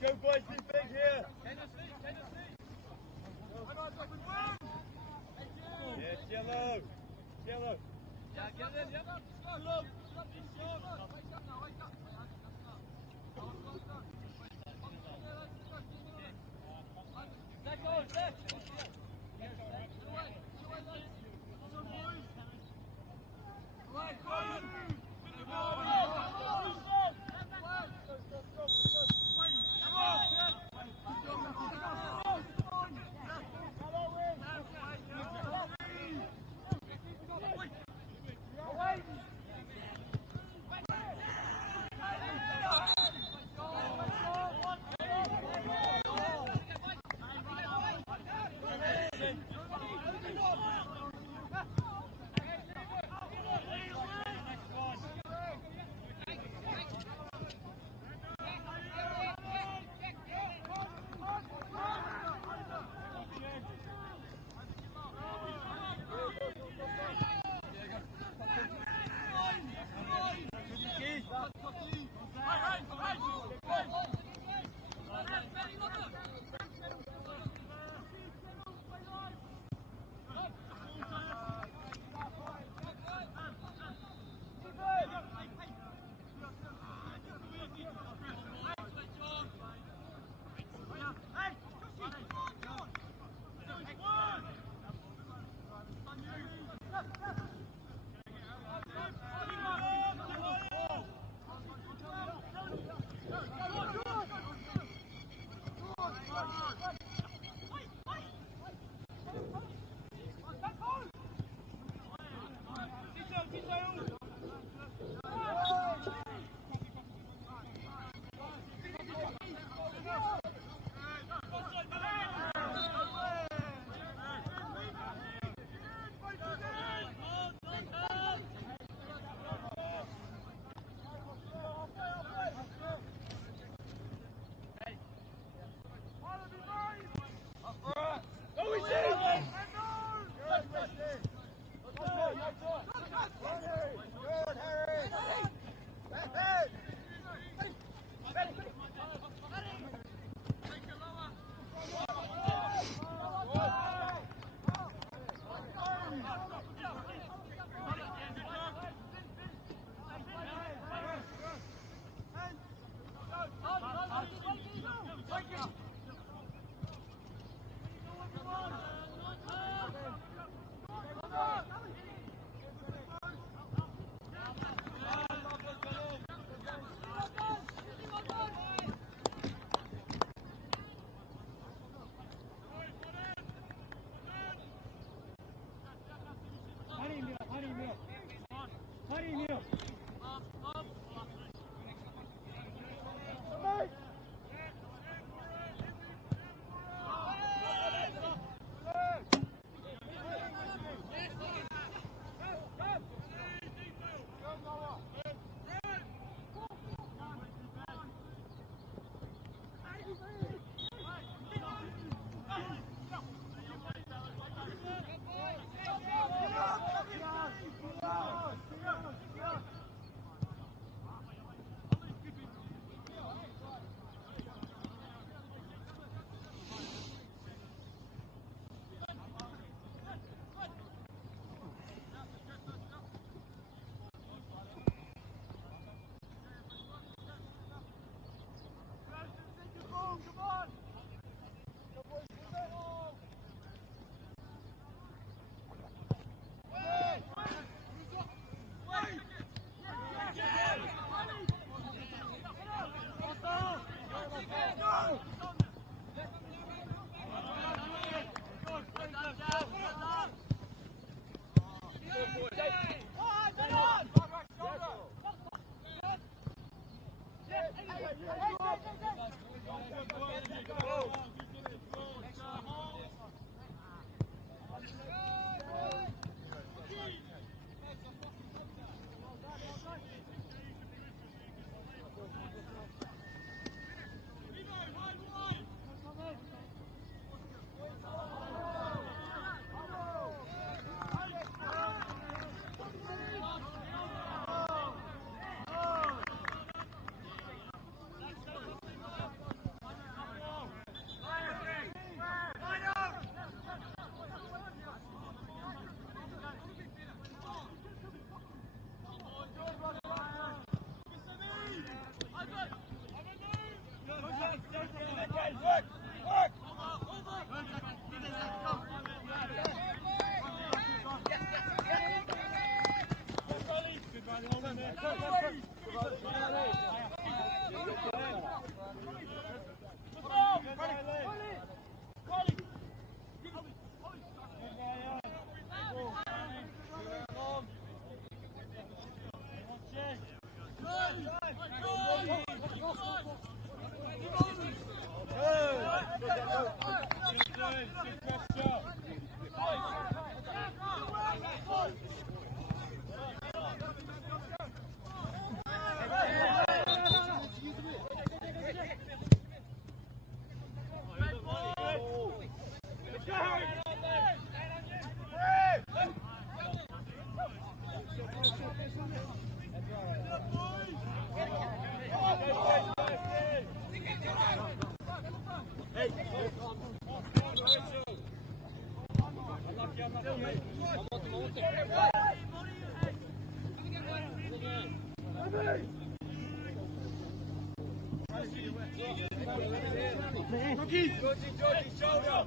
Go boys, be big here. Yes, yellow. Yellow. Yeah, get it in, yeah. Georgie, shoulder.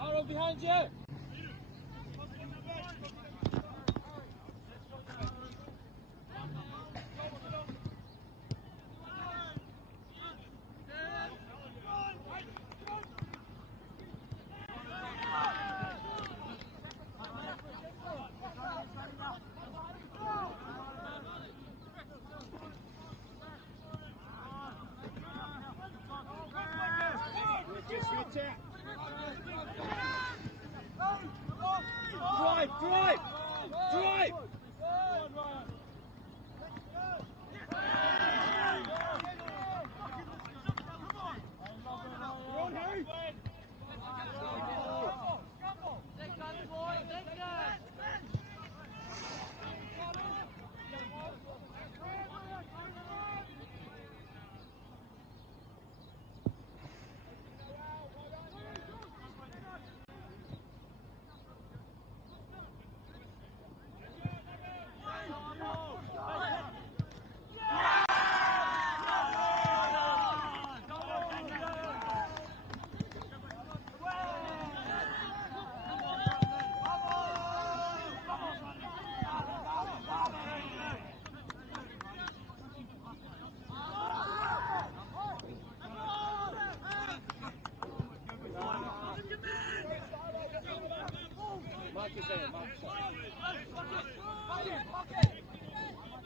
Aaron, behind you! Drive!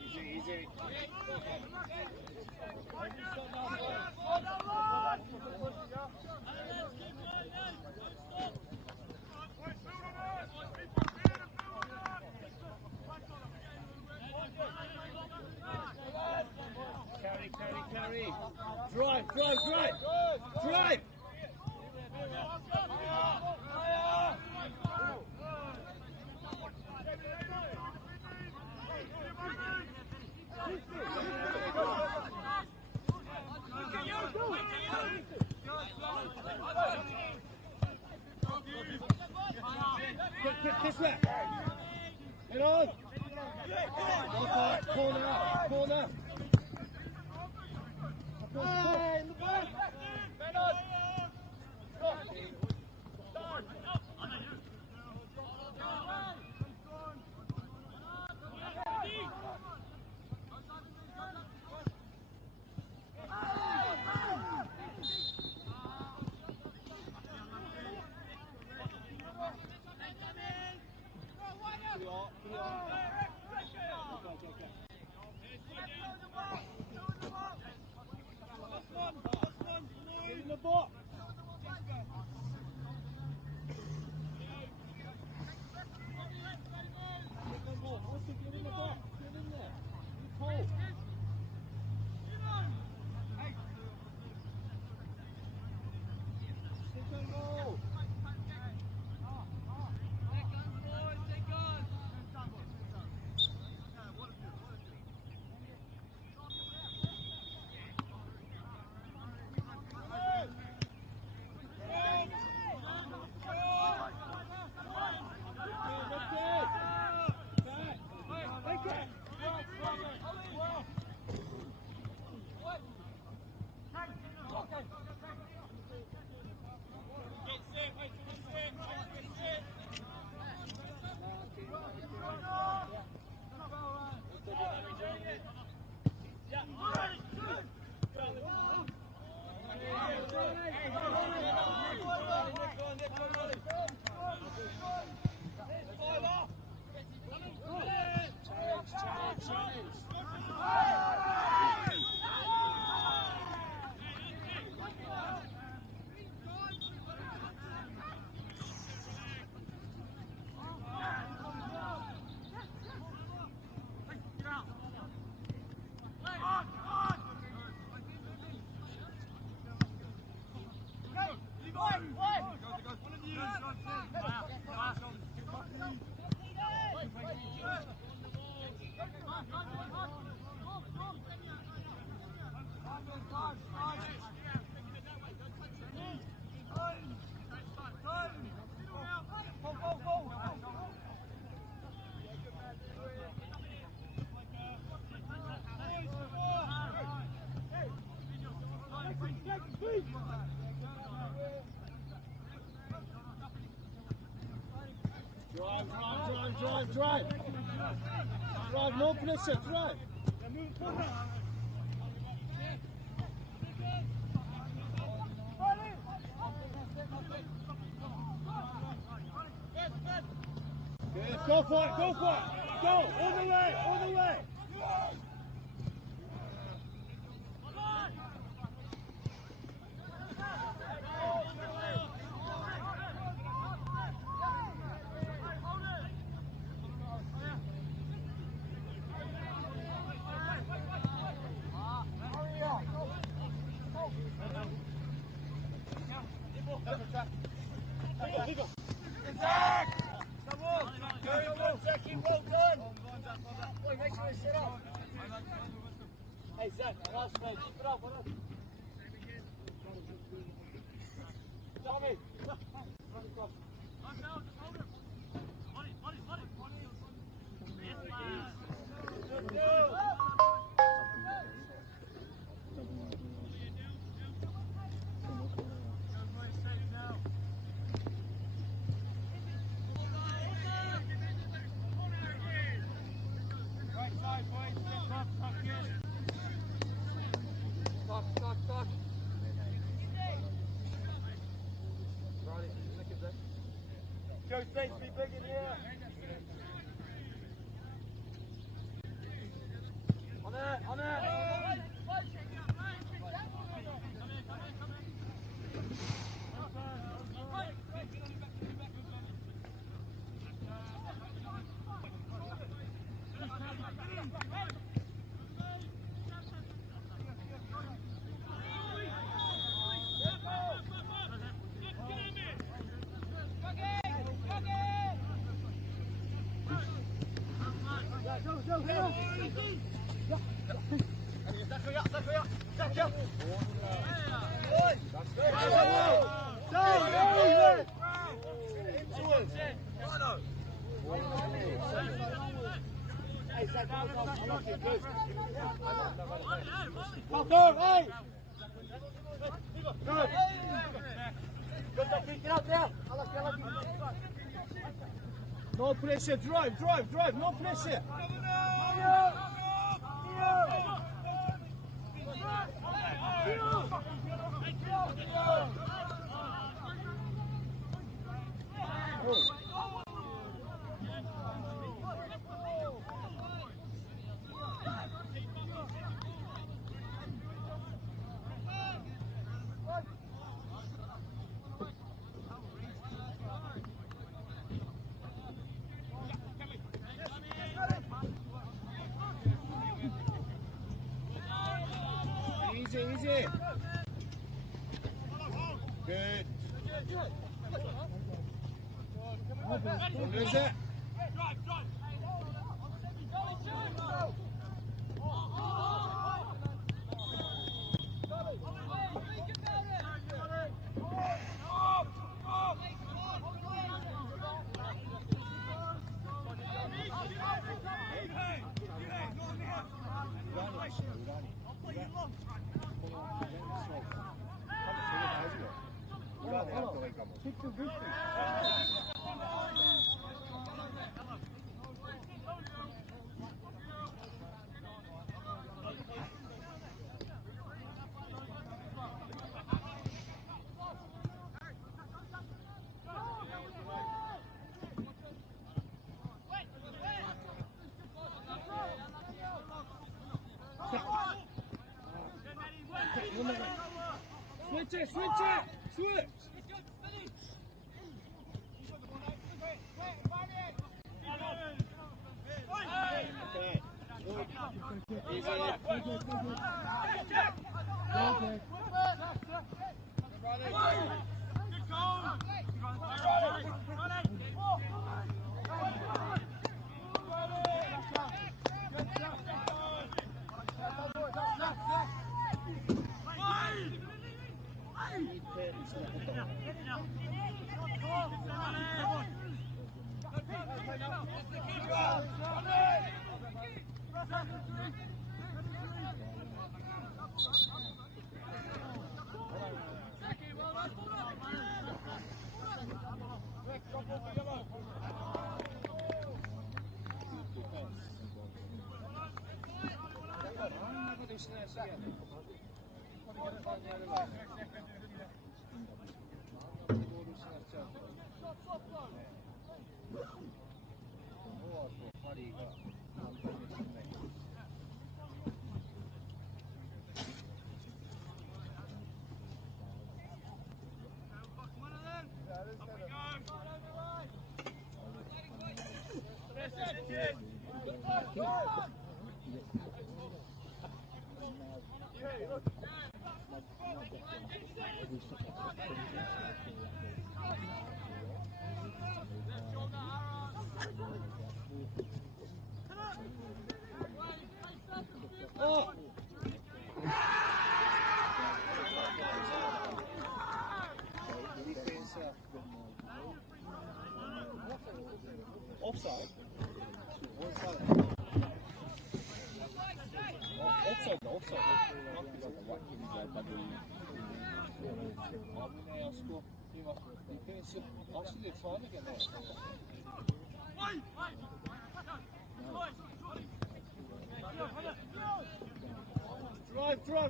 Easy. Carry. Drive! This way. Head on. Corner. Hey, in the back! Drive. Drive, no pressure, drive. Good, go for it. Go, all the way. Hey Zach, last man, keep it up, Tommy! Stop. Joe States, be big in here. On it. No pressure, drive, no pressure. Easy. Good. Where's it? Switch it! Snäs igen. Offside. Offside.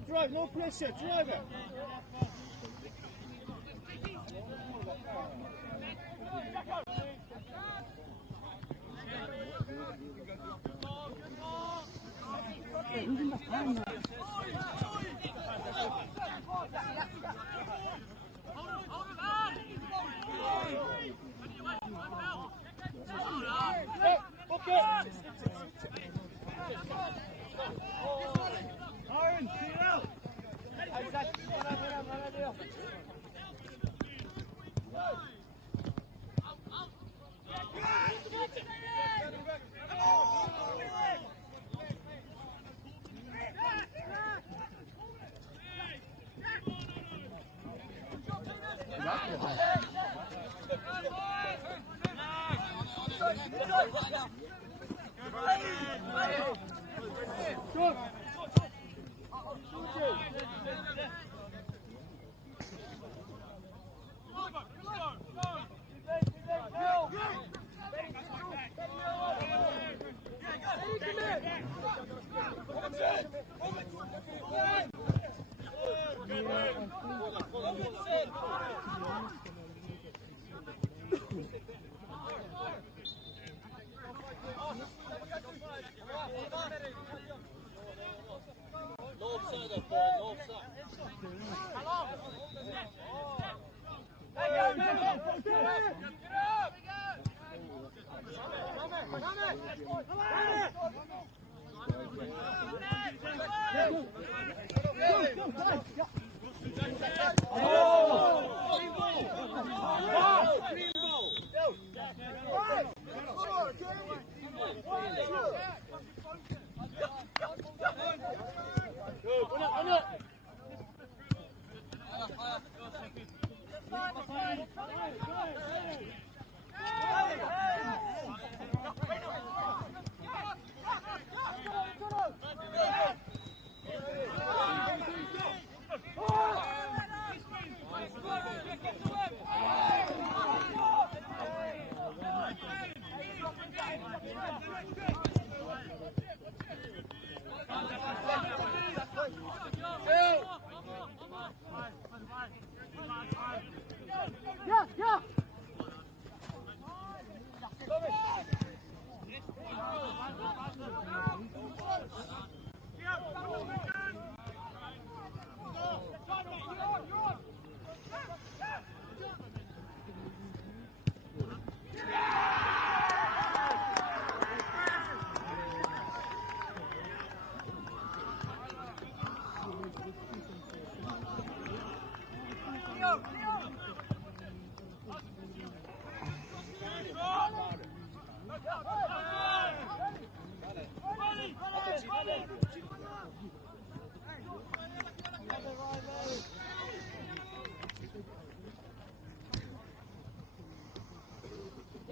Drive, no pressure, drive it.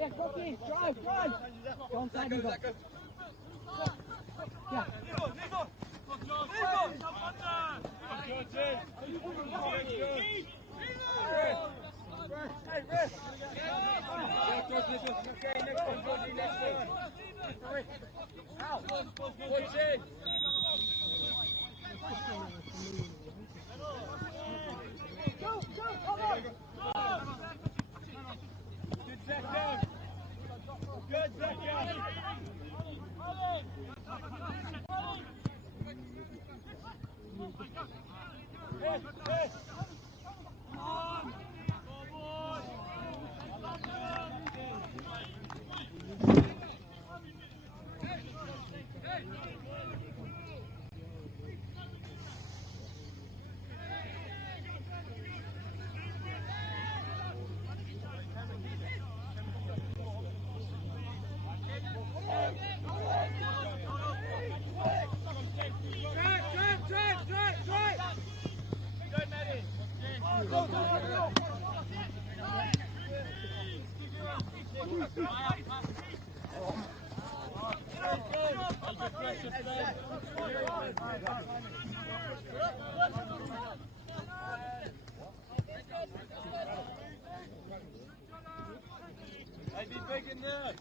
Yeah, Cookie, drive! Go inside, Nico. Yeah. Good, Zach. Good, Zach. Hey. I'd be big in there.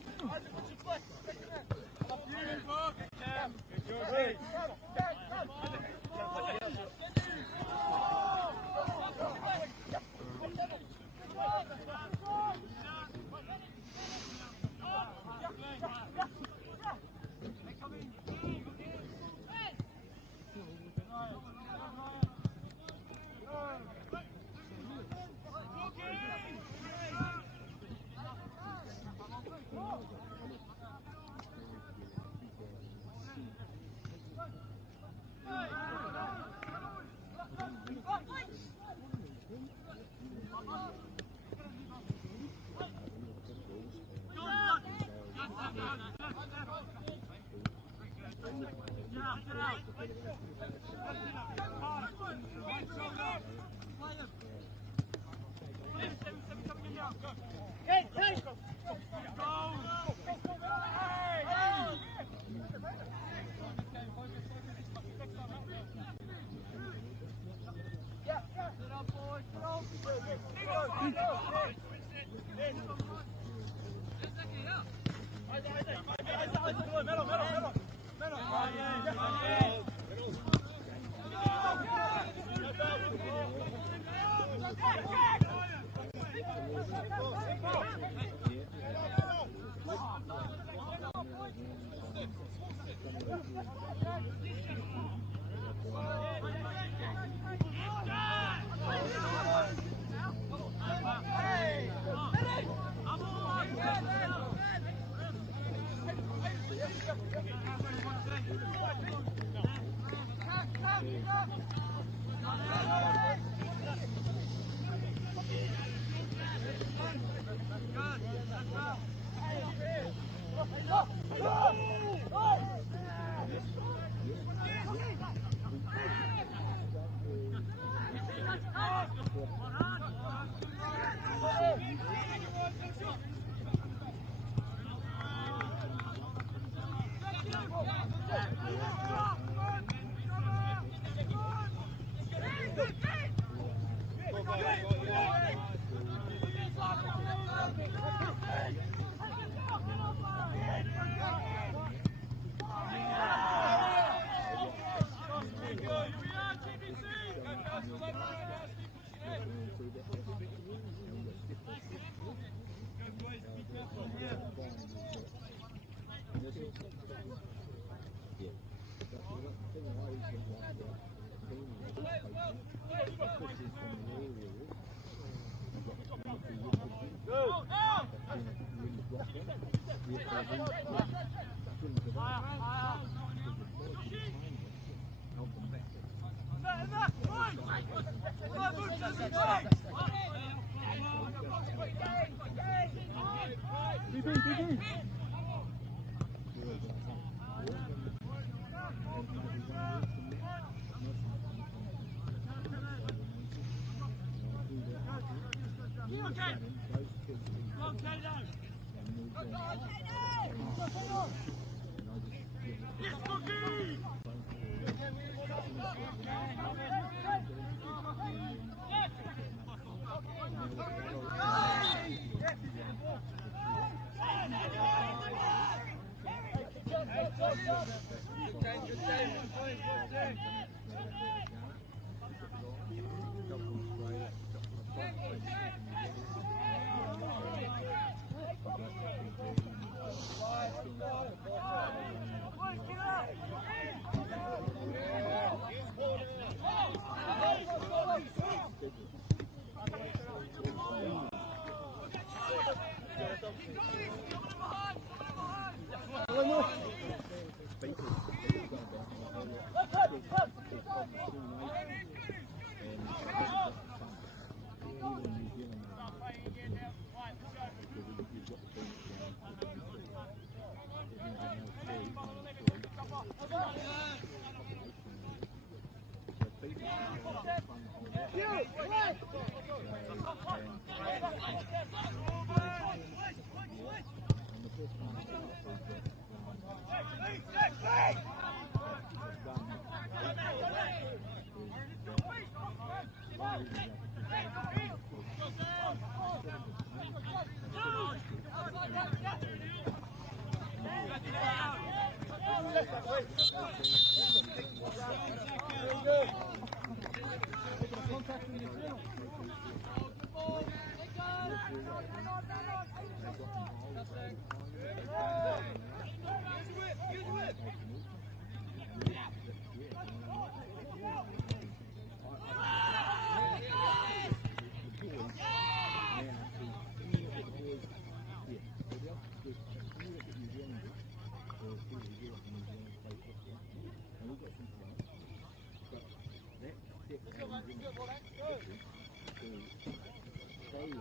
Good day.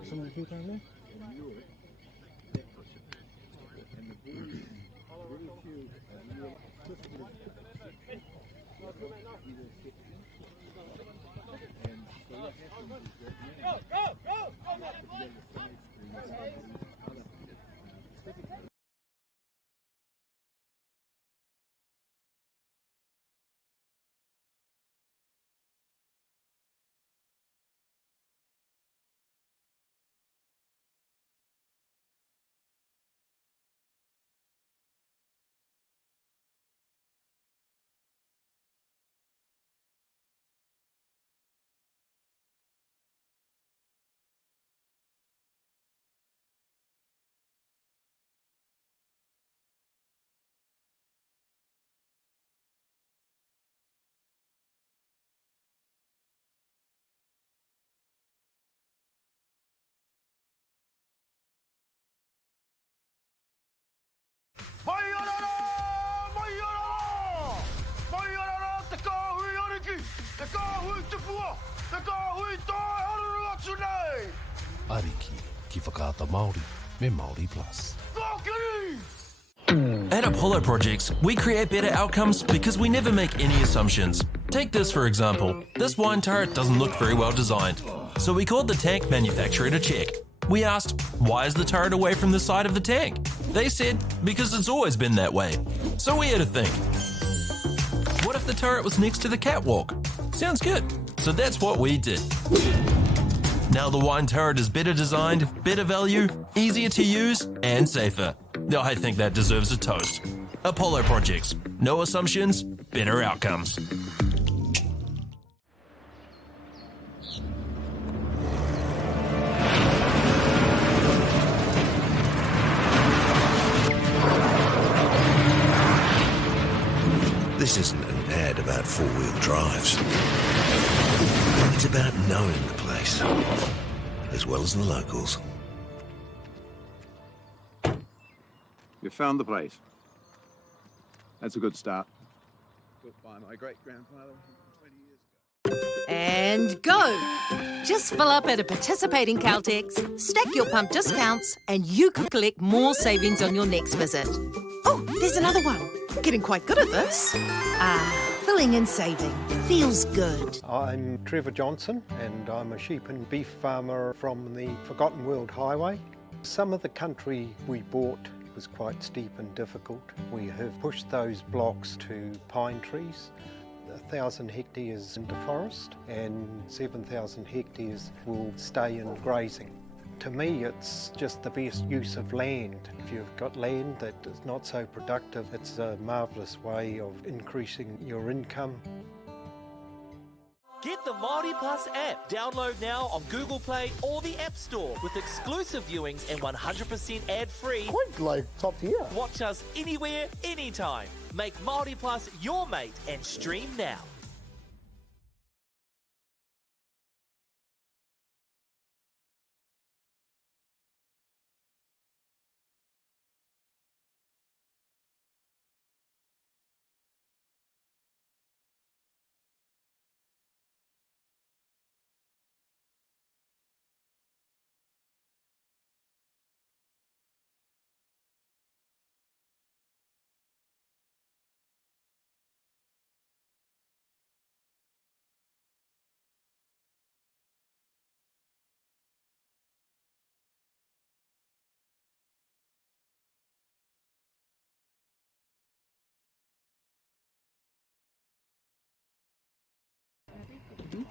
Someone a few times there? Ariki, ki whakaata Māori, me Māori Plus. At Apollo Projects, we create better outcomes because we never make any assumptions. Take this for example. This wine turret doesn't look very well designed. So we called the tank manufacturer to check. We asked, why is the turret away from the side of the tank? They said, because it's always been that way. So we had to think. What if the turret was next to the catwalk? Sounds good. So that's what we did. Now the wine turret is better designed, better value, easier to use, and safer. I think that deserves a toast. Apollo Projects. No assumptions, better outcomes. This isn't an ad about four-wheel drives. It's about knowing the place, as well as the locals. You found the place. That's a good start. Built by my great-grandfather 20 years ago. And go! Just fill up at a participating Caltex, stack your pump discounts, and you could collect more savings on your next visit. Oh, there's another one. Getting quite good at this. Filling and saving. Feels good. I'm Trevor Johnson and I'm a sheep and beef farmer from the Forgotten World Highway. Some of the country we bought was quite steep and difficult. We have pushed those blocks to pine trees. 1,000 hectares into forest and 7,000 hectares will stay in grazing. To me, it's just the best use of land. If you've got land that is not so productive, it's a marvellous way of increasing your income. Get the Māori Plus app. Download now on Google Play or the App Store with exclusive viewings and 100% ad-free. Quite like top tier. Watch us anywhere, anytime. Make Māori Plus your mate and stream now. Yep.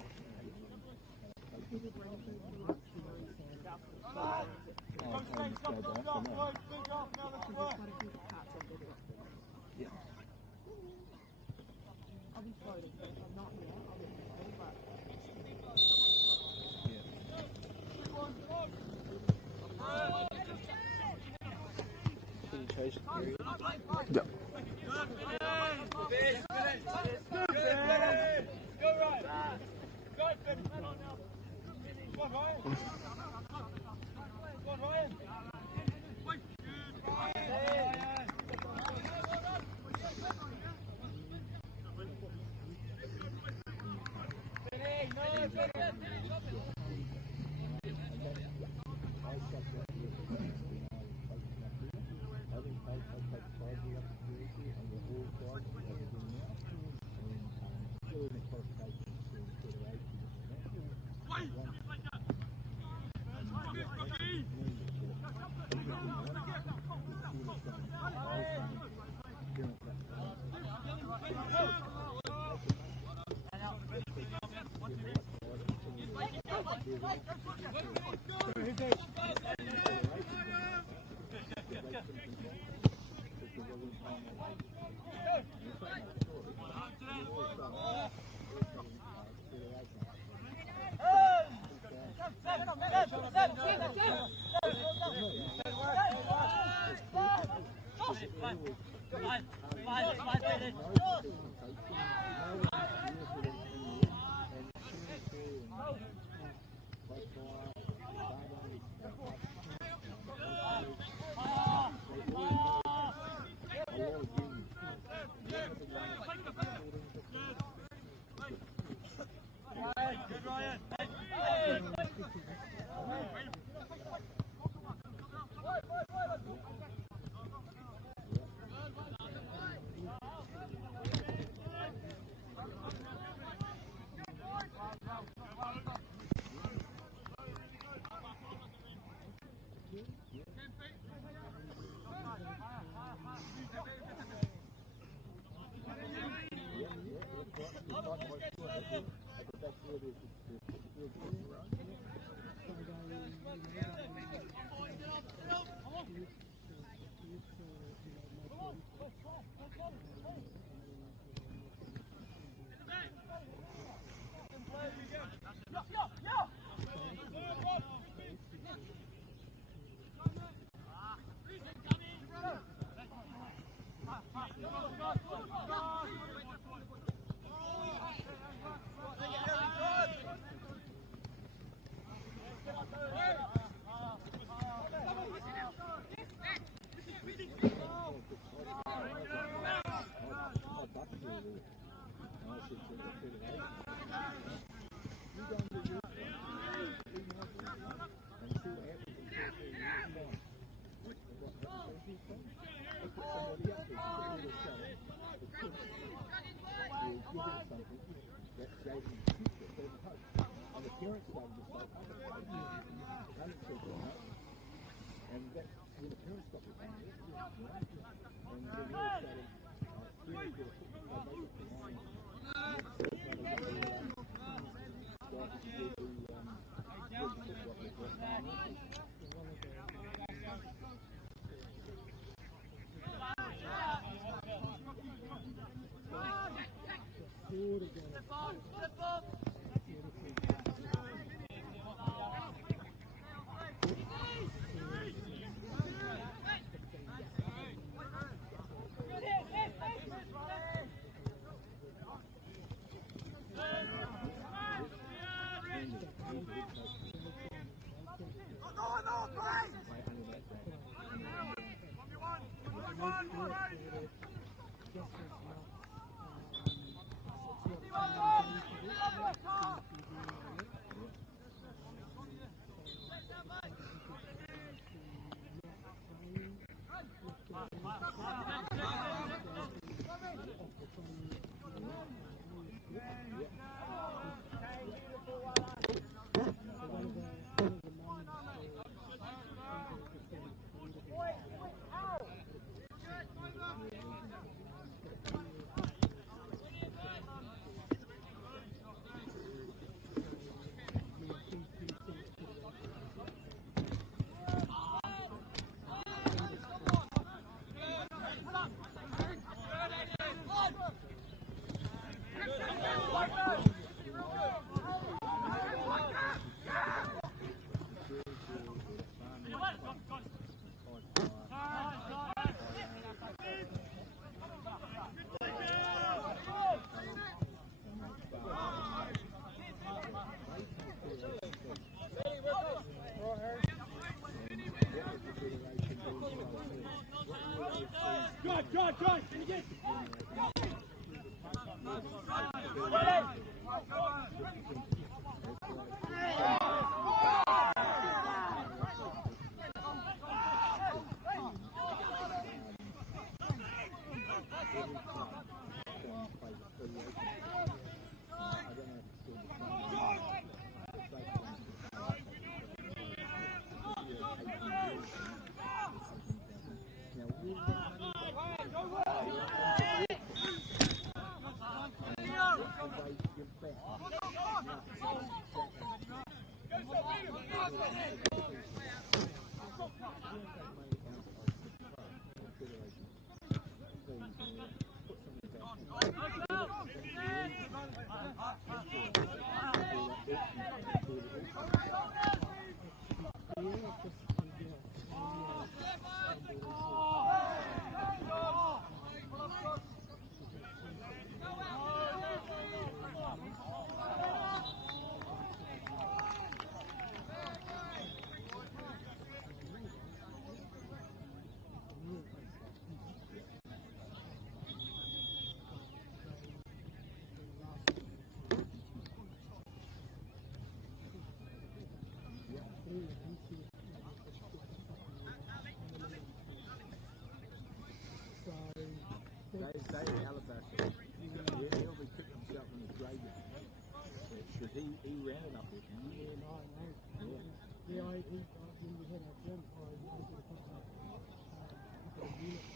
David Alabaster, he'll be kicking himself in his grave. Because he ran it up there. Yeah, when we had our gym, I did a couple of units.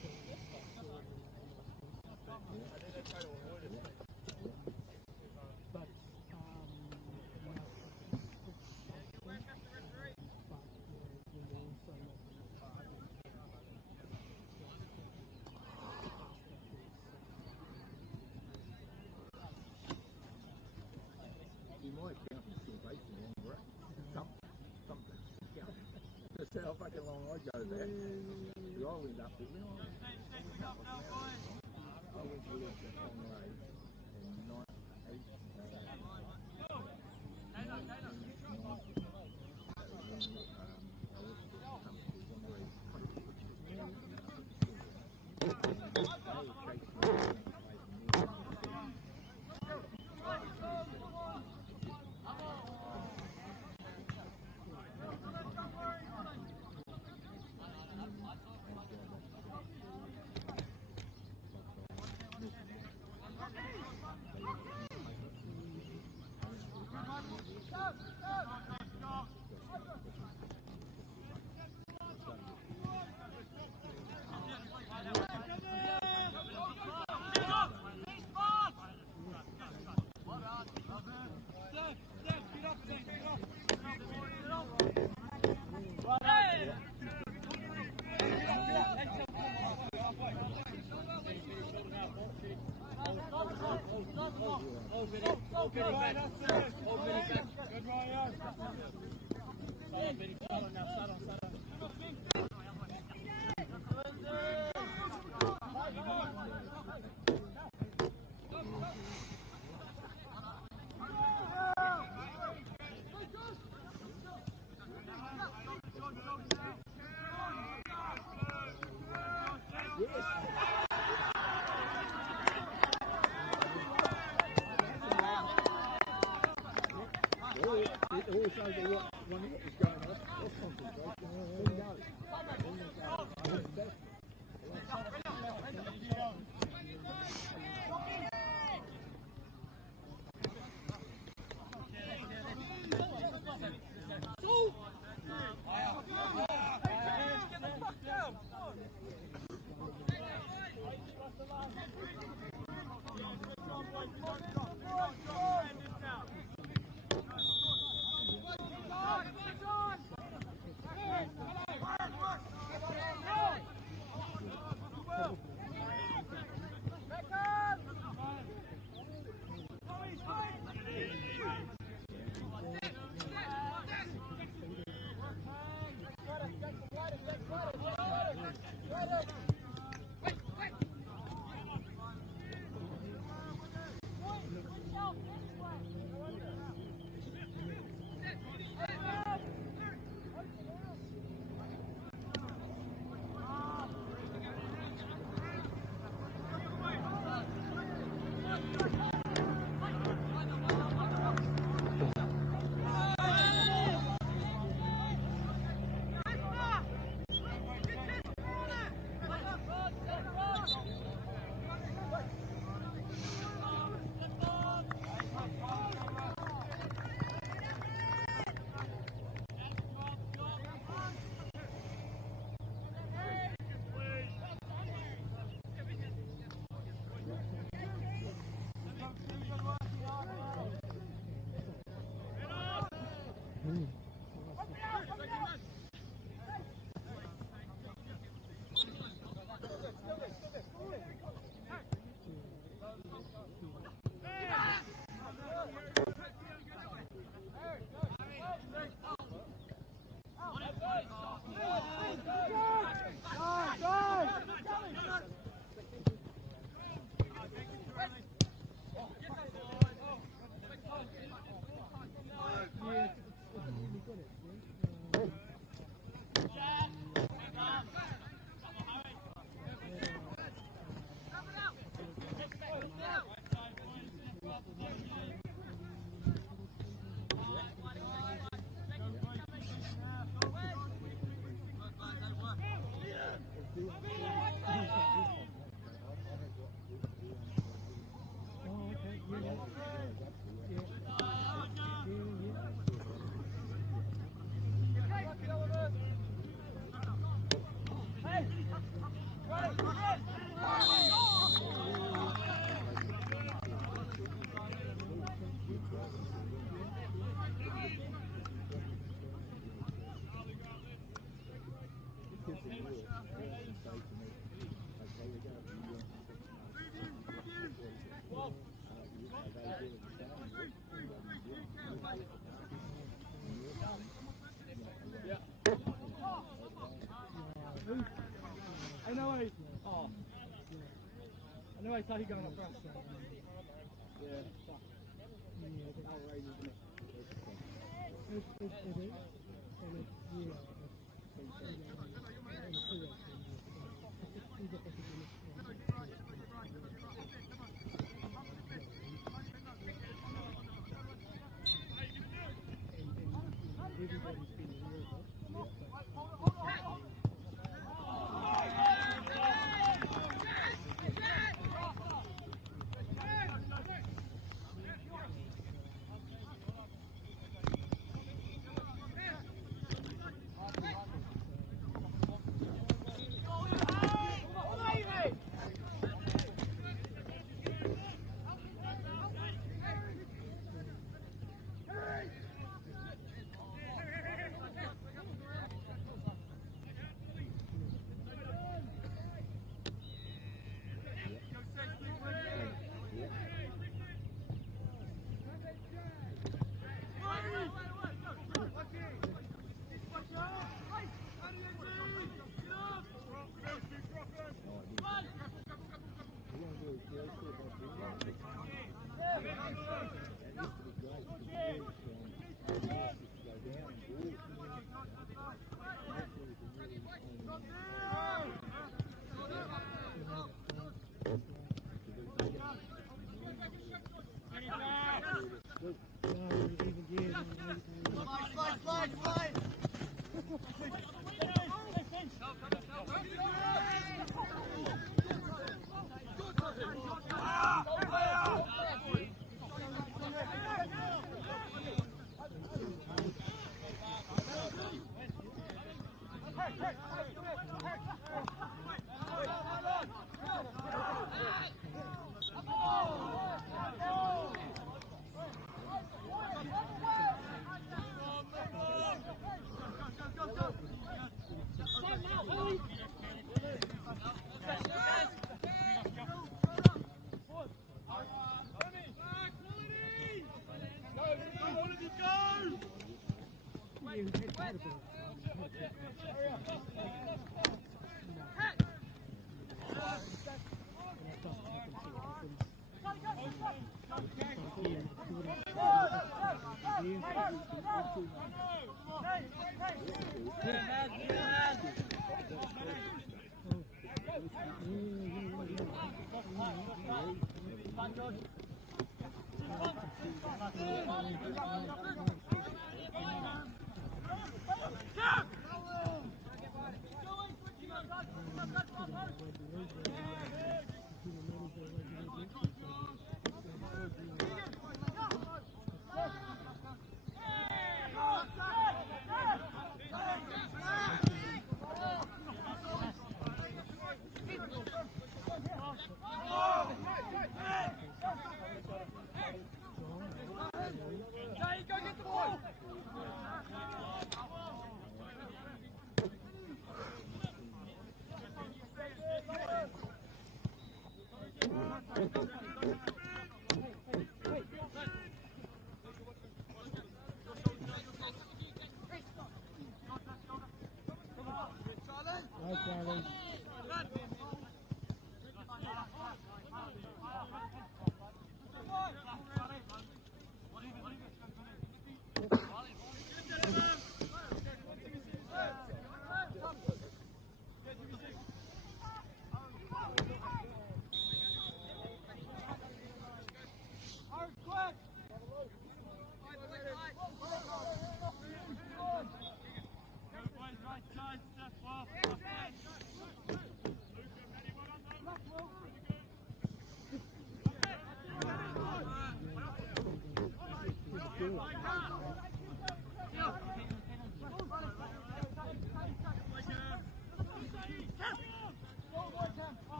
That's how fucking long I go there. I went up there. I went to the long way in 98. It all shows you what was going on. Let's concentrate. Who knows? Anyway, so he going up front. Yeah. Yeah, Outrageous, isn't it? it is. And it's, yeah. Everybody's been aware of it.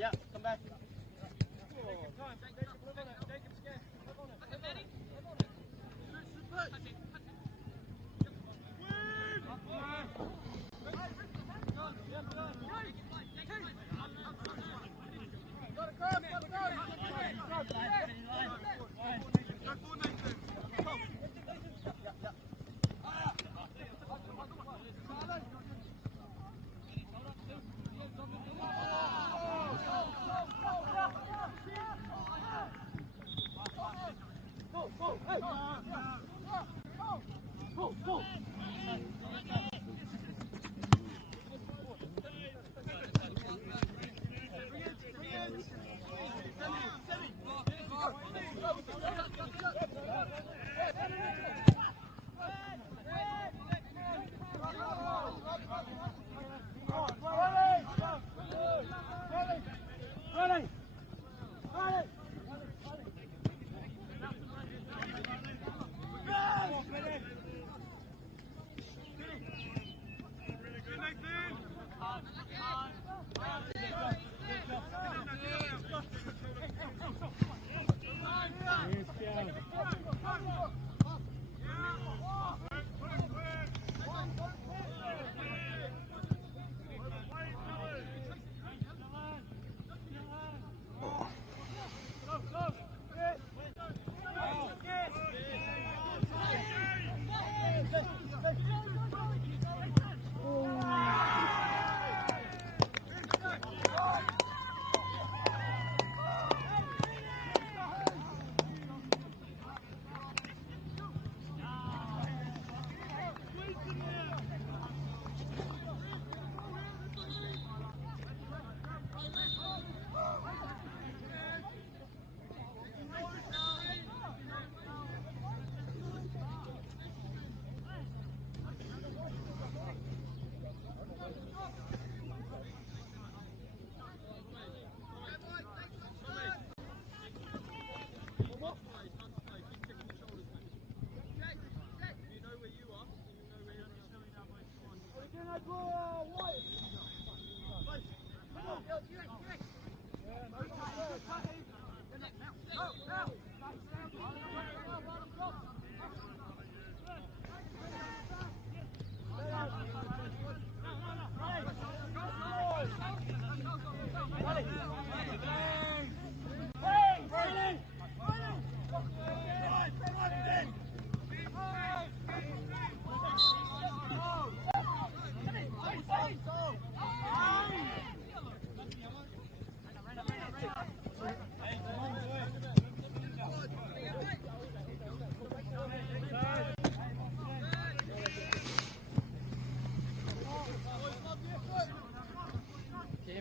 Yeah, come back.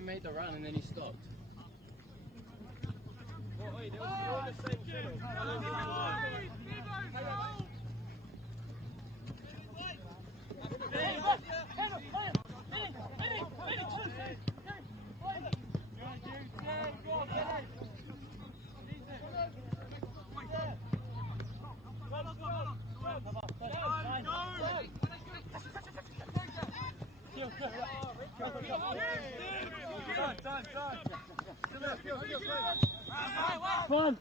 made the run and then he stopped. Fun.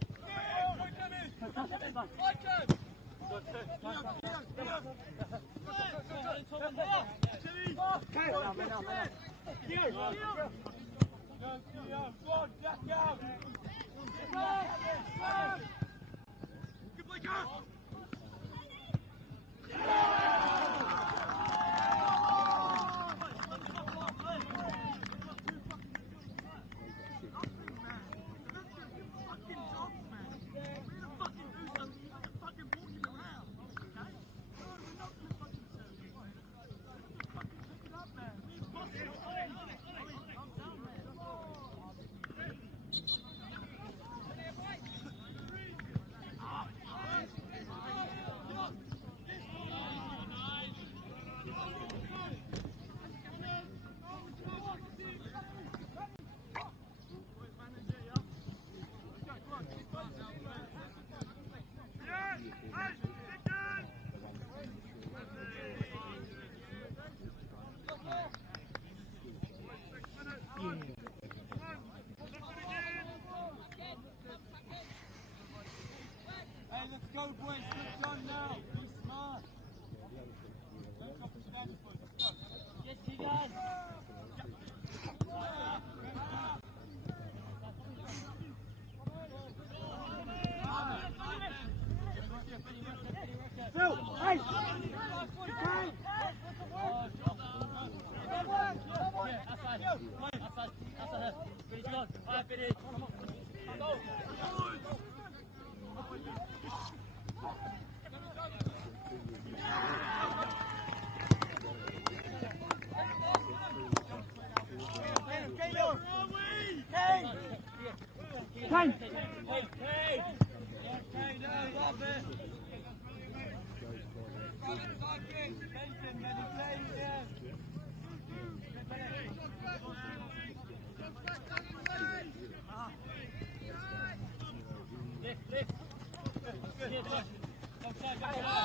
Hey, let's go, boys. Switch on now. Be smart. Don't come to that foot. Let's go. Yes, you guys. Phil, hey!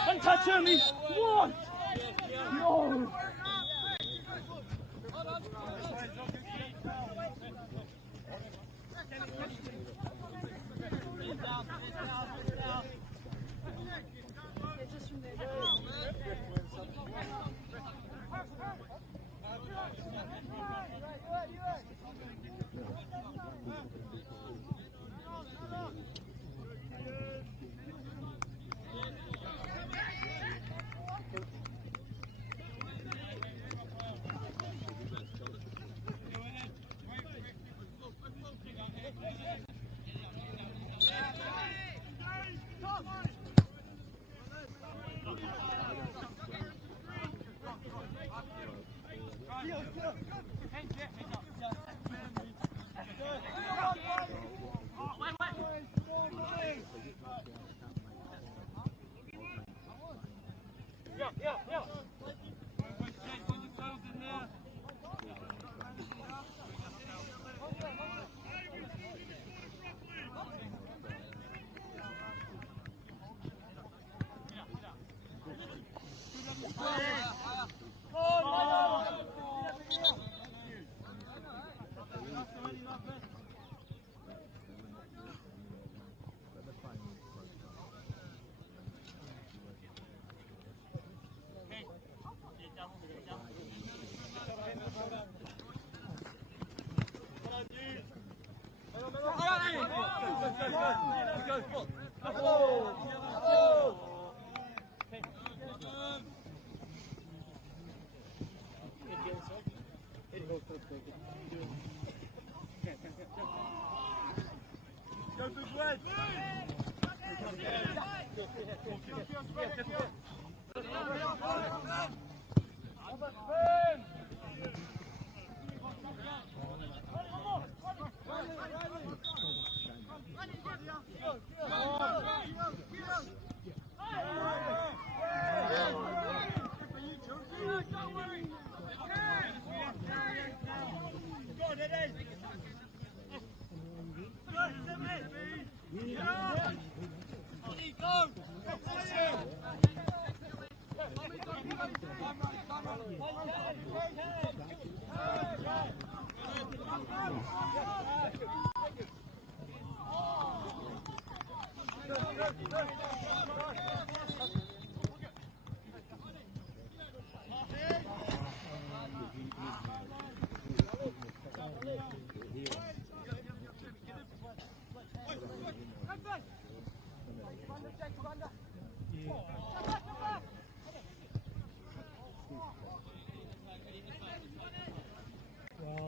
Don't touch him! What? No! Well,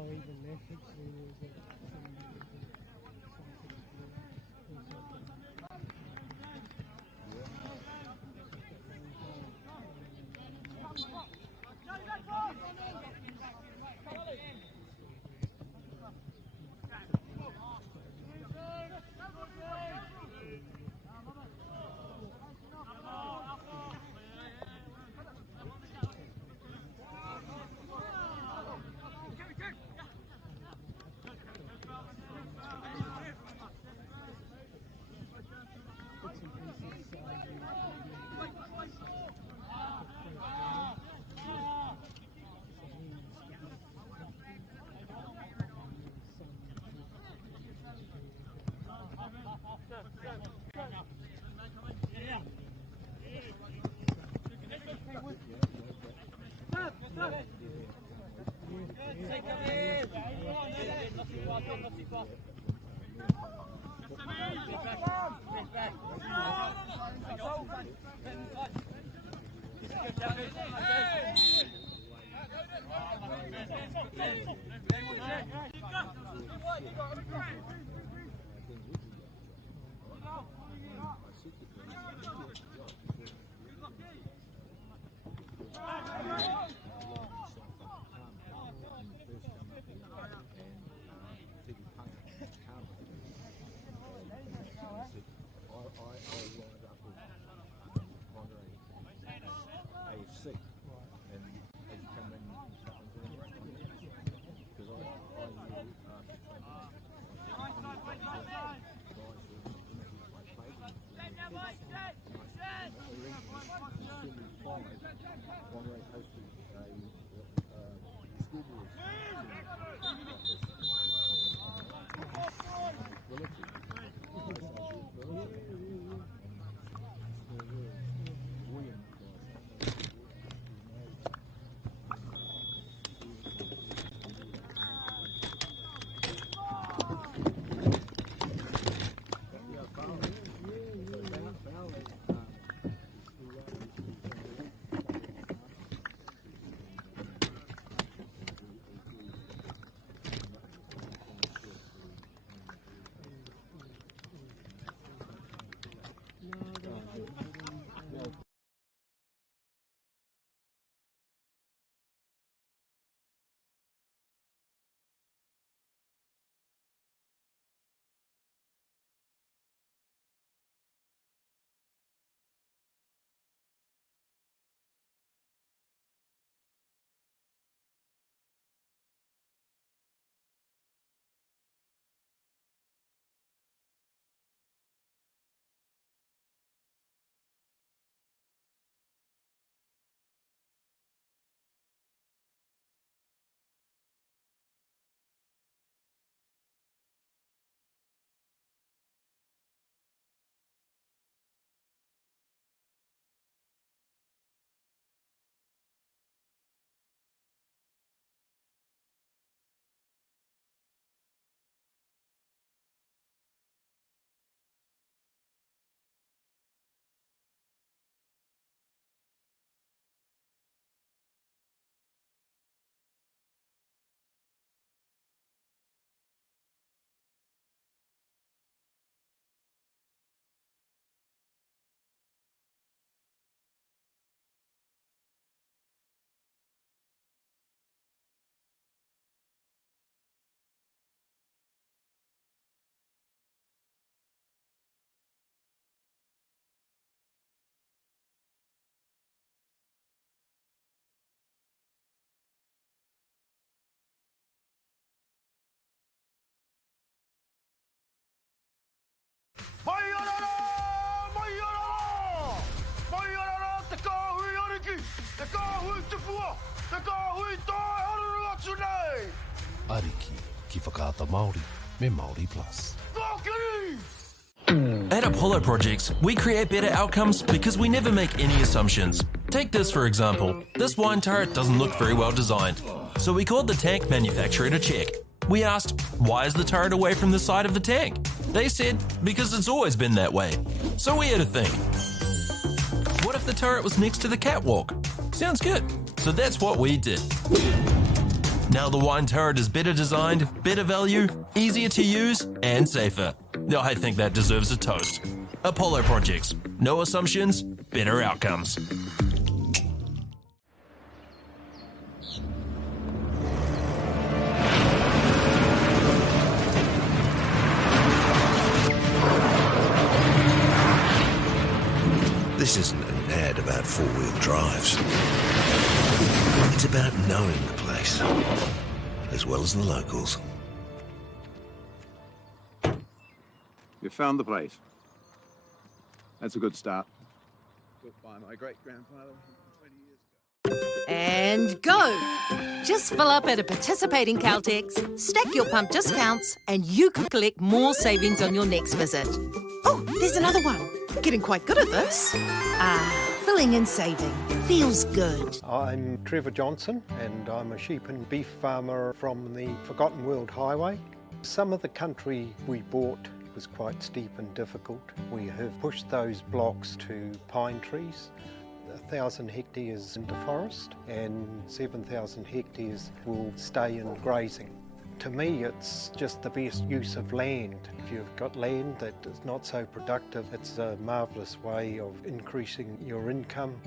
even there, actually, was Ariki, ki whakaata Māori, me Māori Plus. At Apollo Projects, we create better outcomes because we never make any assumptions. Take this for example. This wine turret doesn't look very well designed. So we called the tank manufacturer to check. We asked, why is the turret away from the side of the tank? They said, because it's always been that way. So we had a think. What if the turret was next to the catwalk? Sounds good. So that's what we did. Now the wine turret is better designed, better value, easier to use, and safer. I think that deserves a toast. Apollo Projects. No assumptions, better outcomes. This isn't an ad about four-wheel drives. It's about knowing the place, as well as the locals. You found the place. That's a good start. Built by my great-grandfather 20 years ago. And go! Just fill up at a participating Caltex, stack your pump discounts, and you could collect more savings on your next visit. Oh, there's another one. Getting quite good at this. Filling and saving. Feels good. I'm Trevor Johnson and I'm a sheep and beef farmer from the Forgotten World Highway. Some of the country we bought was quite steep and difficult. We have pushed those blocks to pine trees. 1,000 hectares into forest and 7,000 hectares will stay in grazing. To me, it's just the best use of land. If you've got land that is not so productive, it's a marvellous way of increasing your income.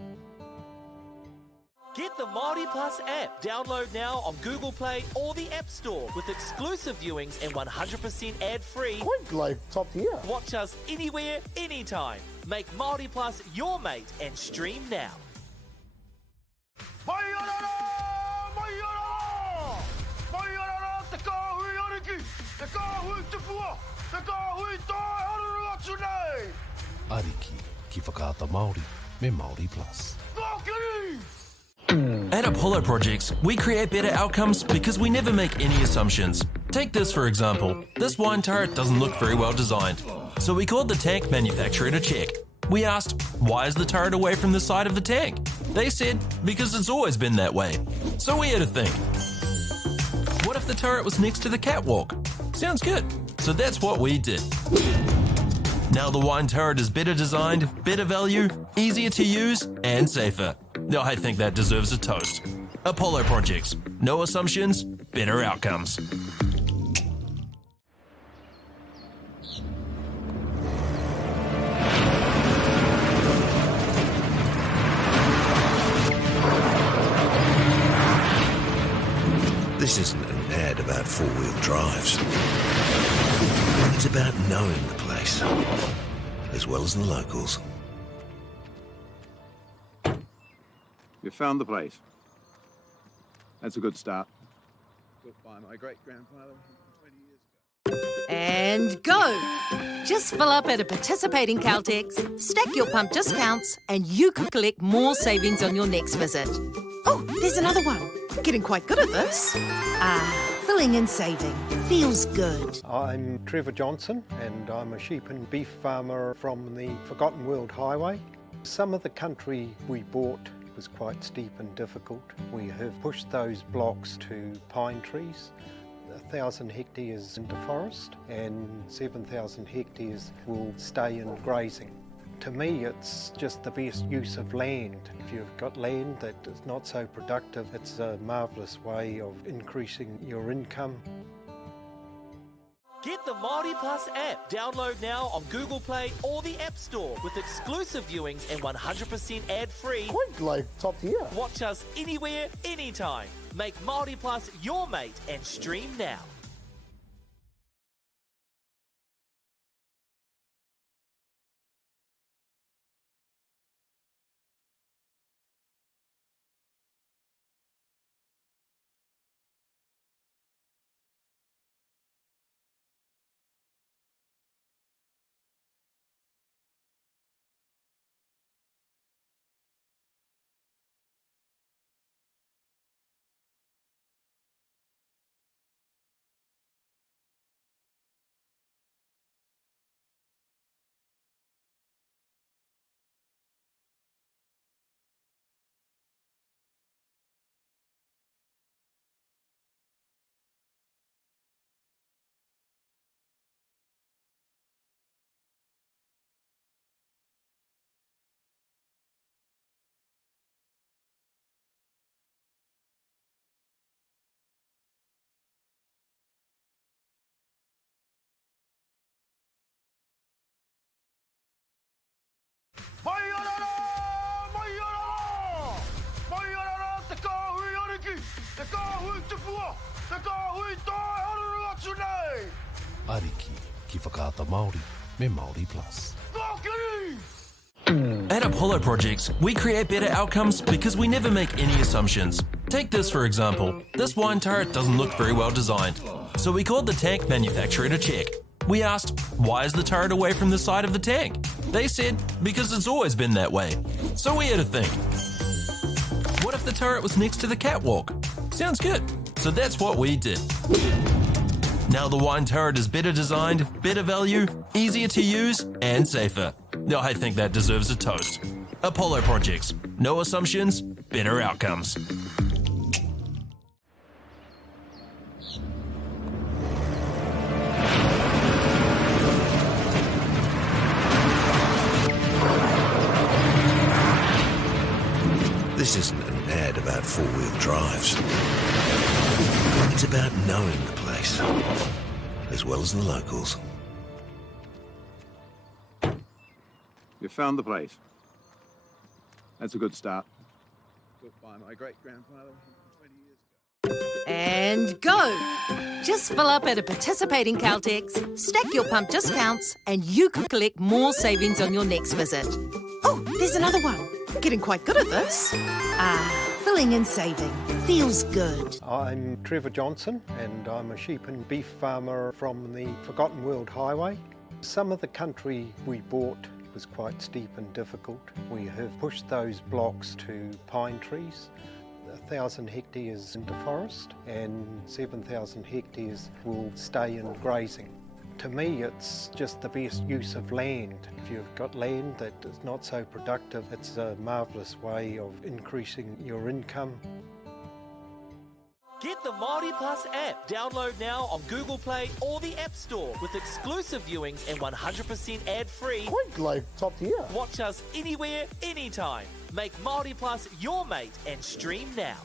Get the Māori Plus app. Download now on Google Play or the App Store with exclusive viewings and 100% ad-free. Quite like top tier. Watch us anywhere, anytime. Make Māori Plus your mate and stream now. Ariki, ki whakaata Māori, me Māori Plus. At Apollo Projects, we create better outcomes because we never make any assumptions. Take this for example. This wine turret doesn't look very well designed. So we called the tank manufacturer to check. We asked, why is the turret away from the side of the tank? They said, because it's always been that way. So we had a think. What if the turret was next to the catwalk? Sounds good. So that's what we did. Now the wine turret is better designed, better value, easier to use, and safer. I think that deserves a toast. Apollo Projects. No assumptions, better outcomes. This isn't an ad about four-wheel drives. It's about knowing the place, as well as the locals. You found the place. That's a good start. Built by my great-grandfather 20 years ago. And go! Just fill up at a participating Caltex, stack your pump discounts, and you could collect more savings on your next visit. Oh, there's another one. Getting quite good at this. Filling and saving. Feels good. I'm Trevor Johnson and I'm a sheep and beef farmer from the Forgotten World Highway. Some of the country we bought was quite steep and difficult. We have pushed those blocks to pine trees. 1,000 hectares into forest and 7,000 hectares will stay in grazing. To me, it's just the best use of land. If you've got land that is not so productive, it's a marvellous way of increasing your income. Get the Māori Plus app. Download now on Google Play or the App Store with exclusive viewings and 100% ad-free. Quite like top tier. Watch us anywhere, anytime. Make Māori Plus your mate and stream now. Ariki, ki whakaata Māori, me Māori Plus. At Apollo Projects, we create better outcomes because we never make any assumptions. Take this for example. This wine turret doesn't look very well designed. So we called the tank manufacturer to check. We asked, why is the turret away from the side of the tank? They said, because it's always been that way. So we had to think. What if the turret was next to the catwalk? Sounds good. So that's what we did. Now the wine turret is better designed, better value, easier to use, and safer. I think that deserves a toast. Apollo Projects. No assumptions, better outcomes. This isn't an ad about four-wheel drives. It's about knowing the place, as well as the locals. You found the place. That's a good start. Built by my great-grandfather 20 years ago. And go! Just fill up at a participating Caltex, stack your pump discounts, and you could collect more savings on your next visit. Oh, there's another one. Getting quite good at this. Filling and saving. Feels good. I'm Trevor Johnson and I'm a sheep and beef farmer from the Forgotten World Highway. Some of the country we bought was quite steep and difficult. We have pushed those blocks to pine trees. 1,000 hectares into forest and 7,000 hectares will stay in grazing. To me, it's just the best use of land. If you've got land that is not so productive, it's a marvellous way of increasing your income. Get the Māori Plus app. Download now on Google Play or the App Store with exclusive viewings and 100% ad-free. Quite like top tier. Watch us anywhere, anytime. Make Māori Plus your mate and stream now.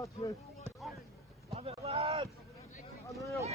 touch you. Love it, lads. Unreal.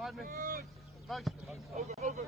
Side me. Nice. Over.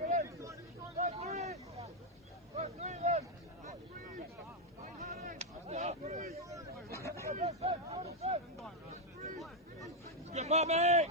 Get up, mate!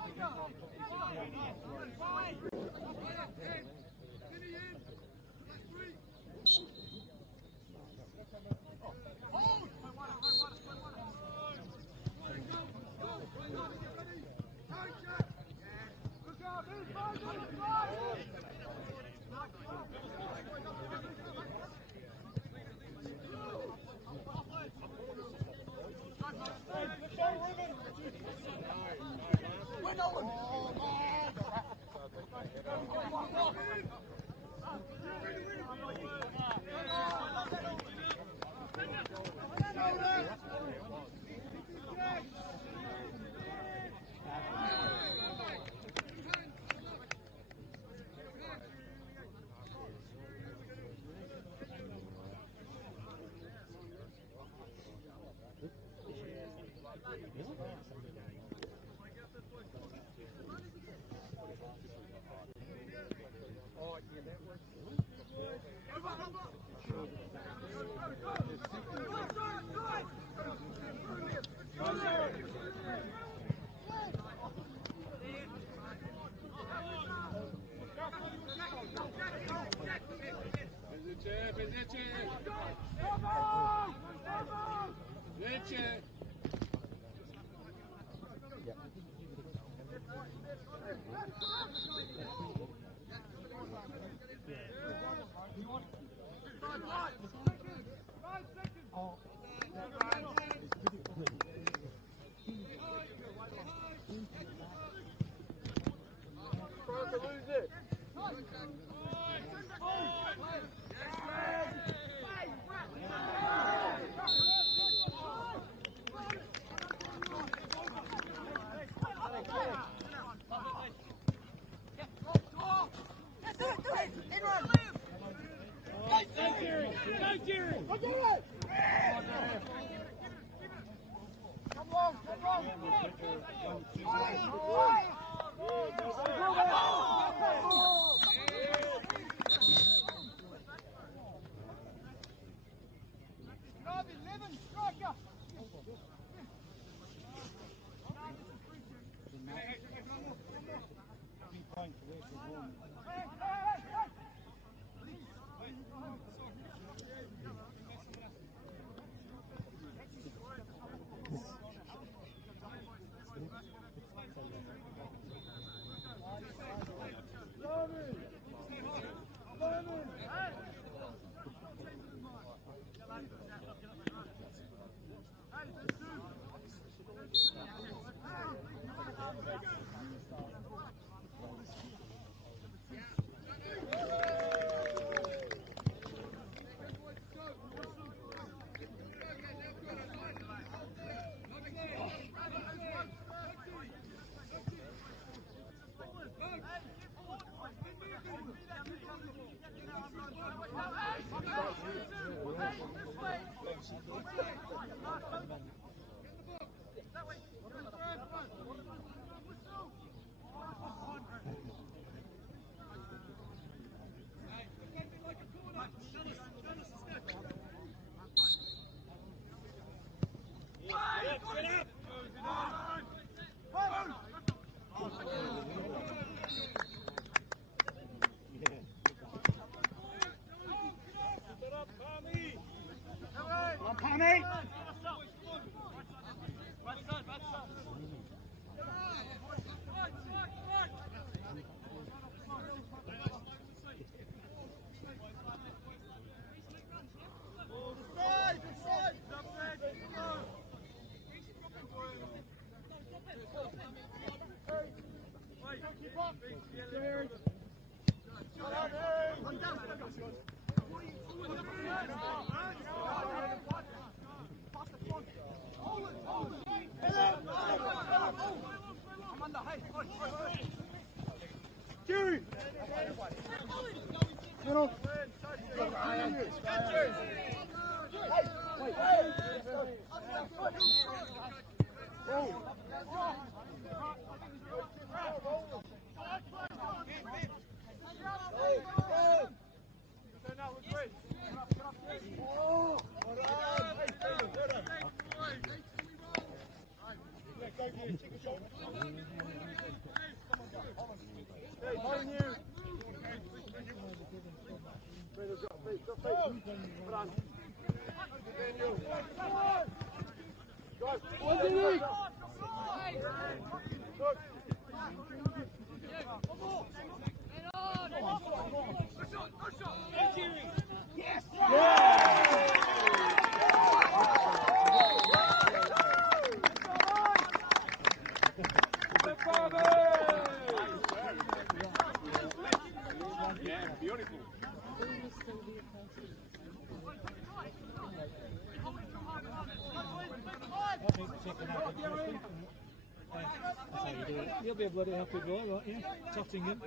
You'll be a bloody happy boy, won't you? Tottingham.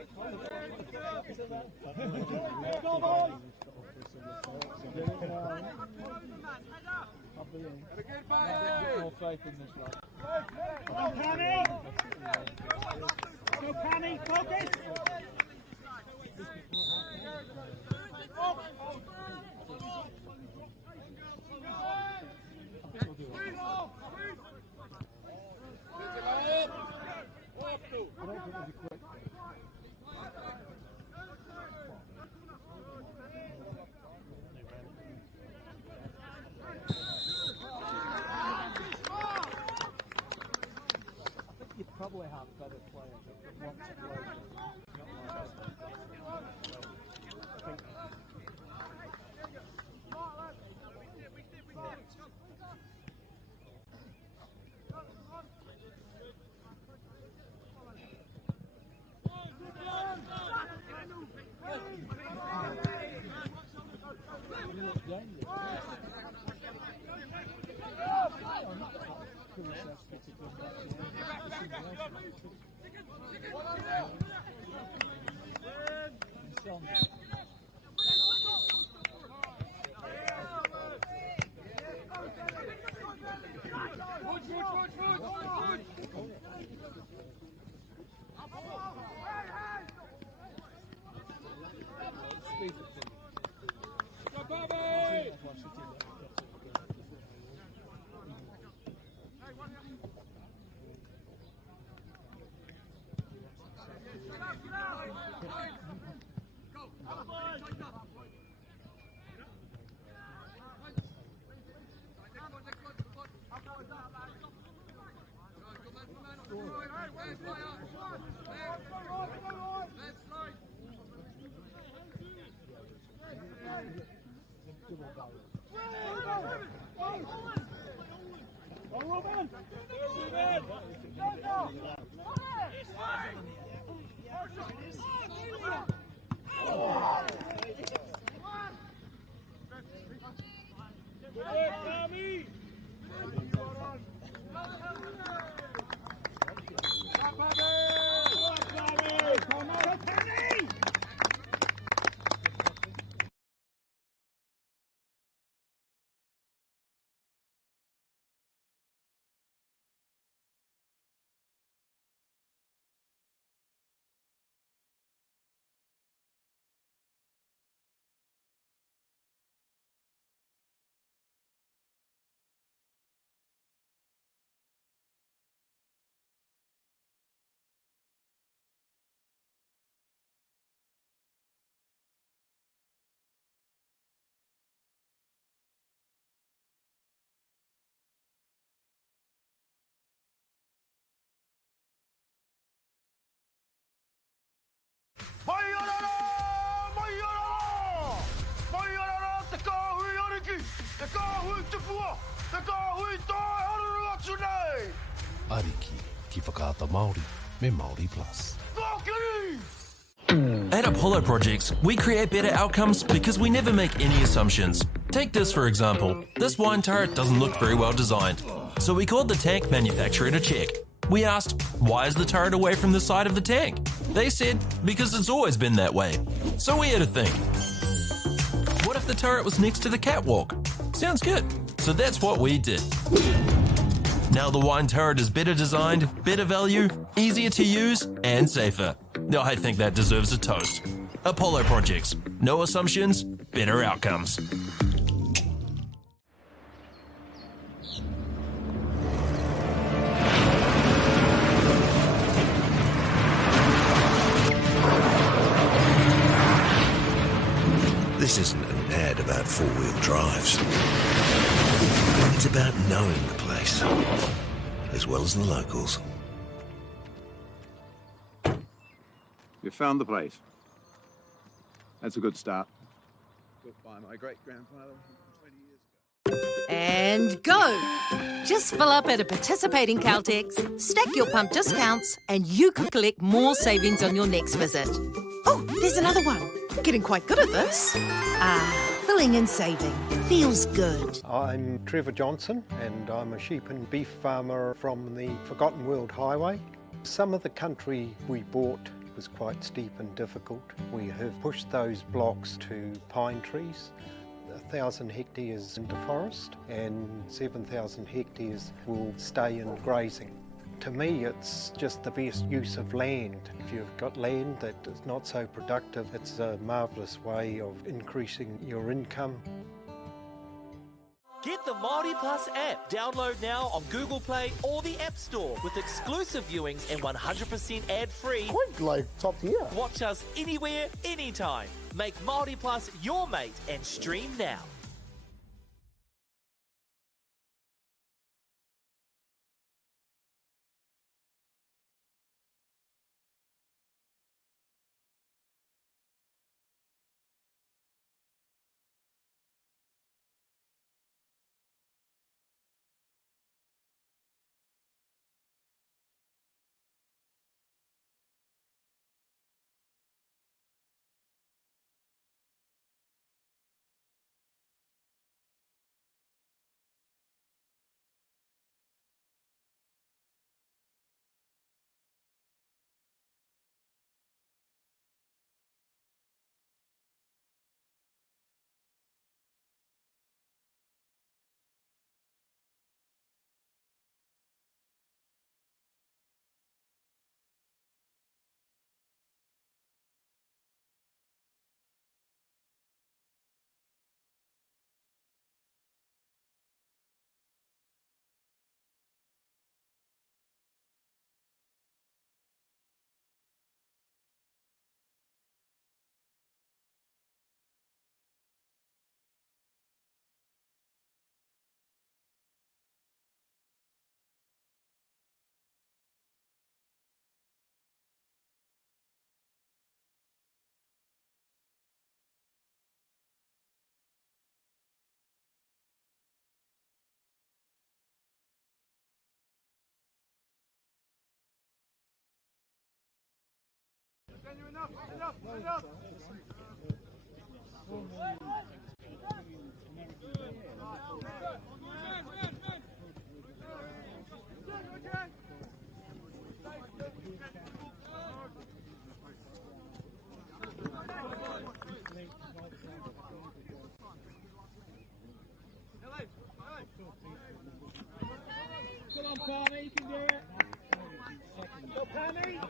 More faith in this lad. Come on, Panny! Go, Panny, focus! You probably have better players that want to play. Ariki, ki whakaata Māori, me Māori Plus. At Apollo Projects, we create better outcomes because we never make any assumptions. Take this for example. This wine turret doesn't look very well designed. So we called the tank manufacturer to check. We asked, why is the turret away from the side of the tank? They said, because it's always been that way. So we had to think. What if the turret was next to the catwalk? Sounds good. So that's what we did. Now the wine turret is better designed, better value, easier to use, and safer. I think that deserves a toast. Apollo Projects. No assumptions, better outcomes. This isn't an ad about four-wheel drives. It's about knowing the place, as well as the locals. You found the place. That's a good start. Built by my great-grandfather 20 years ago. And go! Just fill up at a participating Caltex, stack your pump discounts, and you could collect more savings on your next visit. Oh, there's another one. Getting quite good at this. Filling and saving. Feels good. I'm Trevor Johnson and I'm a sheep and beef farmer from the Forgotten World Highway. Some of the country we bought was quite steep and difficult. We have pushed those blocks to pine trees. 1,000 hectares into forest and 7,000 hectares will stay in grazing. To me, it's just the best use of land. If you've got land that is not so productive, it's a marvellous way of increasing your income. Get the Māori Plus app. Download now on Google Play or the App Store with exclusive viewings and 100% ad-free. Quite like top tier. Watch us anywhere, anytime. Make Māori Plus your mate and stream now. Enough. Come on, Palmy, you can do it. Go, Palmy.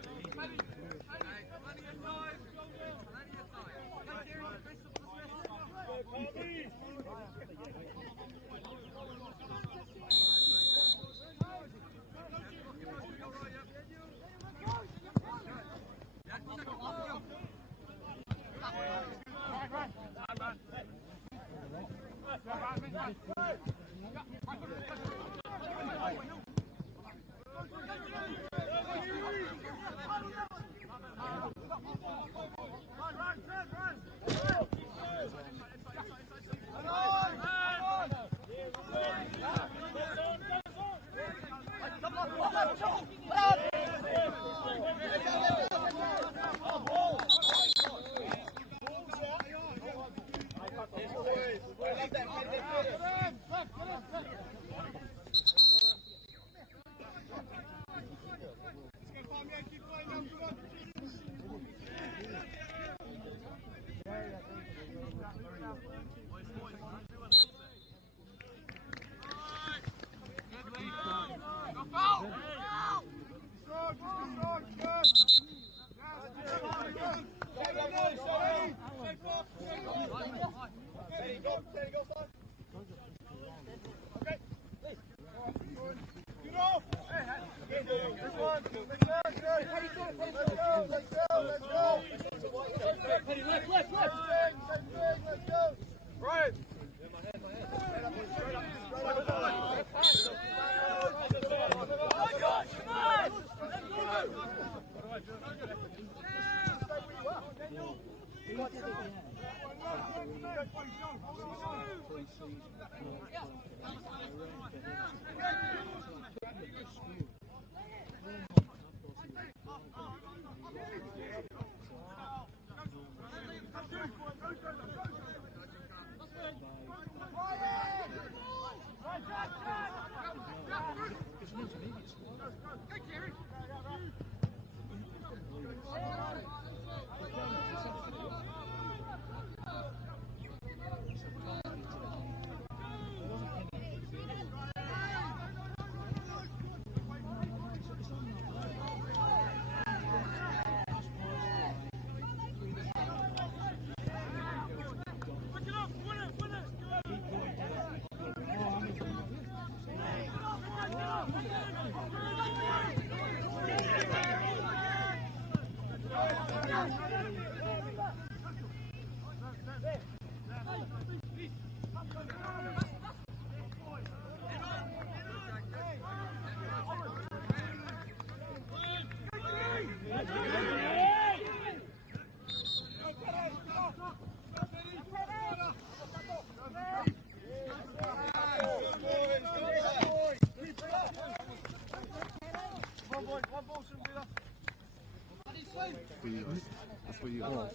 That's what you got.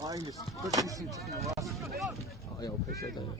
I just put this into the last. Oh, yeah, I'll push it down.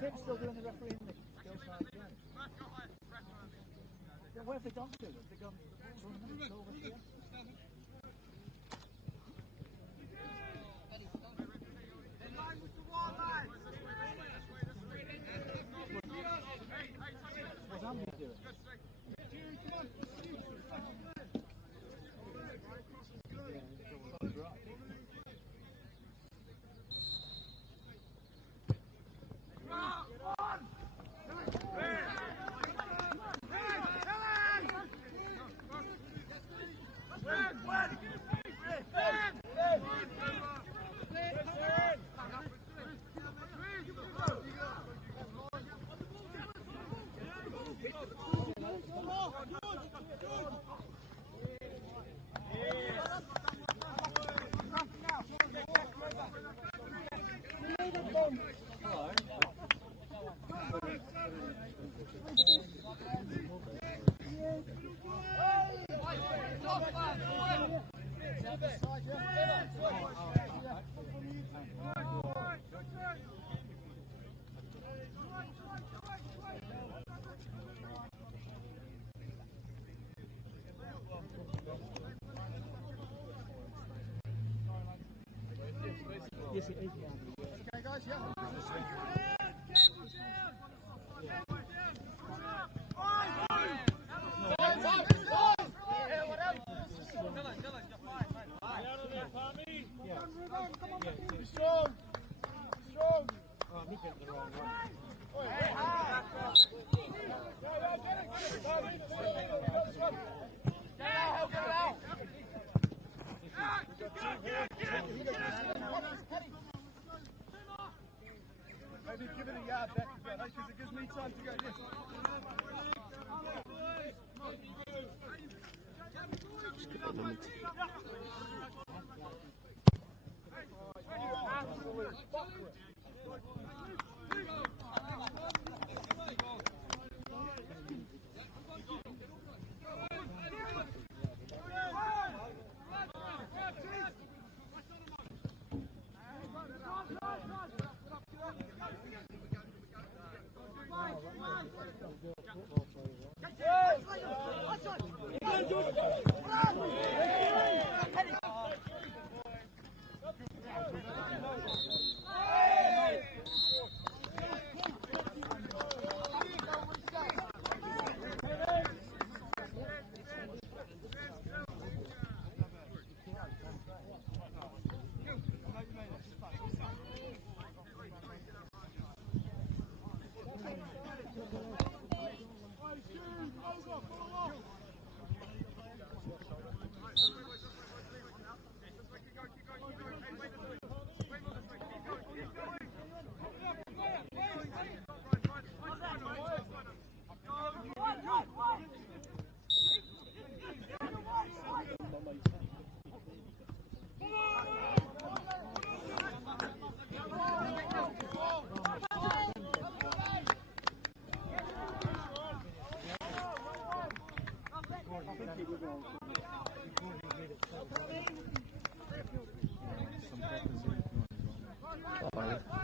Tim's still doing the refereeing. Where have they gone to? Have they gone over here? Yes, it is. Okay, guys, yeah. Strong! Strong! Oh, I'm looking at the wrong one. Maybe give it a yard back because it gives me time to go this.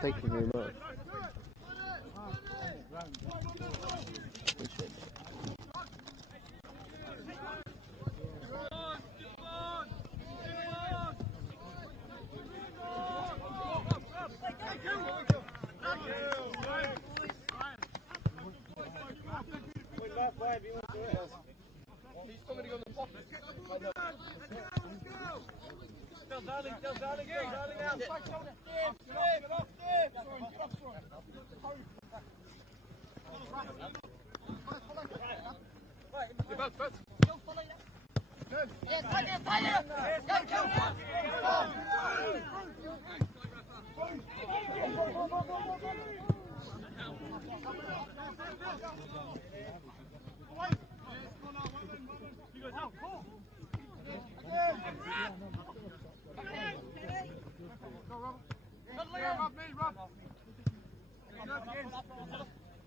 Thank you very much.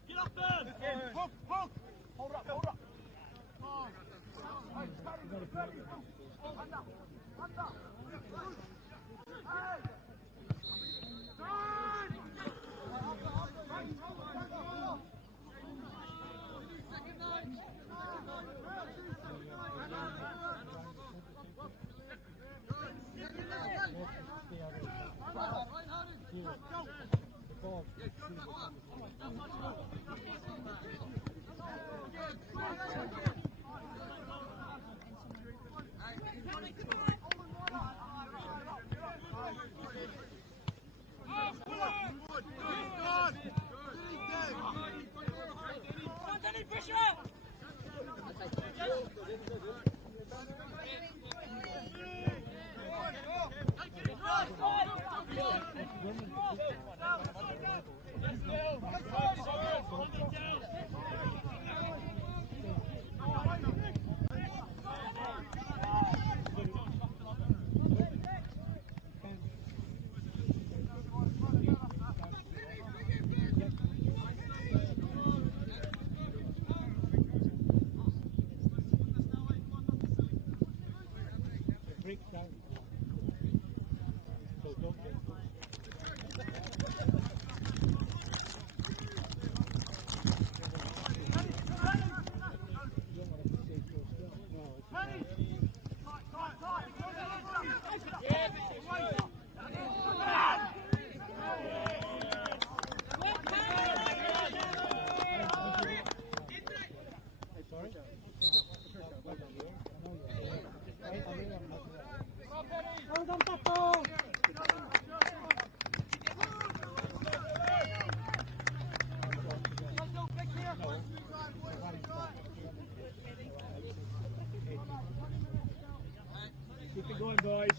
Get up there! Hook! Hook! Hold up, hold up! Sorry? Well done, Papo! Keep it going, boys.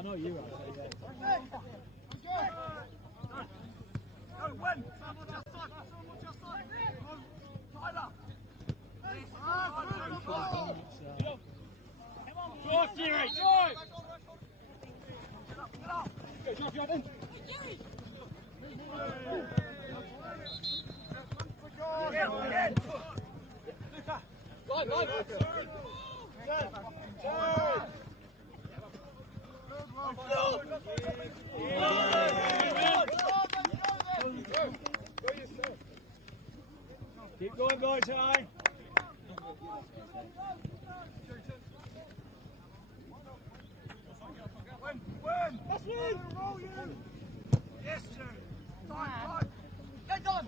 I know you are. Keep going, boys, high. That's win! Yes, sir. Time. Get done!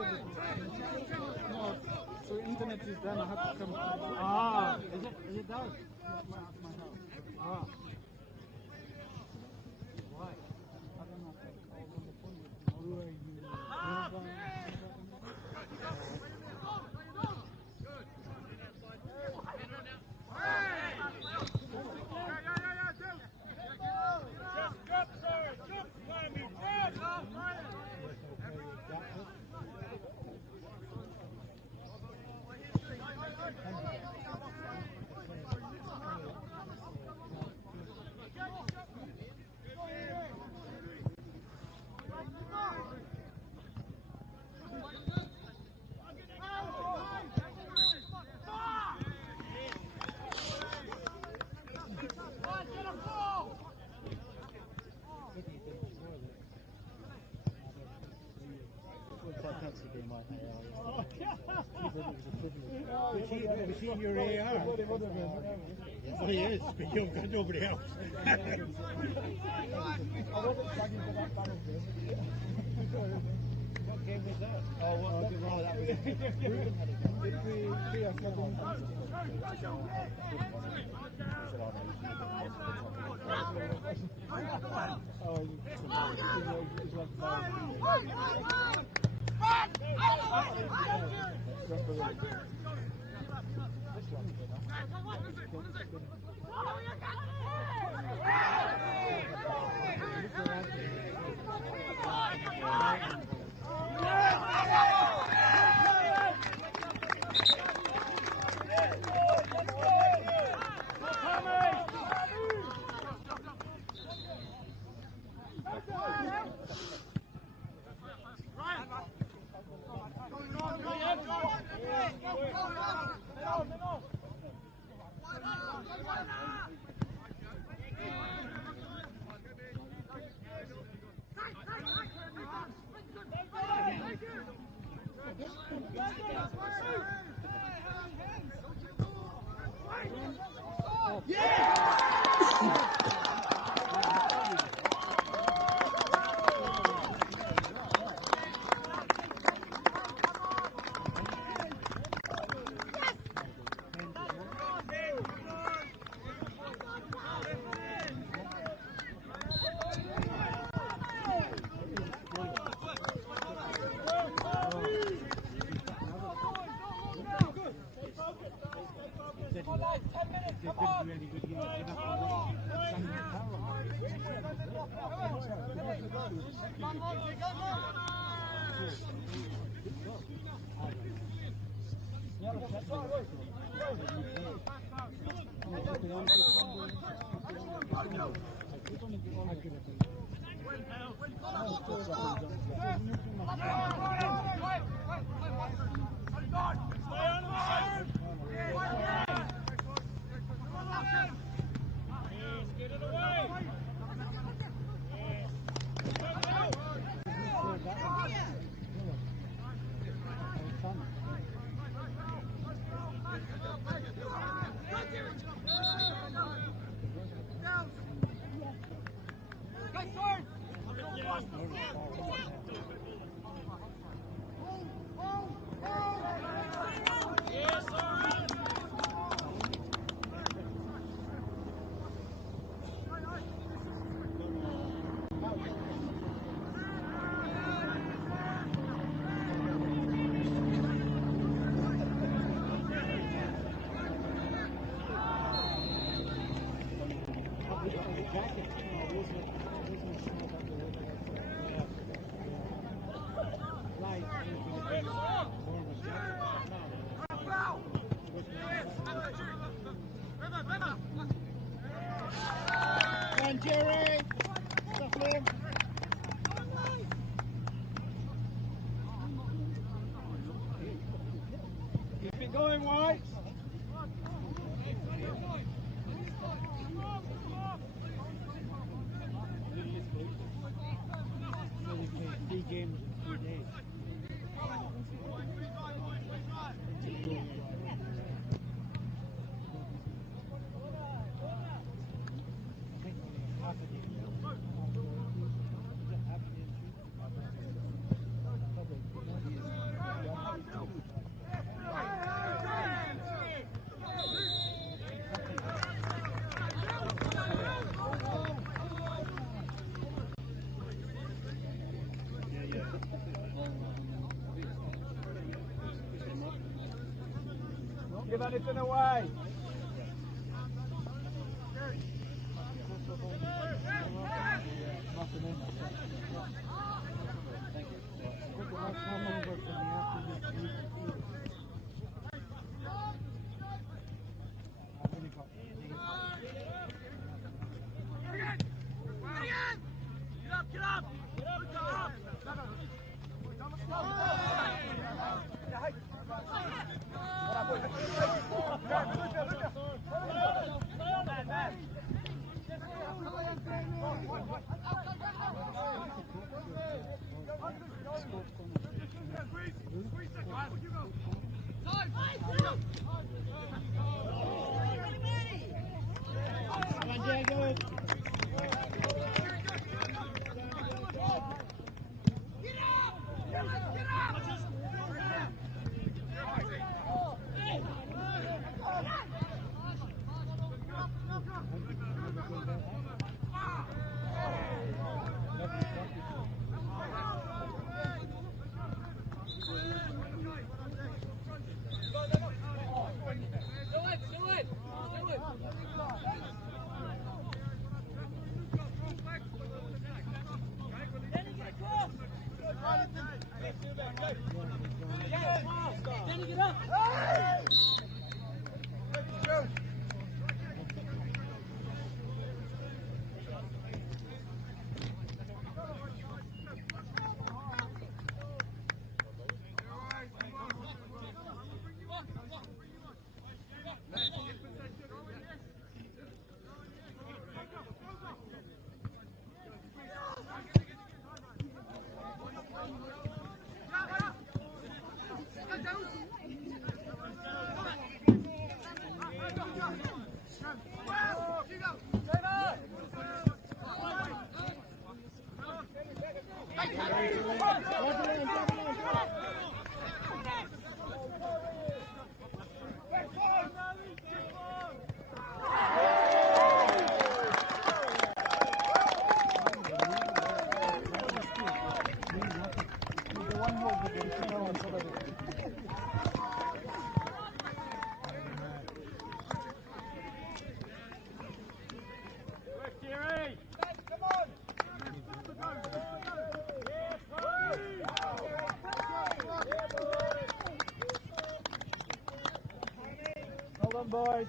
No, so internet is done. I have to come. Ah, is it done? My house. Ah. Why? I don't know. I was on the phone with Maria. Was he in your AR? Oh, he is, but you've got nobody else. What game was that? Oh, that was Jerry! Suffling! Keep it going, White. Three games in 3 days. Give anything away. Boys.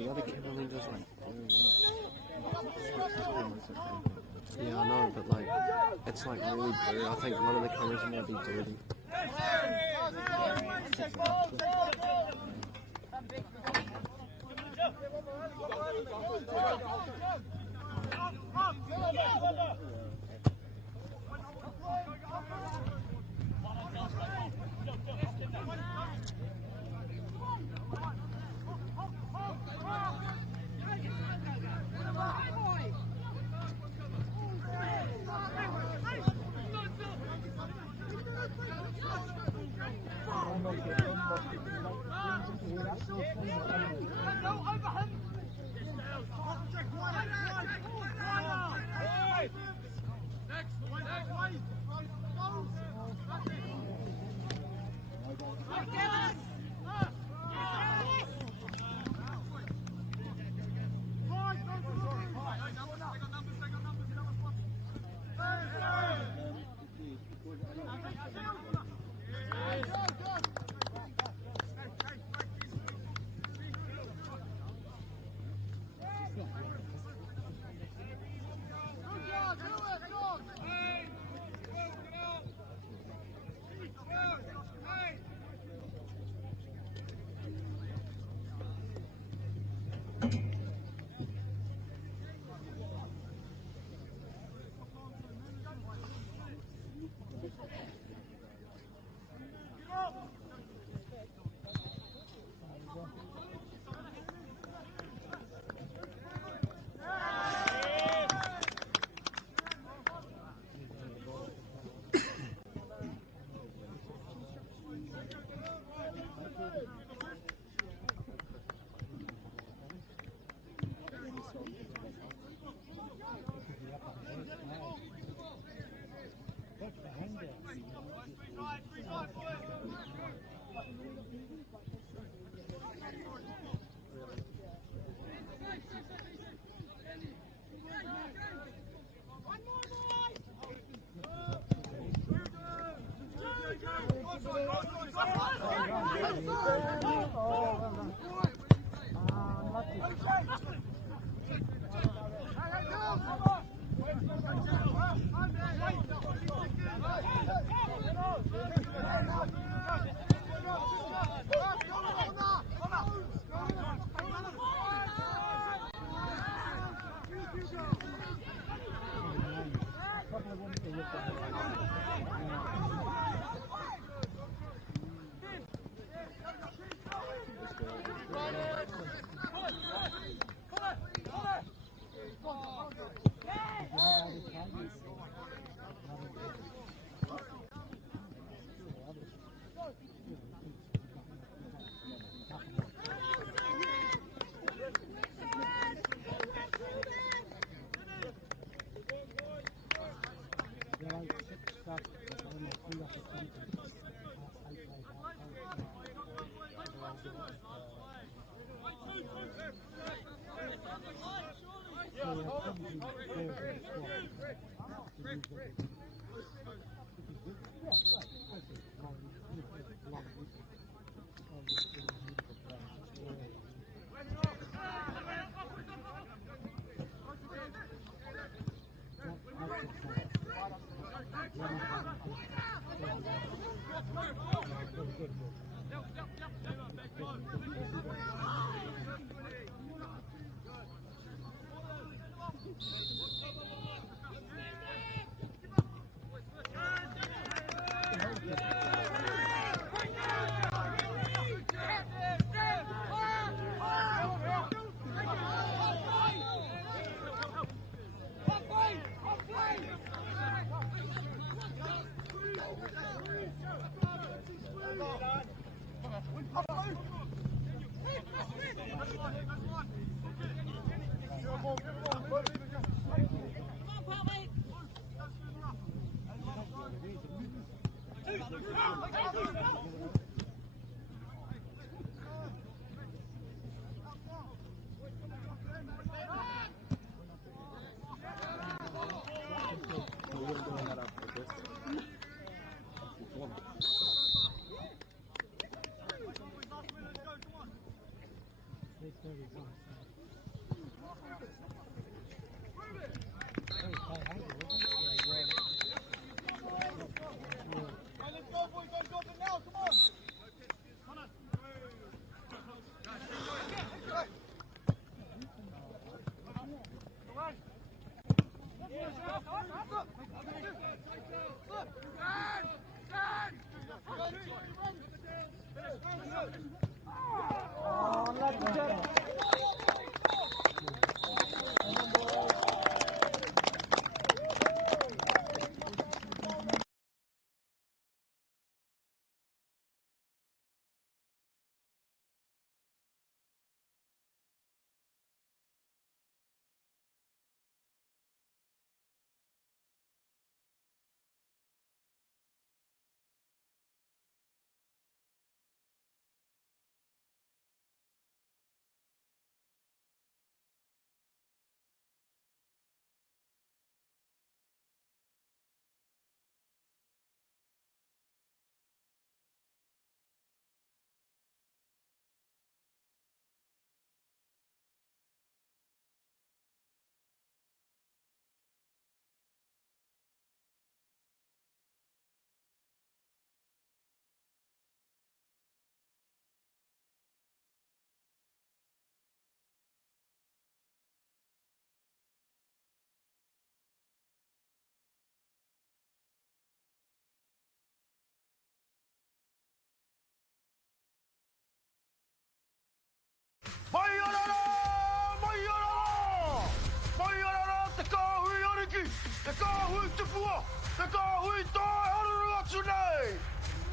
The other cameraman does like. Yeah, I know, but like, it's like really blurry. I think one of the cameras might be dirty.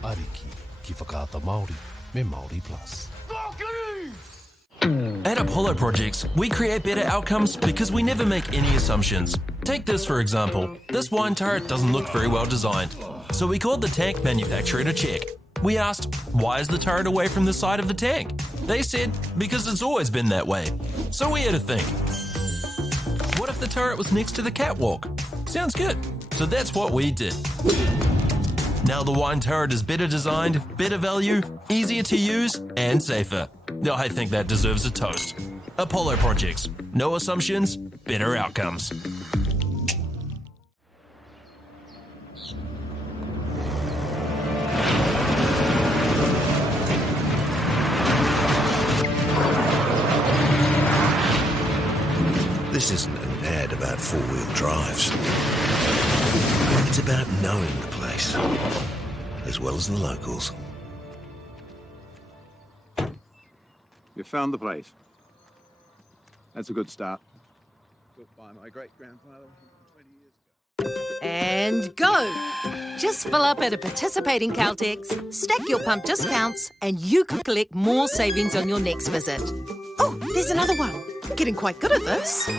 Ariki, ki whakaata Māori, me Māori Plus. At Apollo Projects, we create better outcomes because we never make any assumptions. Take this for example. This wine turret doesn't look very well designed. So we called the tank manufacturer to check. We asked, why is the turret away from the side of the tank? They said, because it's always been that way. So we had to think. What if the turret was next to the catwalk? Sounds good. So that's what we did. Now the wine turret is better designed, better value, easier to use, and safer. I think that deserves a toast. Apollo Projects. No assumptions, better outcomes. This isn't an ad about four-wheel drives. It's about knowing the place, as well as the locals. You found the place. That's a good start. Built by my great-grandfather 20 years ago. And go! Just fill up at a participating Caltex, stack your pump discounts, and you could collect more savings on your next visit. Oh, there's another one. Getting quite good at this.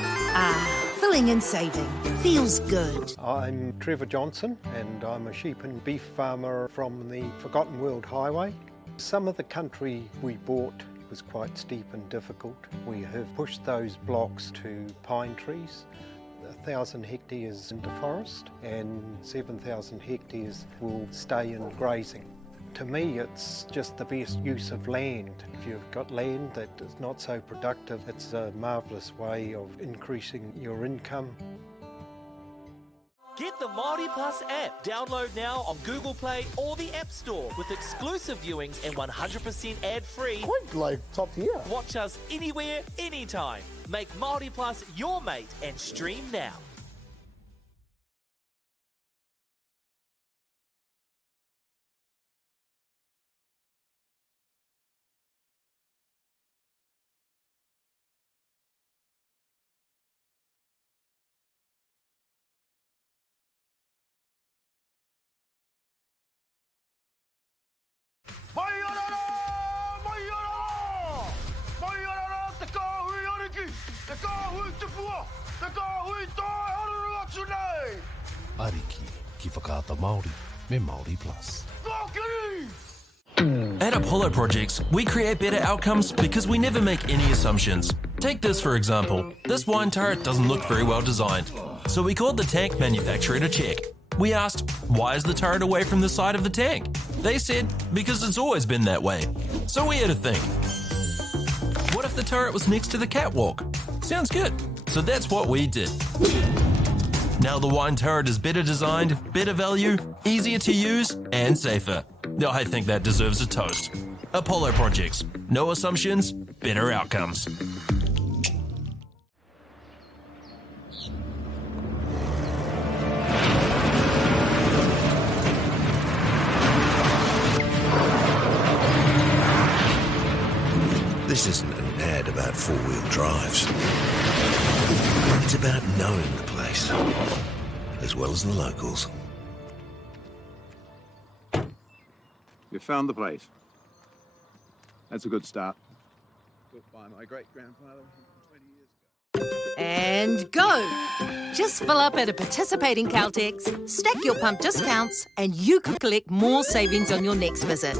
Filling and saving. Feels good. I'm Trevor Johnson and I'm a sheep and beef farmer from the Forgotten World Highway. Some of the country we bought was quite steep and difficult. We have pushed those blocks to pine trees. 1,000 hectares into forest and 7,000 hectares will stay in grazing. To me, it's just the best use of land. If you've got land that is not so productive, it's a marvellous way of increasing your income. Get the Māori Plus app. Download now on Google Play or the App Store with exclusive viewings and 100% ad-free. Quite like top tier. Watch us anywhere, anytime. Make Māori Plus your mate and stream now. Ariki, ki whakaata Māori, me Māori Plus. At Apollo Projects, we create better outcomes because we never make any assumptions. Take this for example. This wine turret doesn't look very well designed. So we called the tank manufacturer to check. We asked, why is the turret away from the side of the tank? They said, because it's always been that way. So we had to think. What if the turret was next to the catwalk? Sounds good. So that's what we did. Now the wine turret is better designed, better value, easier to use, and safer. I think that deserves a toast. Apollo Projects. No assumptions, better outcomes. This isn't an ad about four-wheel drives. It's about knowing the place, as well as the locals. You found the place. That's a good start. Built by my great-grandfather 20 years ago. And go! Just fill up at a participating Caltex, stack your pump discounts, and you could collect more savings on your next visit.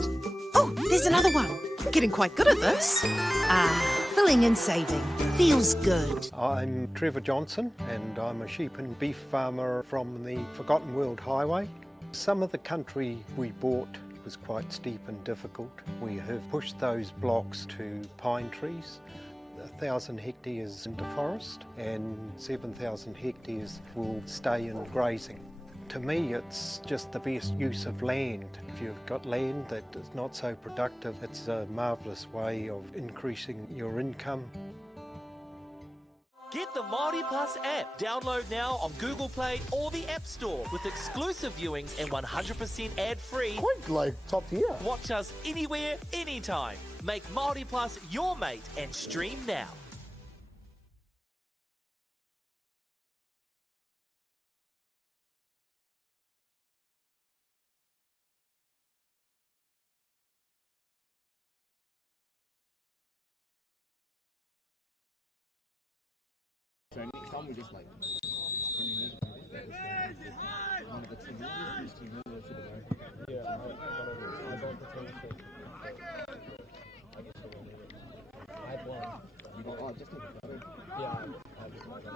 Oh, there's another one. Getting quite good at this. Filling and saving. Feels good. I'm Trevor Johnson and I'm a sheep and beef farmer from the Forgotten World Highway. Some of the country we bought was quite steep and difficult. We have pushed those blocks to pine trees. 1,000 hectares into forest and 7,000 hectares will stay in grazing. To me, it's just the best use of land. If you've got land that is not so productive, it's a marvellous way of increasing your income. Get the Māori Plus app. Download now on Google Play or the App Store with exclusive viewings and 100% ad-free. Quite like top tier. Watch us anywhere, anytime. Make Māori Plus your mate and stream now. So next time we just like when you need one of the two movies, these two movies should have. Yeah, I got the two. I guess we'll do it. I had one. You got just take a photo. Yeah, I just like that.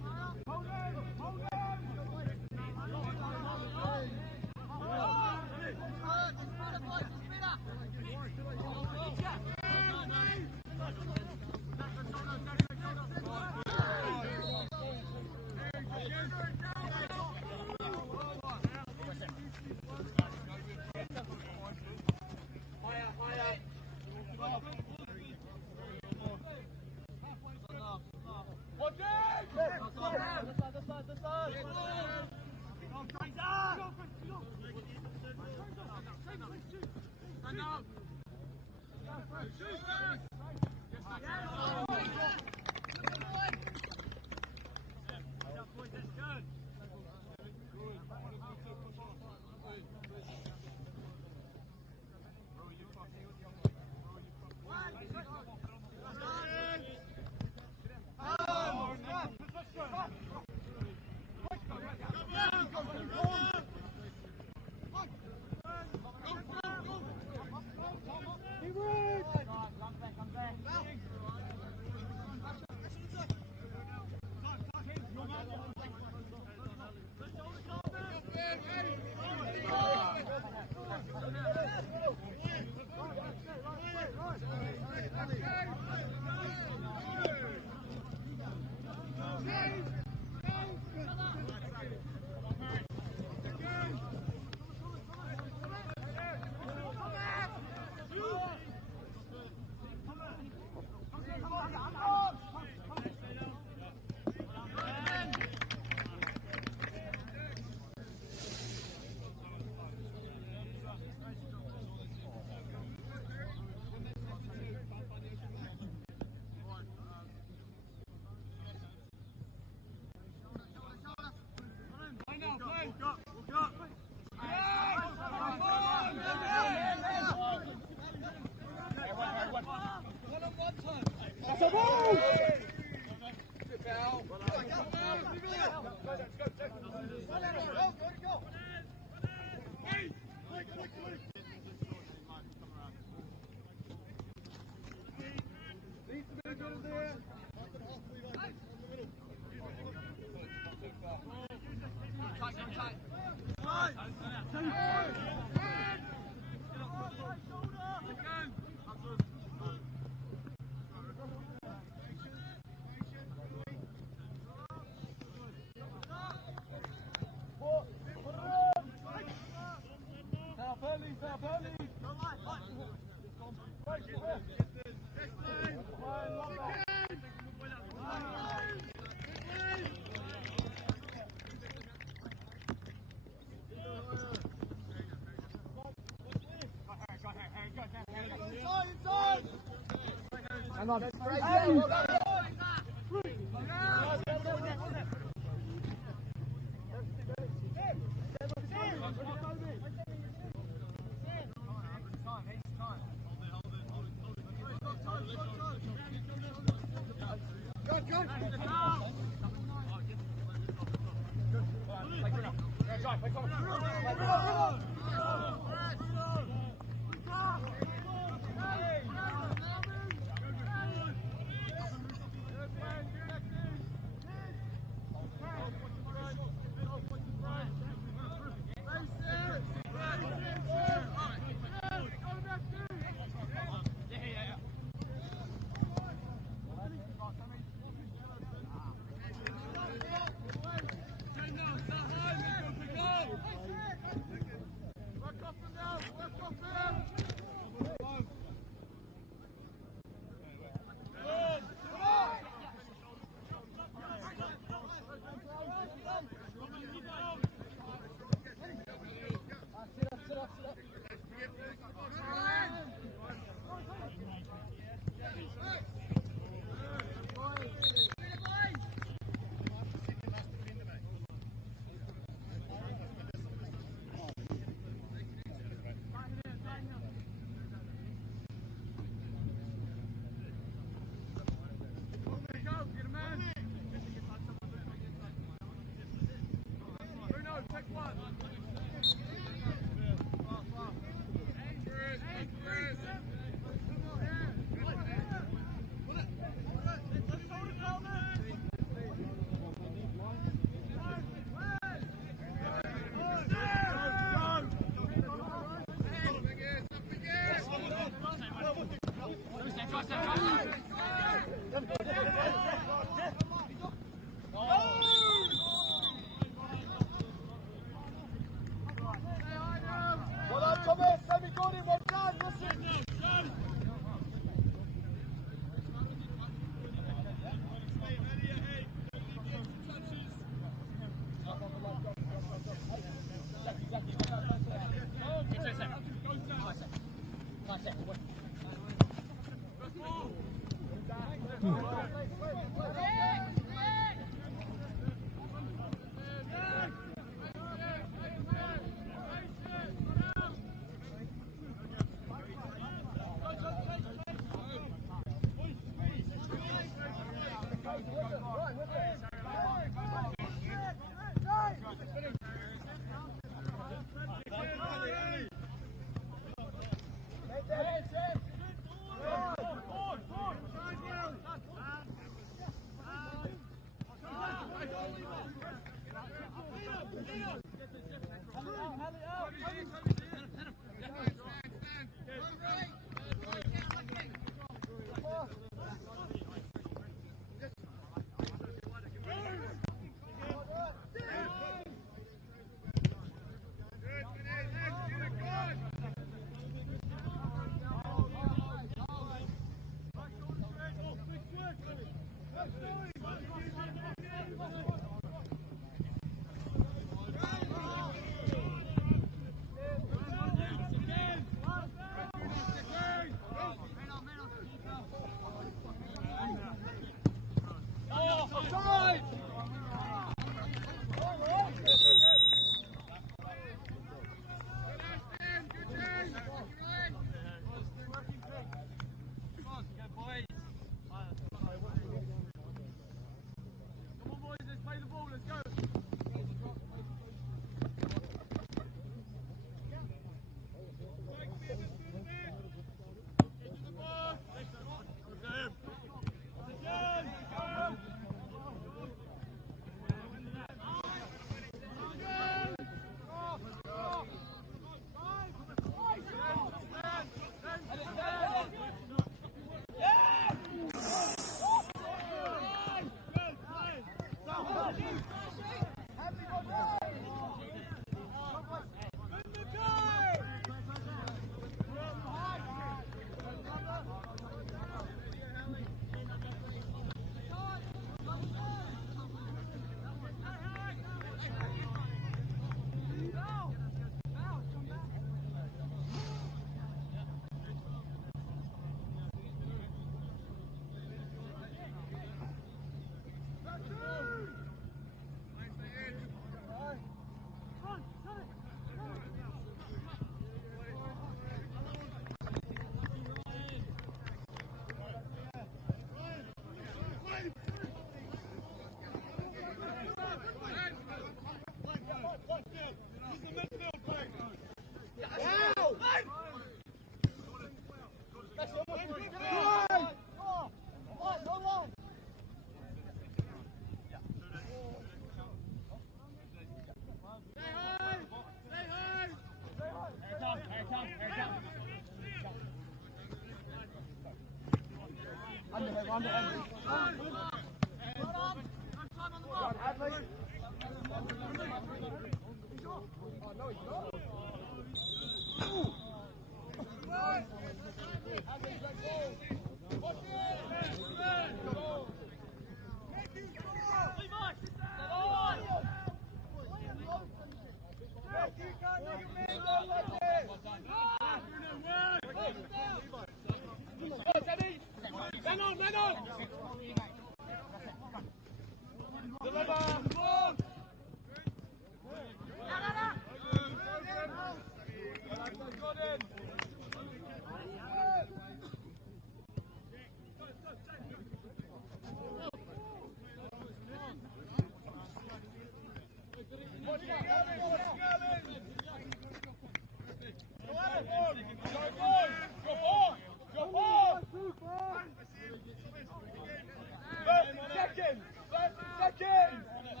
Second!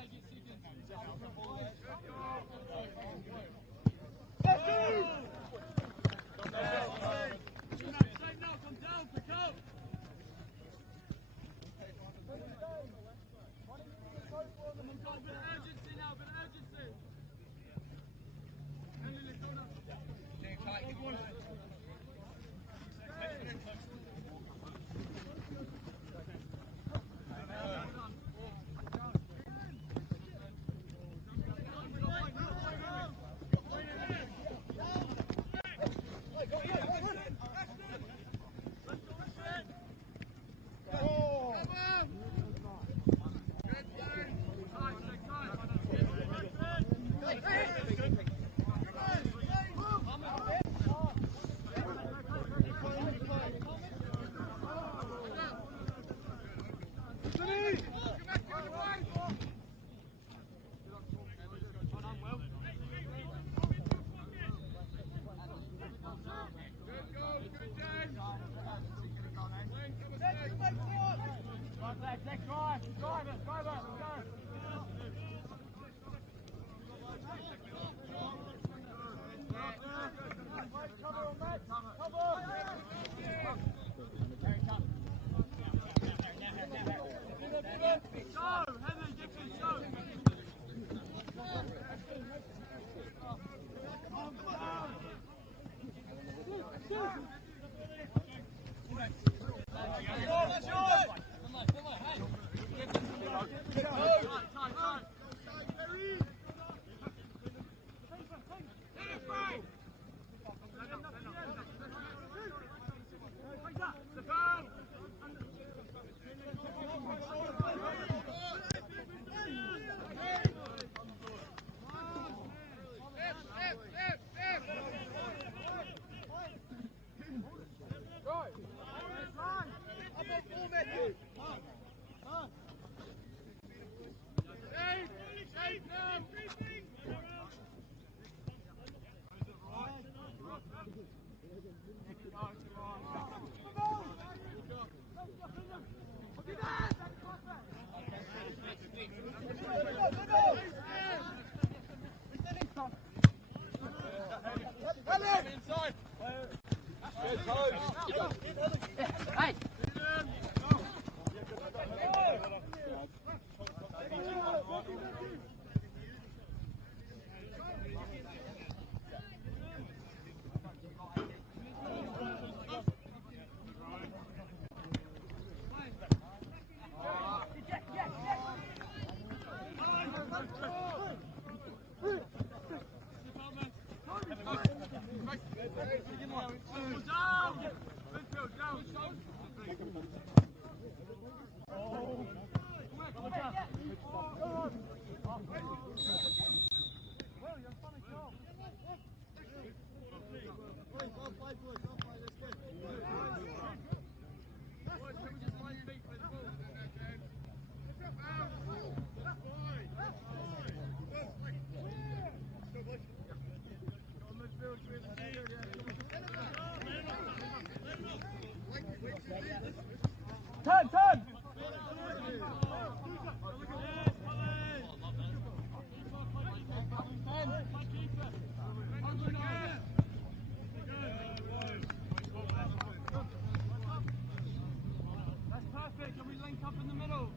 Turn, turn! That's perfect. Can we link up in the middle?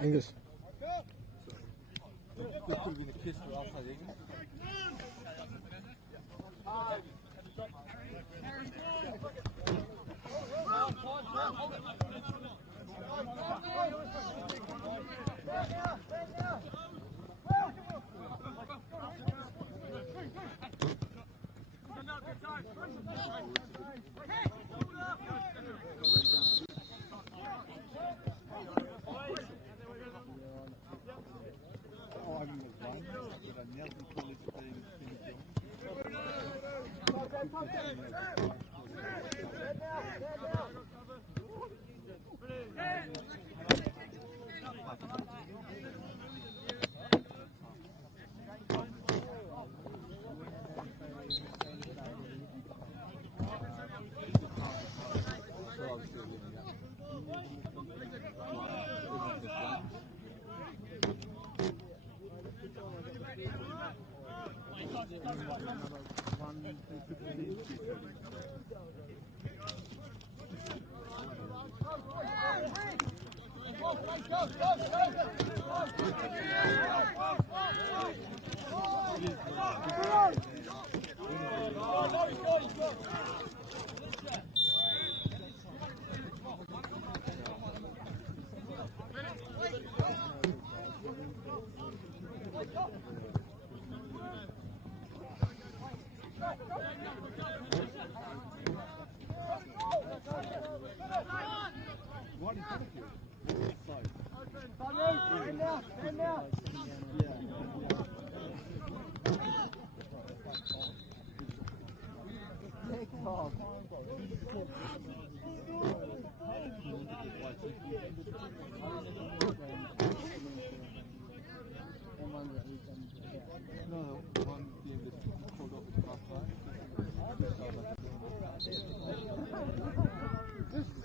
Angus. That could have been a kiss for outside England.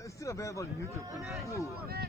It's still available on YouTube. It's cool.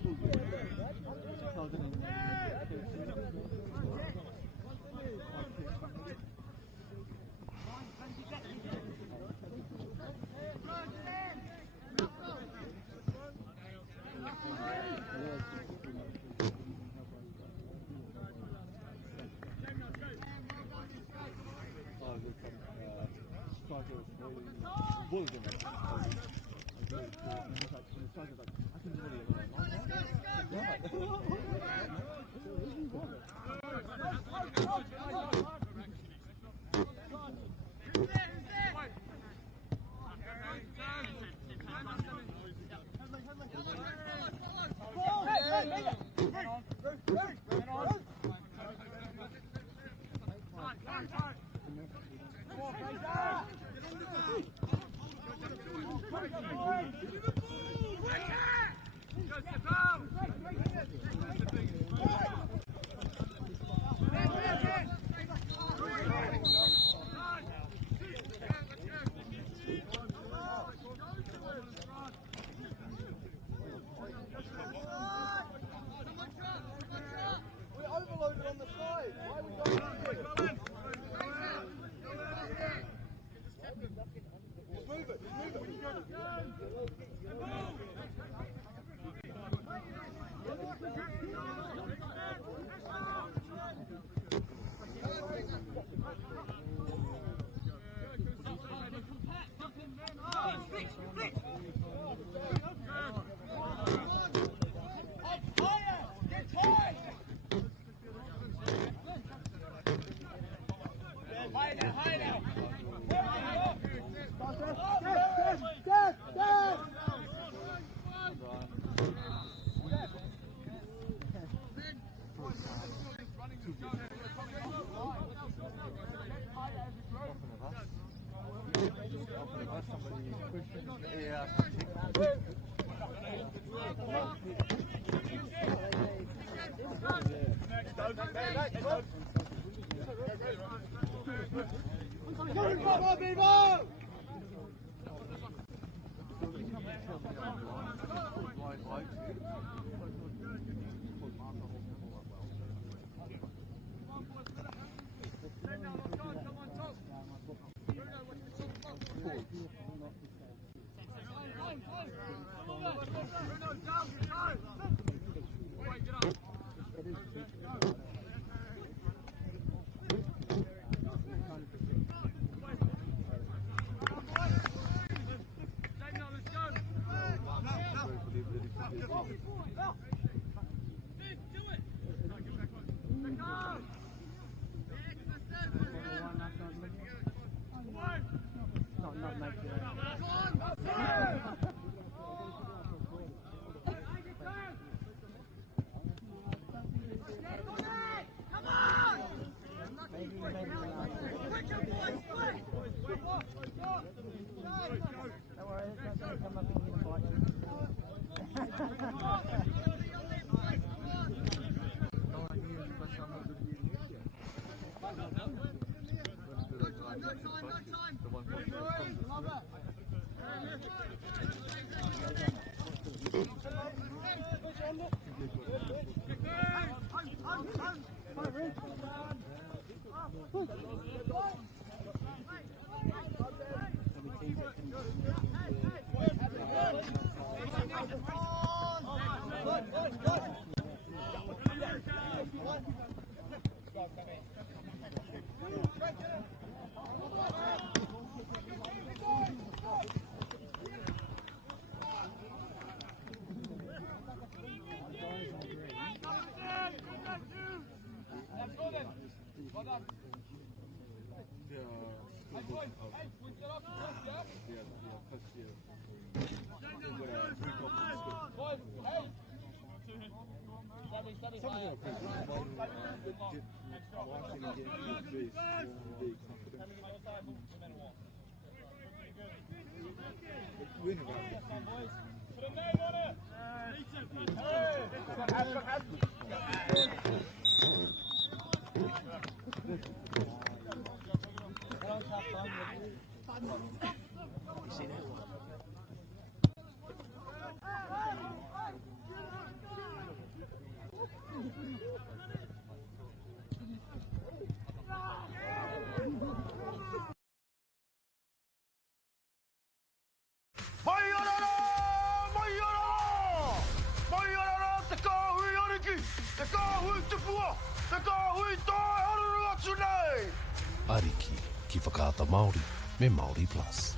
Ariki, ki whakaata Māori, me Māori Plus.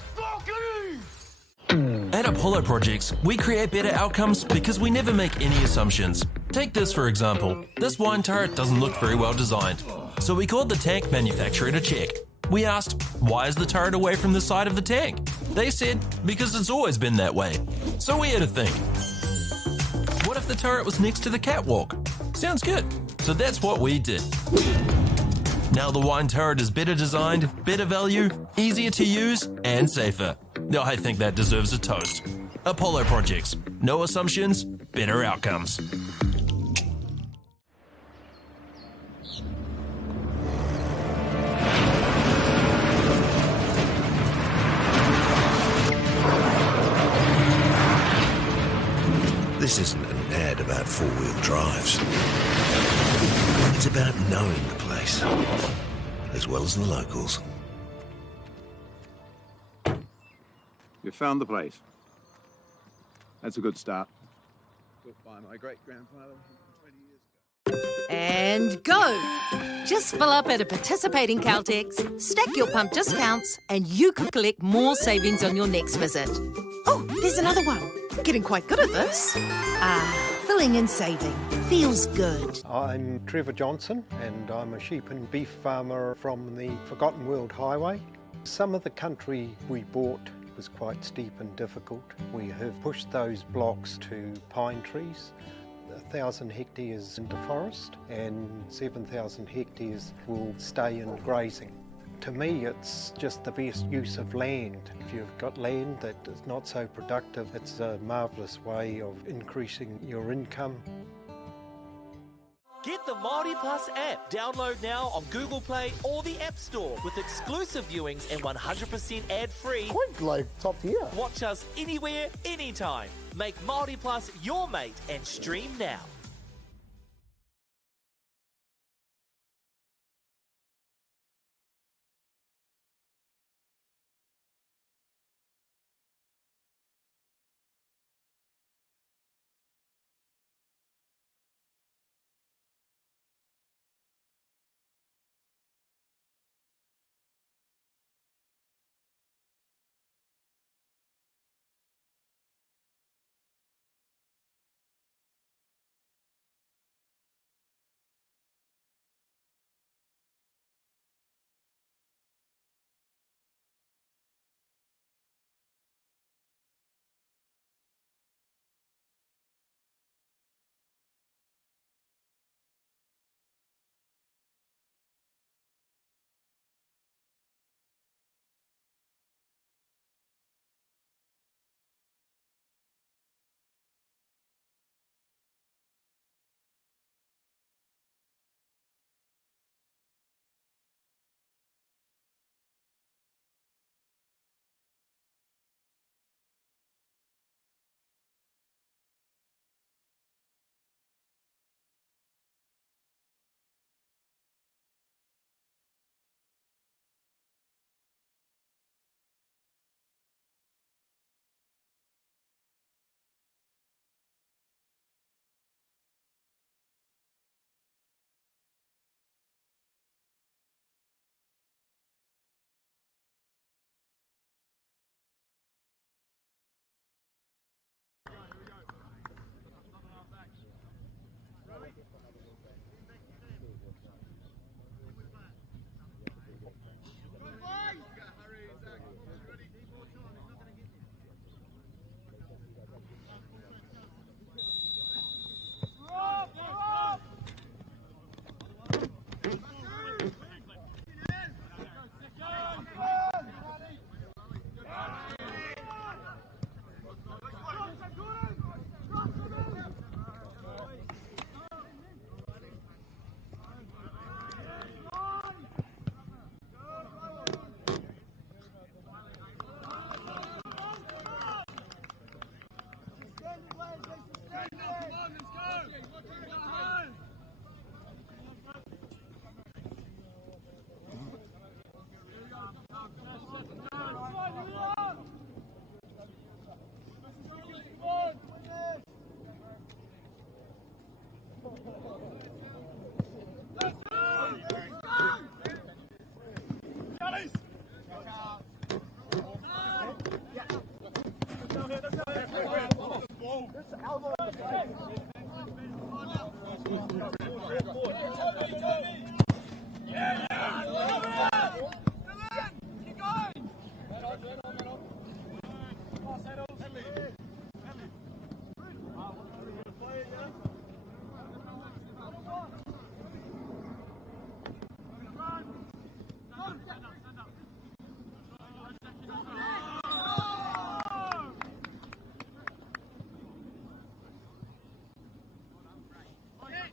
At Apollo Projects, we create better outcomes because we never make any assumptions. Take this for example. This wine turret doesn't look very well designed. So we called the tank manufacturer to check. We asked, why is the turret away from the side of the tank? They said, because it's always been that way. So we had to think. What if the turret was next to the catwalk? Sounds good. So that's what we did. Now the wine turret is better designed, better value, easier to use, and safer. I think that deserves a toast. Apollo Projects. No assumptions, better outcomes. This isn't an ad about four-wheel drives. It's about knowing the place, as well as the locals. You found the place. That's a good start. Built by my great-grandfather 20 years ago. And go! Just fill up at a participating Caltex, stack your pump discounts, and you could collect more savings on your next visit. Oh, there's another one. Getting quite good at this. Filling and saving. Feels good. I'm Trevor Johnson and I'm a sheep and beef farmer from the Forgotten World Highway. Some of the country we bought was quite steep and difficult. We have pushed those blocks to pine trees. 1,000 hectares into forest and 7,000 hectares will stay in grazing. To me, it's just the best use of land. If you've got land that is not so productive, it's a marvellous way of increasing your income. Get the Māori Plus app. Download now on Google Play or the App Store with exclusive viewings and 100% ad-free. Quite like top tier. Watch us anywhere, anytime. Make Māori Plus your mate and stream now.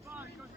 Fine, go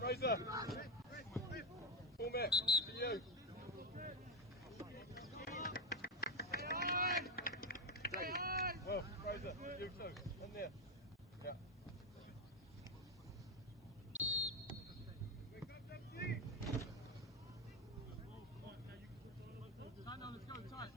Fraser! Full mix, to you. Well, Fraser, you too. In there. Yeah. No, let's go tight.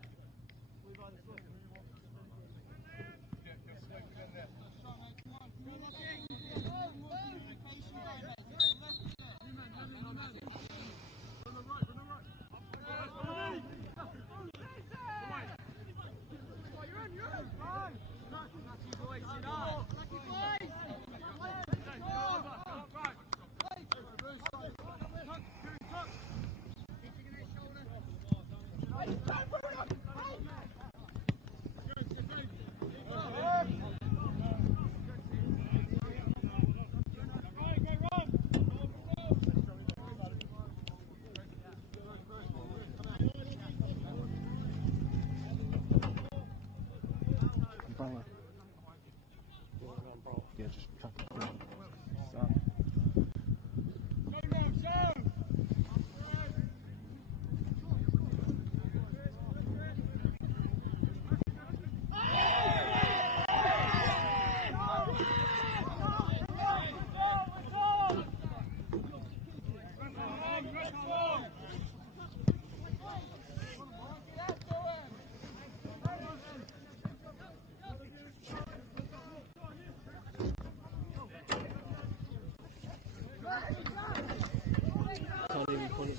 Can't even pull it.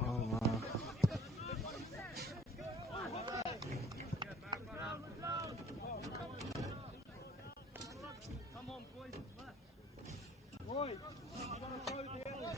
Oh, Come on, boys. Boys, you gotta throw the other.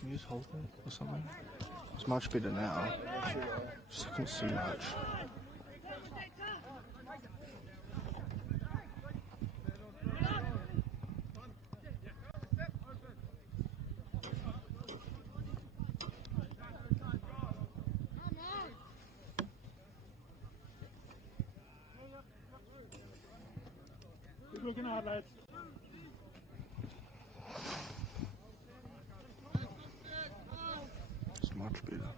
Can you just hold it or something? It's much better now. Just couldn't see much. Good looking out, lads. It's much better.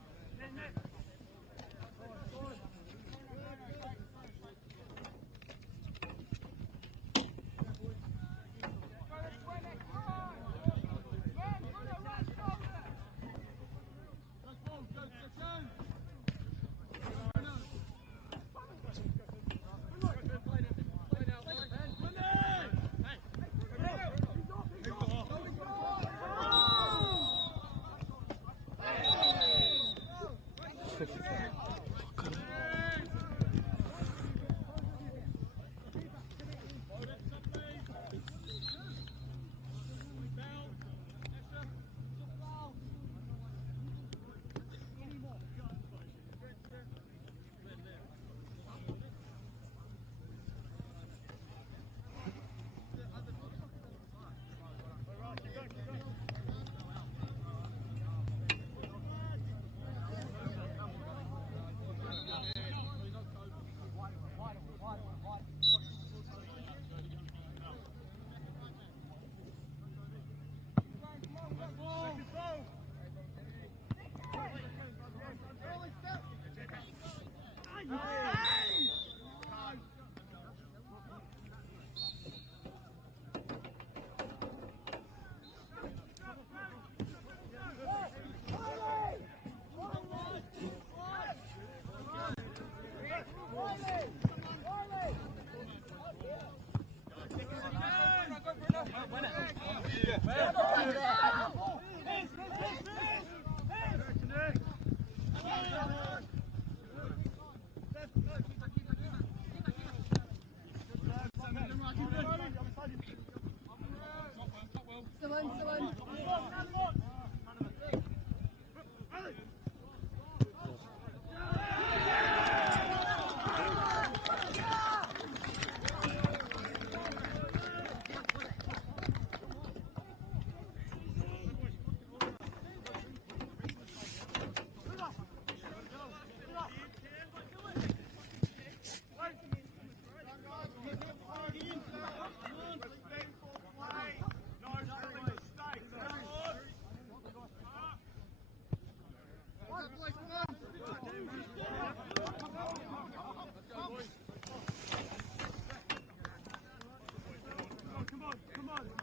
Come on.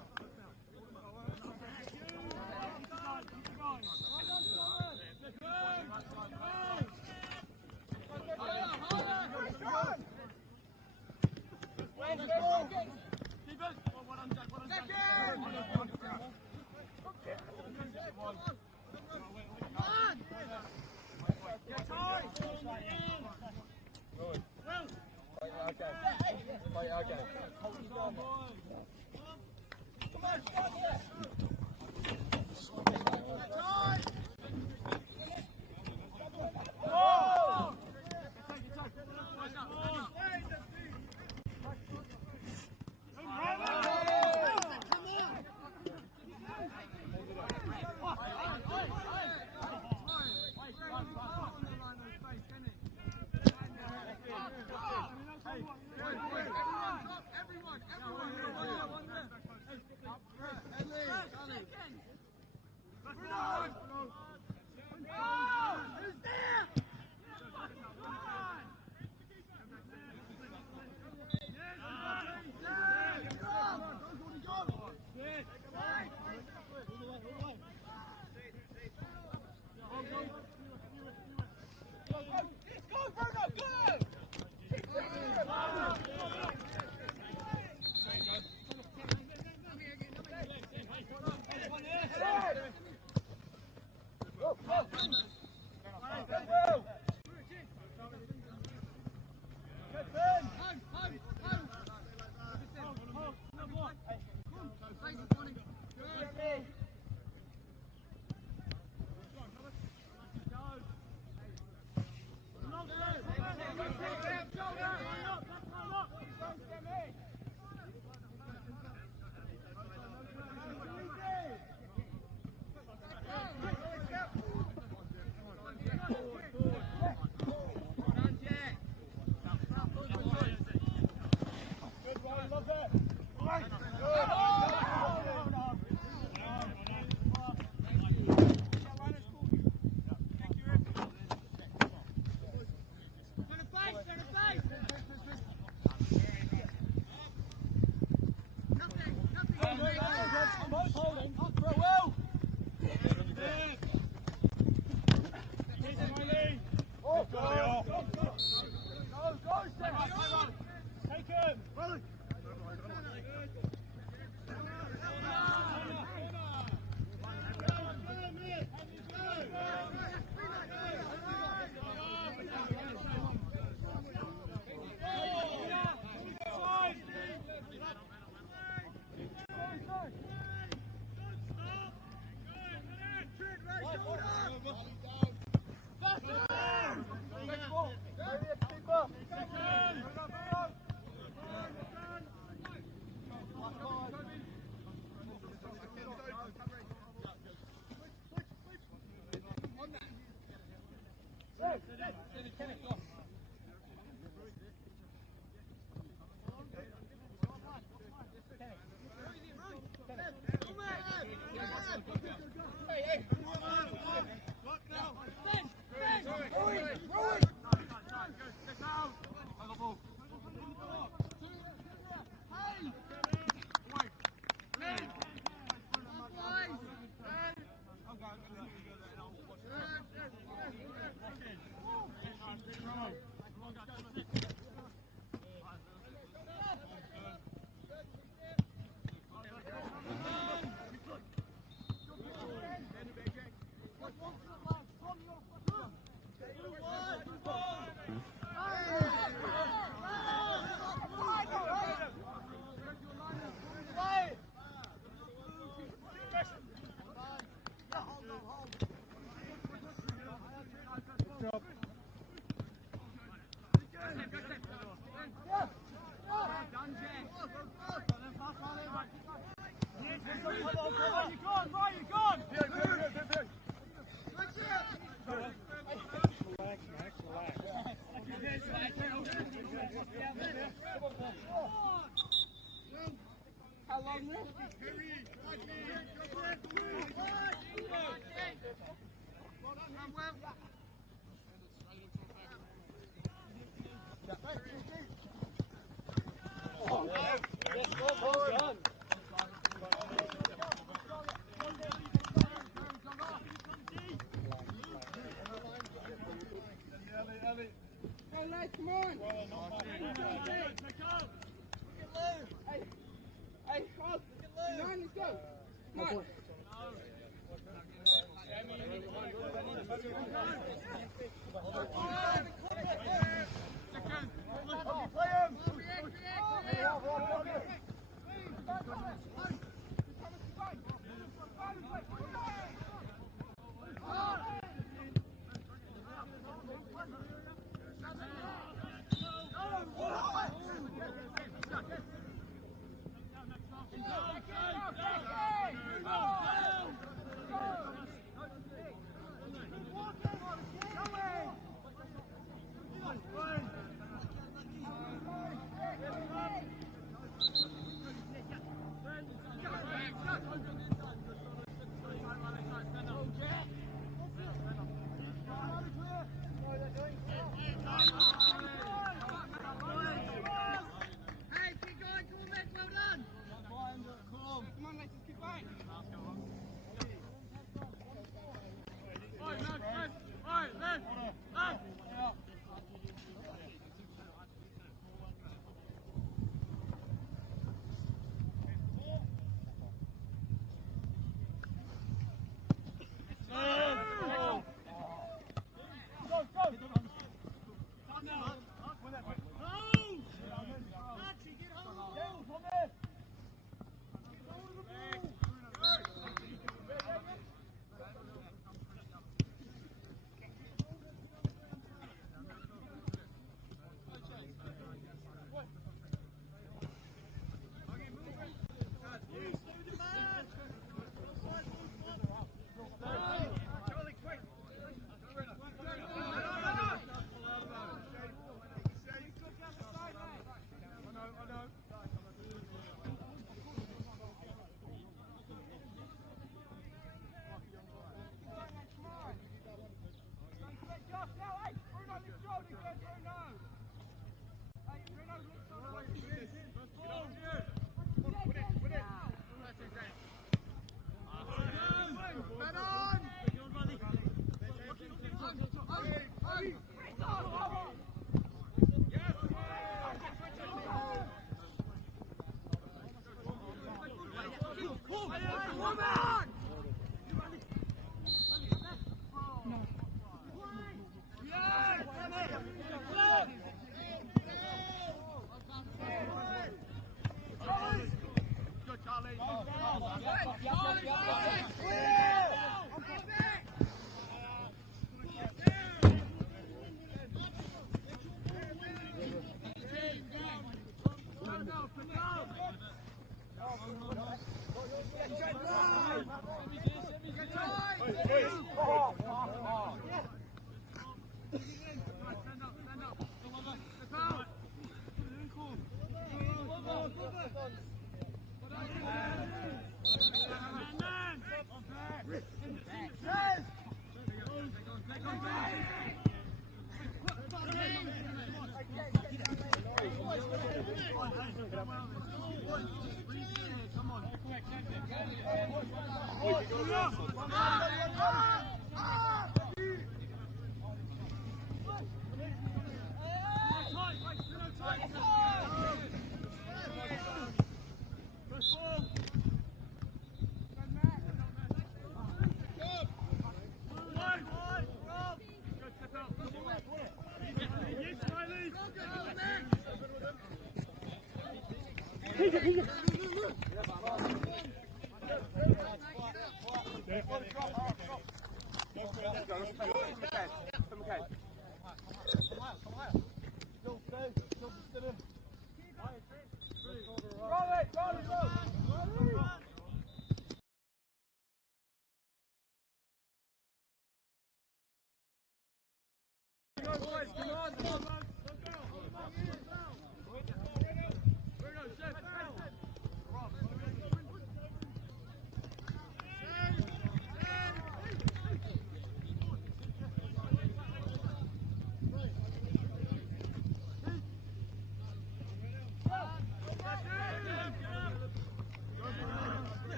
Come on! Hey, Rob, let's go! Come on!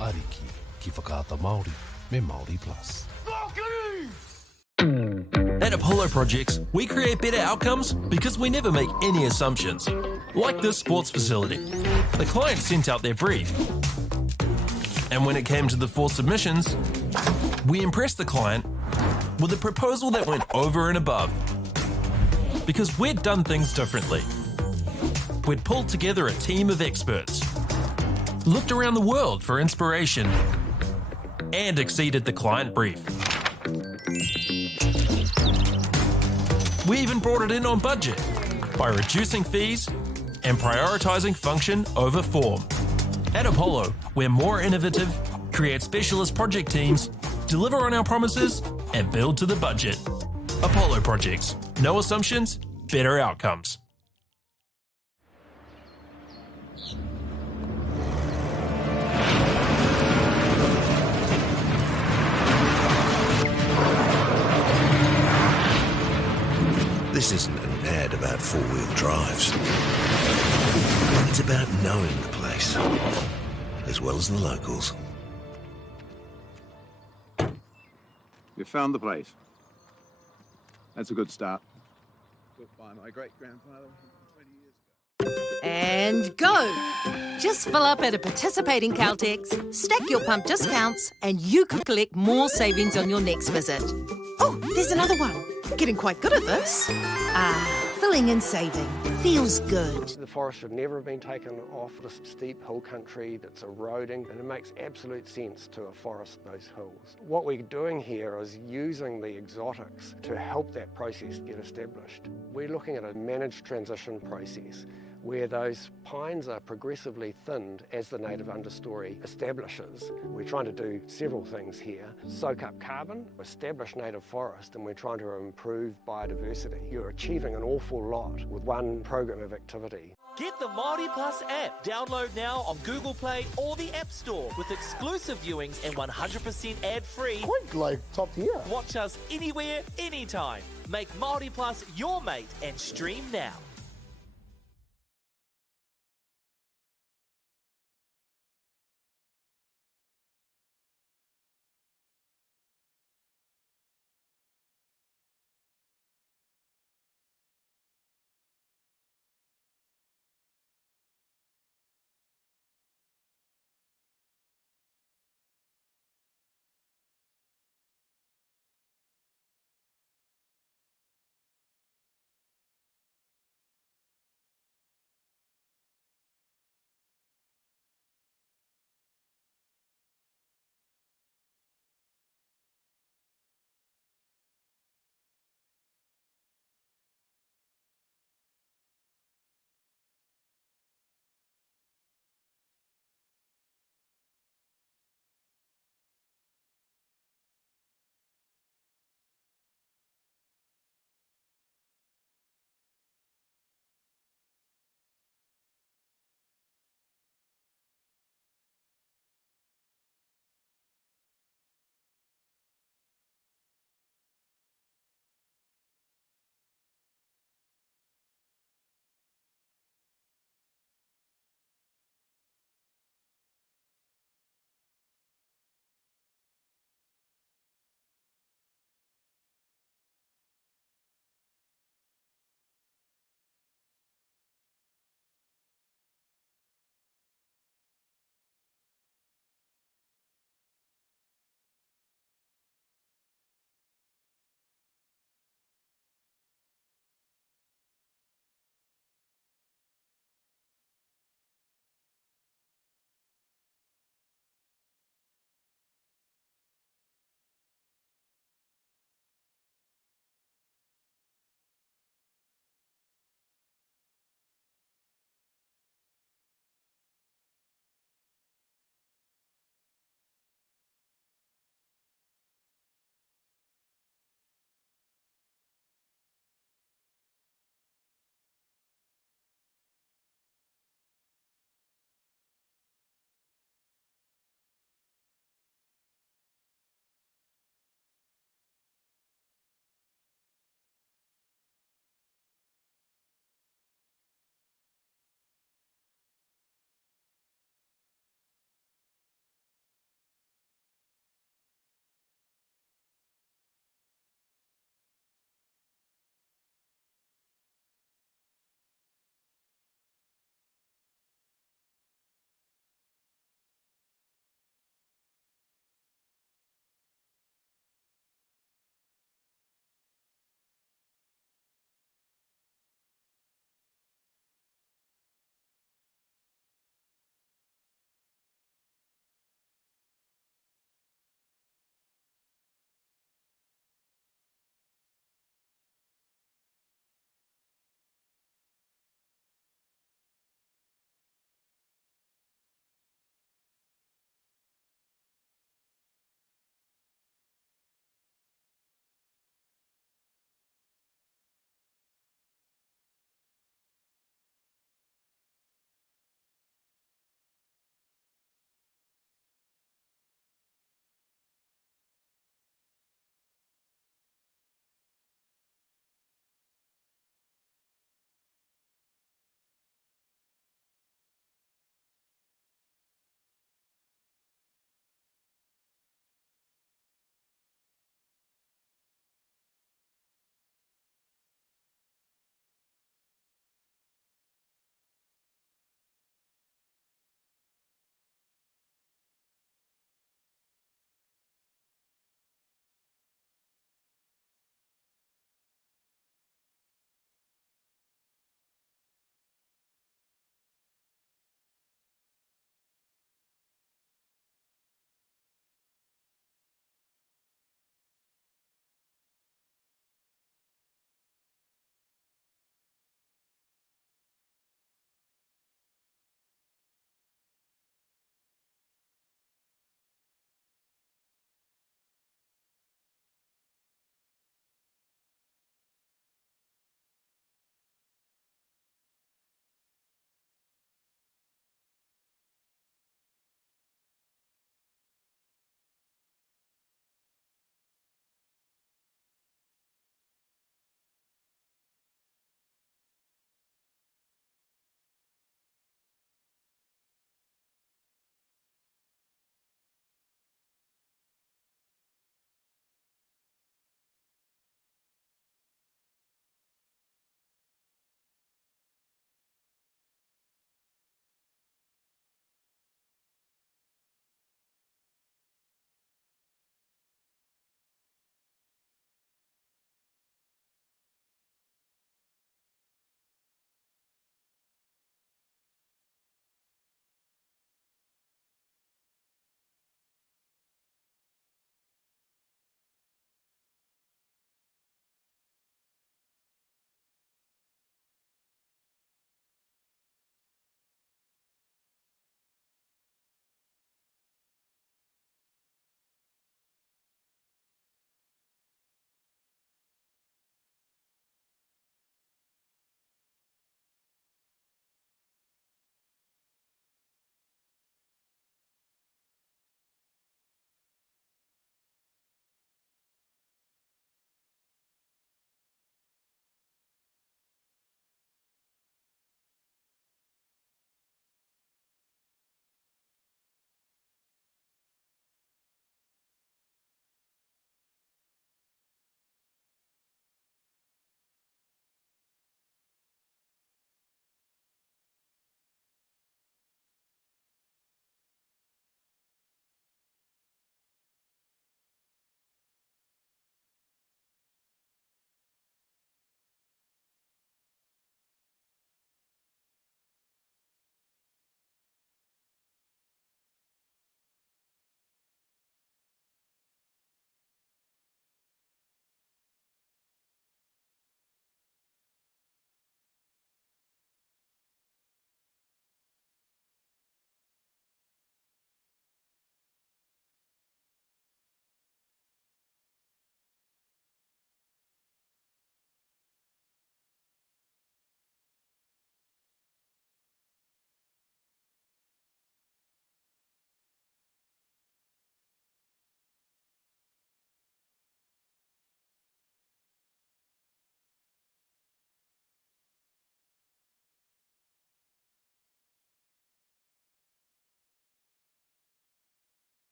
Ariki, ki whakaata Māori, me Māori Plus. At Apollo Projects, we create better outcomes because we never make any assumptions. Like this sports facility. The client sent out their brief. And when it came to the 4 submissions, we impressed the client with a proposal that went over and above. Because we'd done things differently. We'd pulled together a team of experts, looked around the world for inspiration, and exceeded the client brief. We even brought it in on budget by reducing fees and prioritising function over form. At Apollo, we're more innovative, create specialist project teams, deliver on our promises, and build to the budget. Apollo Projects. No assumptions, better outcomes. This isn't an ad about 4-wheel drives. It's about knowing the place, as well as the locals. You found the place. That's a good start. Built by my great-grandfather 20 years ago. And go! Just fill up at a participating Caltex, stack your pump discounts, and you could collect more savings on your next visit. Oh, there's another one. Getting quite good at this. Filling and saving. Feels good. The forest should never have been taken off this steep hill country that's eroding, and it makes absolute sense to afforest those hills. What we're doing here is using the exotics to help that process get established. We're looking at a managed transition process where those pines are progressively thinned as the native understory establishes. We're trying to do several things here. Soak up carbon, establish native forest, and we're trying to improve biodiversity. You're achieving an awful lot with one program of activity. Get the Māori Plus app. Download now on Google Play or the App Store with exclusive viewings and 100% ad-free. Quite like top tier. Watch us anywhere, anytime. Make Māori Plus your mate and stream now.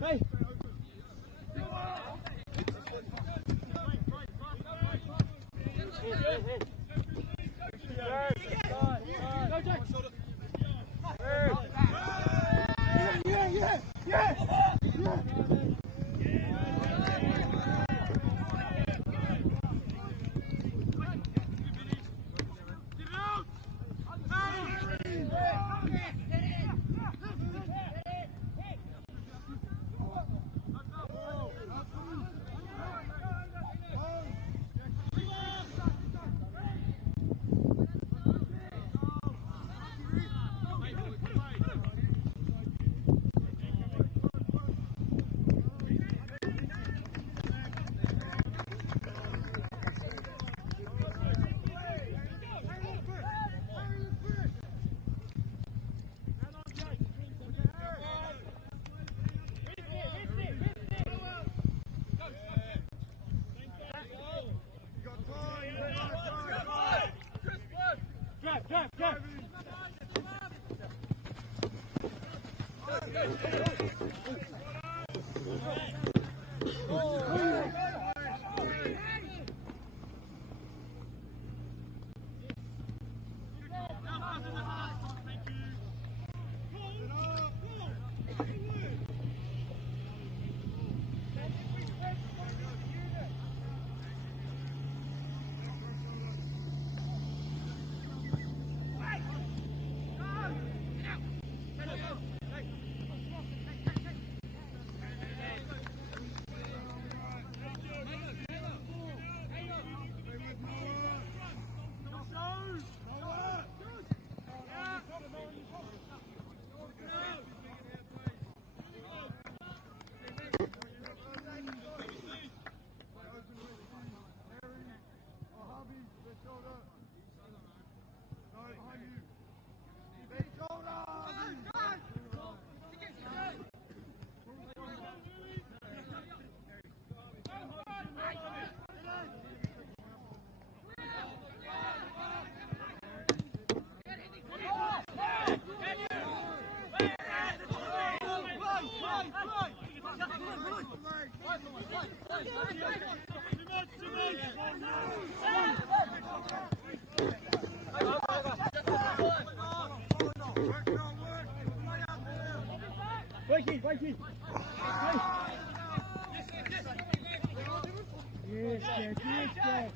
Hey! Wakey, wakey. Yes, yes, yes, yes.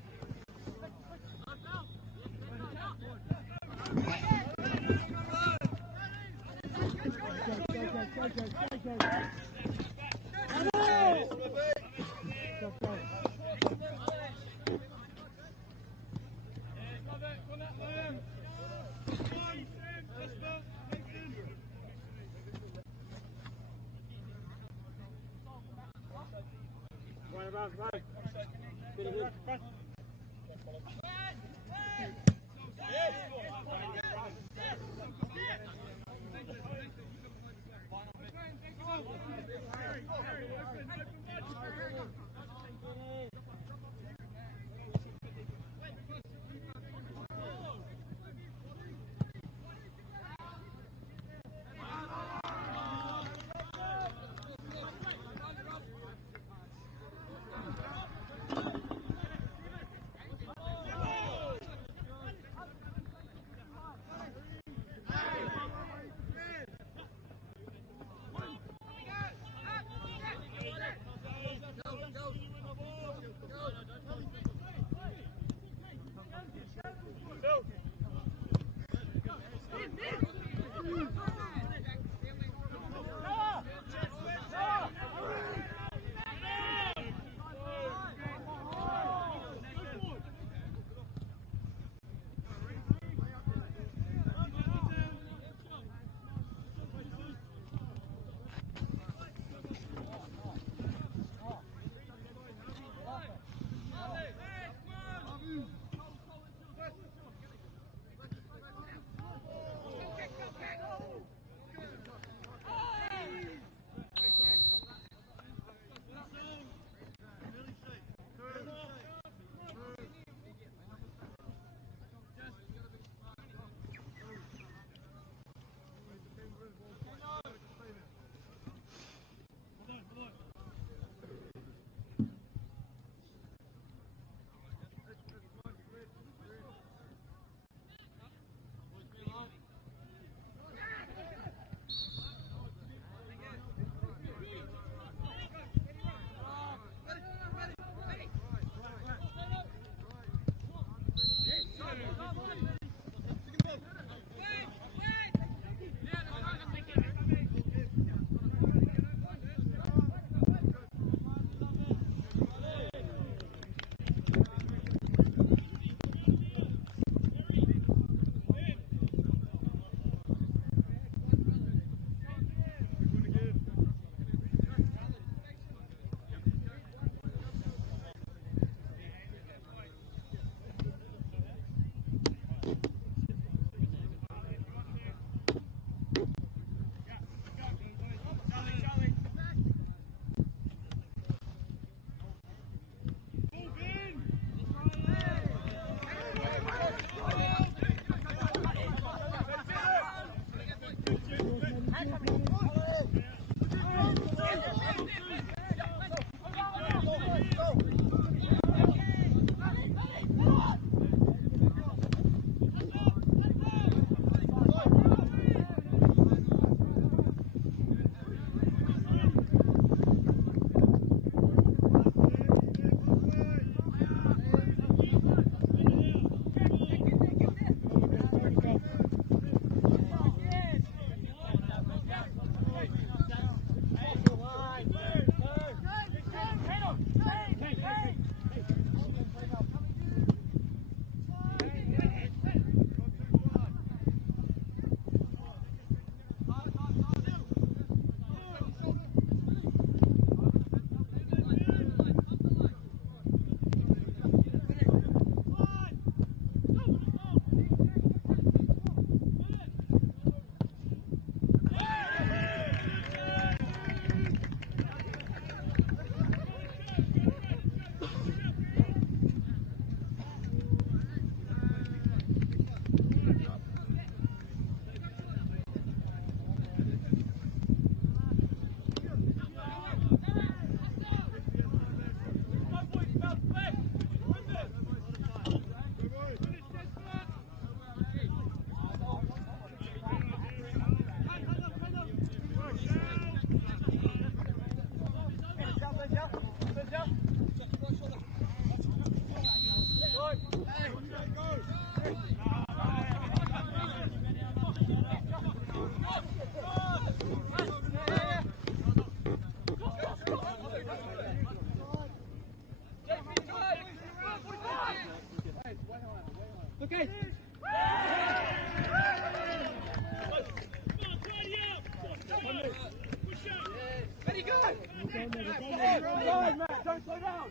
Matt, don't slow down.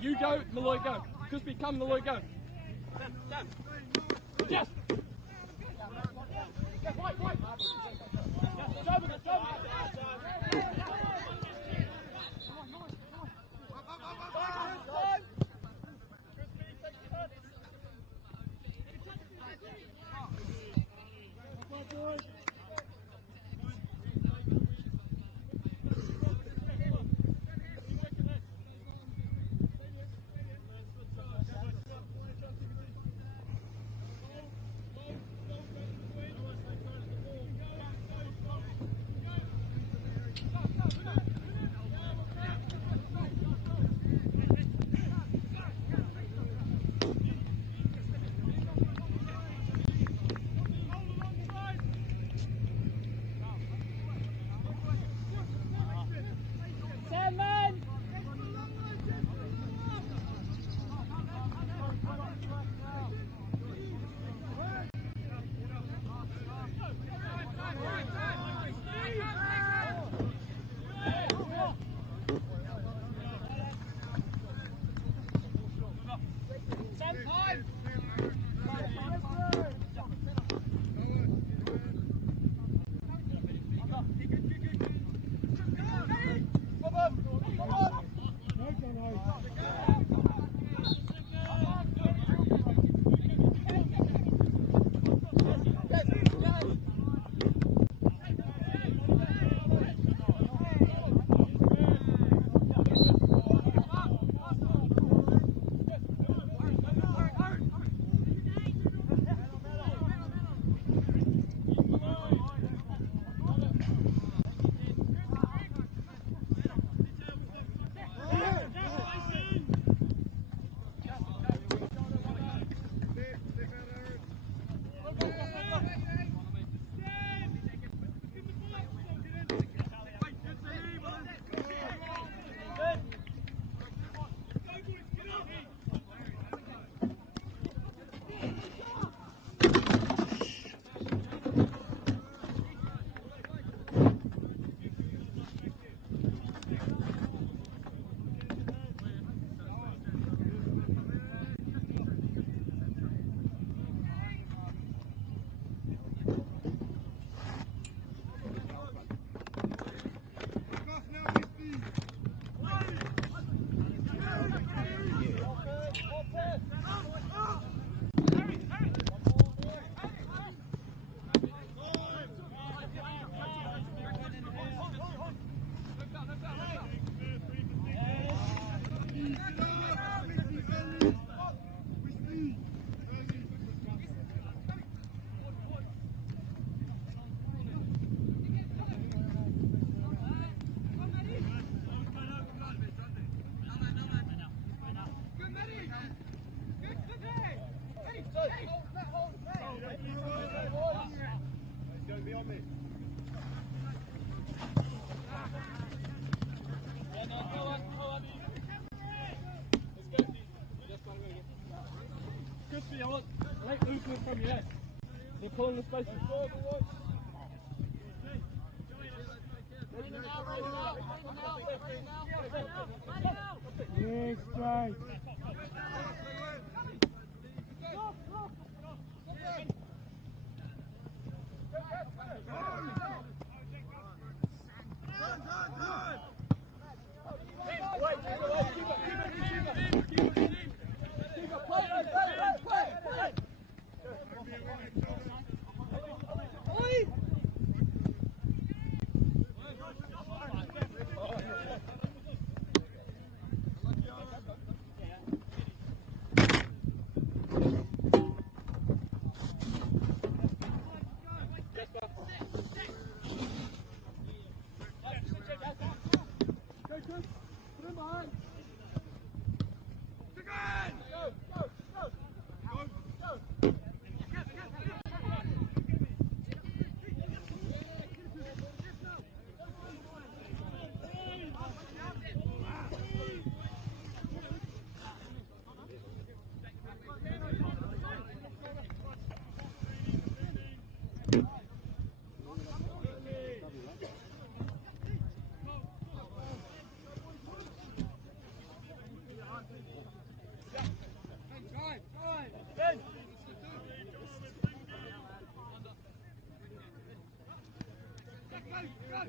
You go, Malloy go. Crispy, come, Malloy go. Yes. Crispy, I want late movement from you. They're pulling the spaces forward. Yes, straight.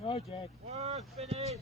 Go, Jack. Work, finish.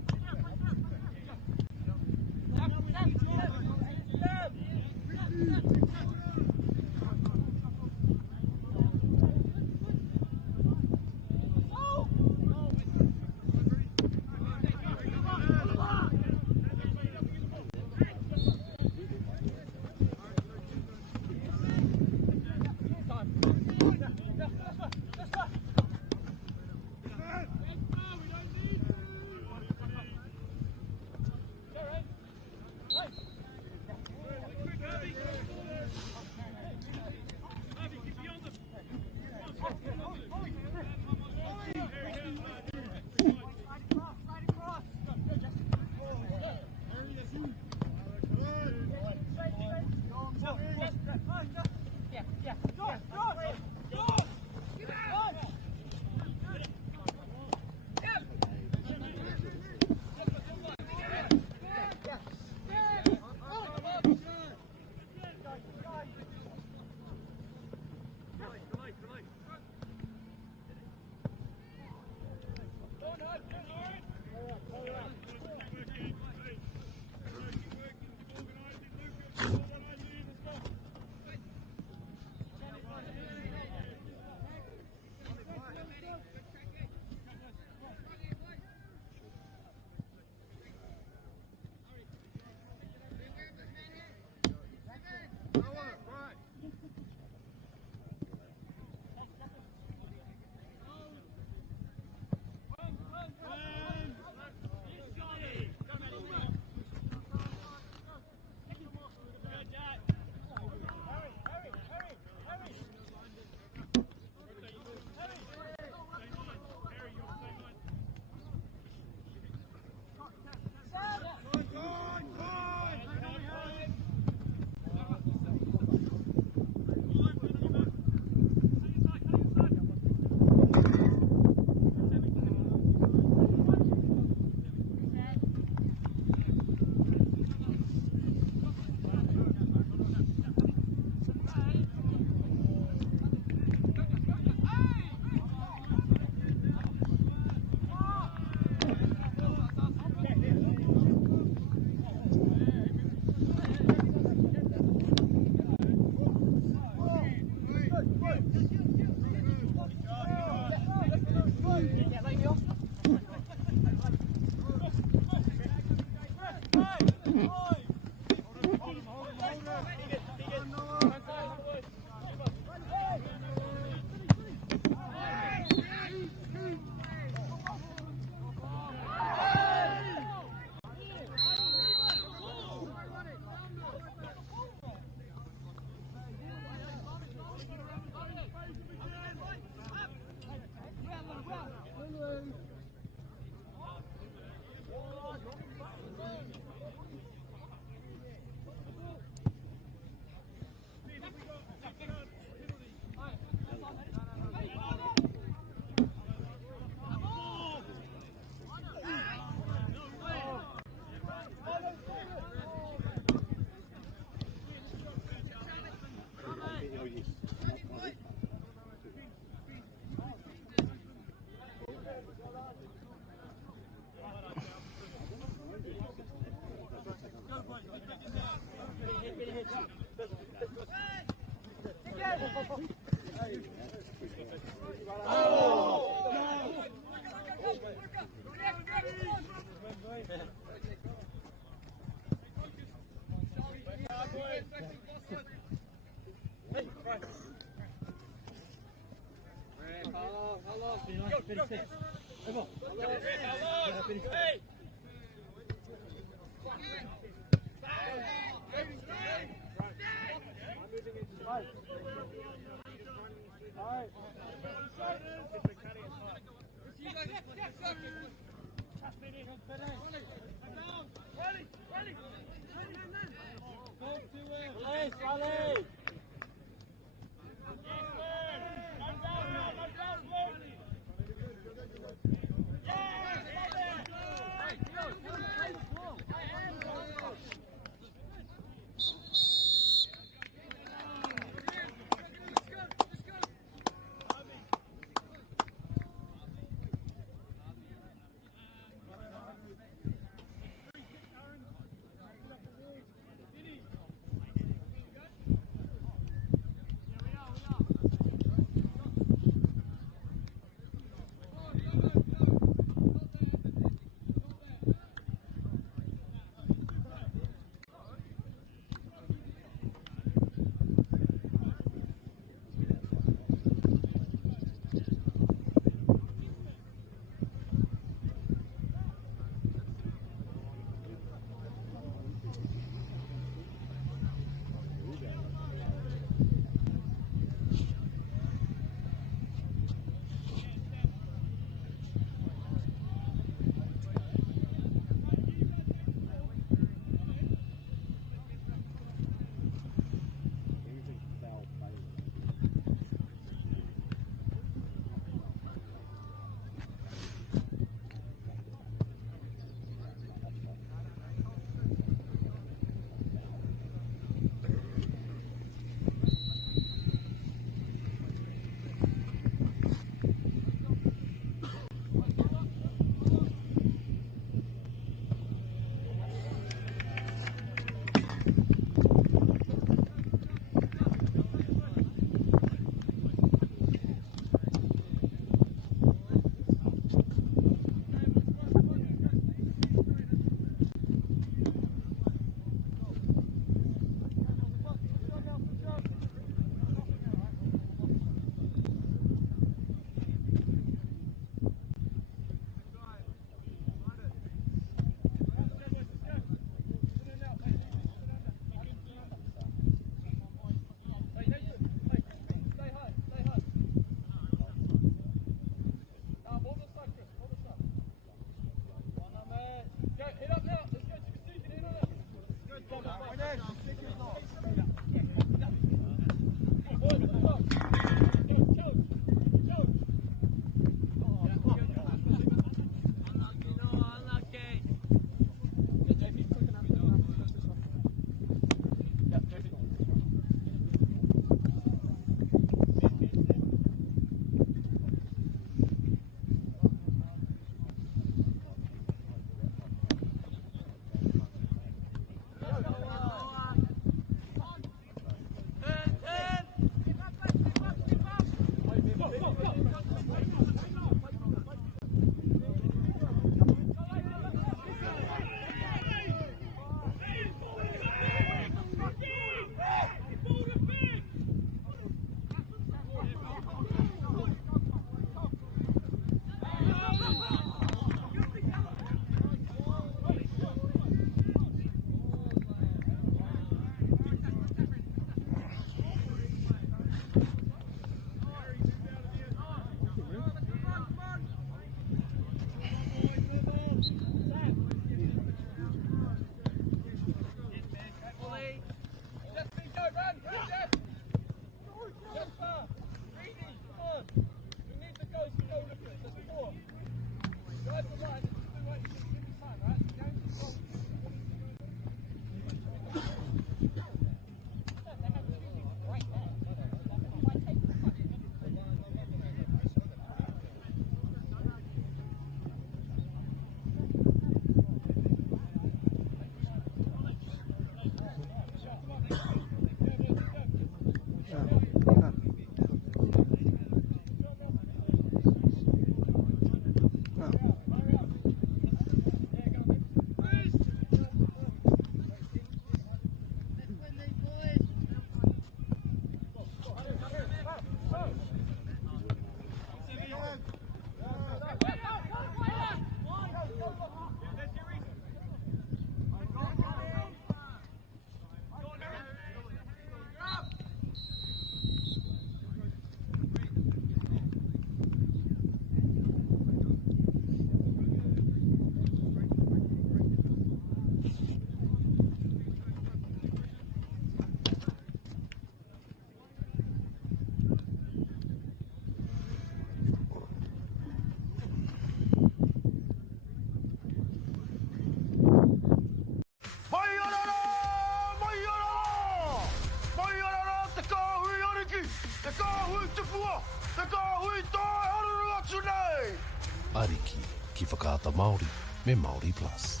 Ariki, ki whakaata Māori, me Māori Plus.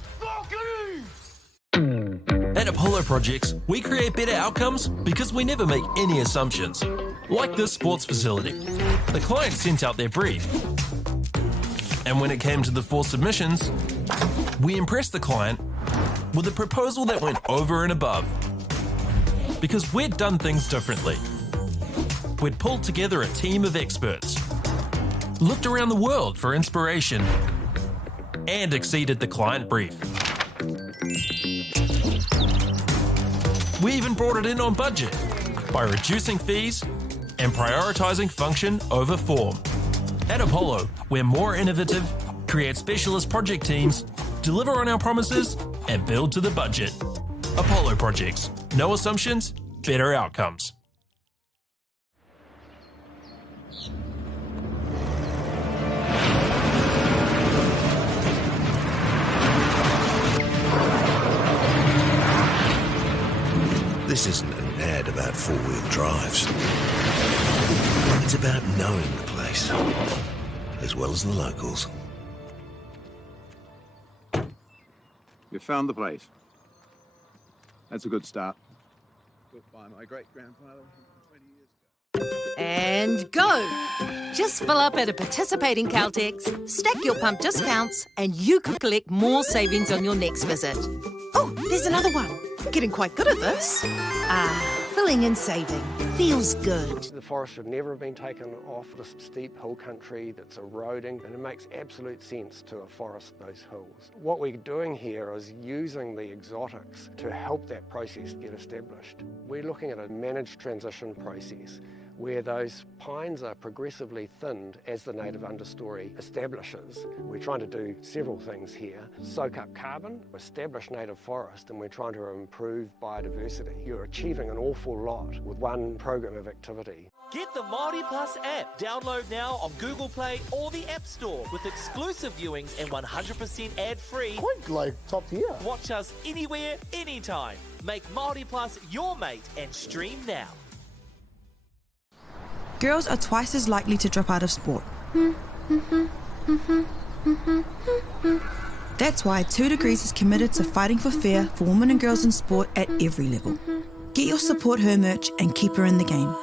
At Apollo Projects, we create better outcomes because we never make any assumptions. Like this sports facility. The client sent out their brief. And when it came to the 4 submissions, we impressed the client with a proposal that went over and above. Because we'd done things differently. We'd pulled together a team of experts, looked around the world for inspiration, and exceeded the client brief. We even brought it in on budget by reducing fees and prioritising function over form. At Apollo, we're more innovative, create specialist project teams, deliver on our promises, and build to the budget. Apollo Projects. No assumptions, better outcomes. This isn't an ad about 4-wheel drives. It's about knowing the place, as well as the locals. You found the place. That's a good start. Built by my great-grandfather 20 years ago. And go! Just fill up at a participating Caltex, stack your pump discounts, and you could collect more savings on your next visit. Oh, there's another one. Getting quite good at this. Filling and saving. Feels good. The forest should never have been taken off this steep hill country that's eroding, and it makes absolute sense to afforest those hills. What we're doing here is using the exotics to help that process get established. We're looking at a managed transition process where those pines are progressively thinned as the native understory establishes. We're trying to do several things here. Soak up carbon, establish native forest, and we're trying to improve biodiversity. You're achieving an awful lot with one program of activity. Get the Māori Plus app. Download now on Google Play or the App Store with exclusive viewings and 100% ad-free. Quite like top tier. Watch us anywhere, anytime. Make Māori Plus your mate and stream now. Girls are twice as likely to drop out of sport. That's why 2 Degrees is committed to fighting for fair for women and girls in sport at every level. Get your Support Her merch and keep her in the game.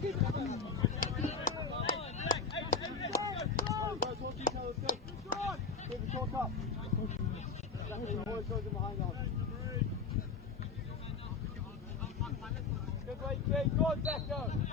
Good way, Jake. Go on, Becco.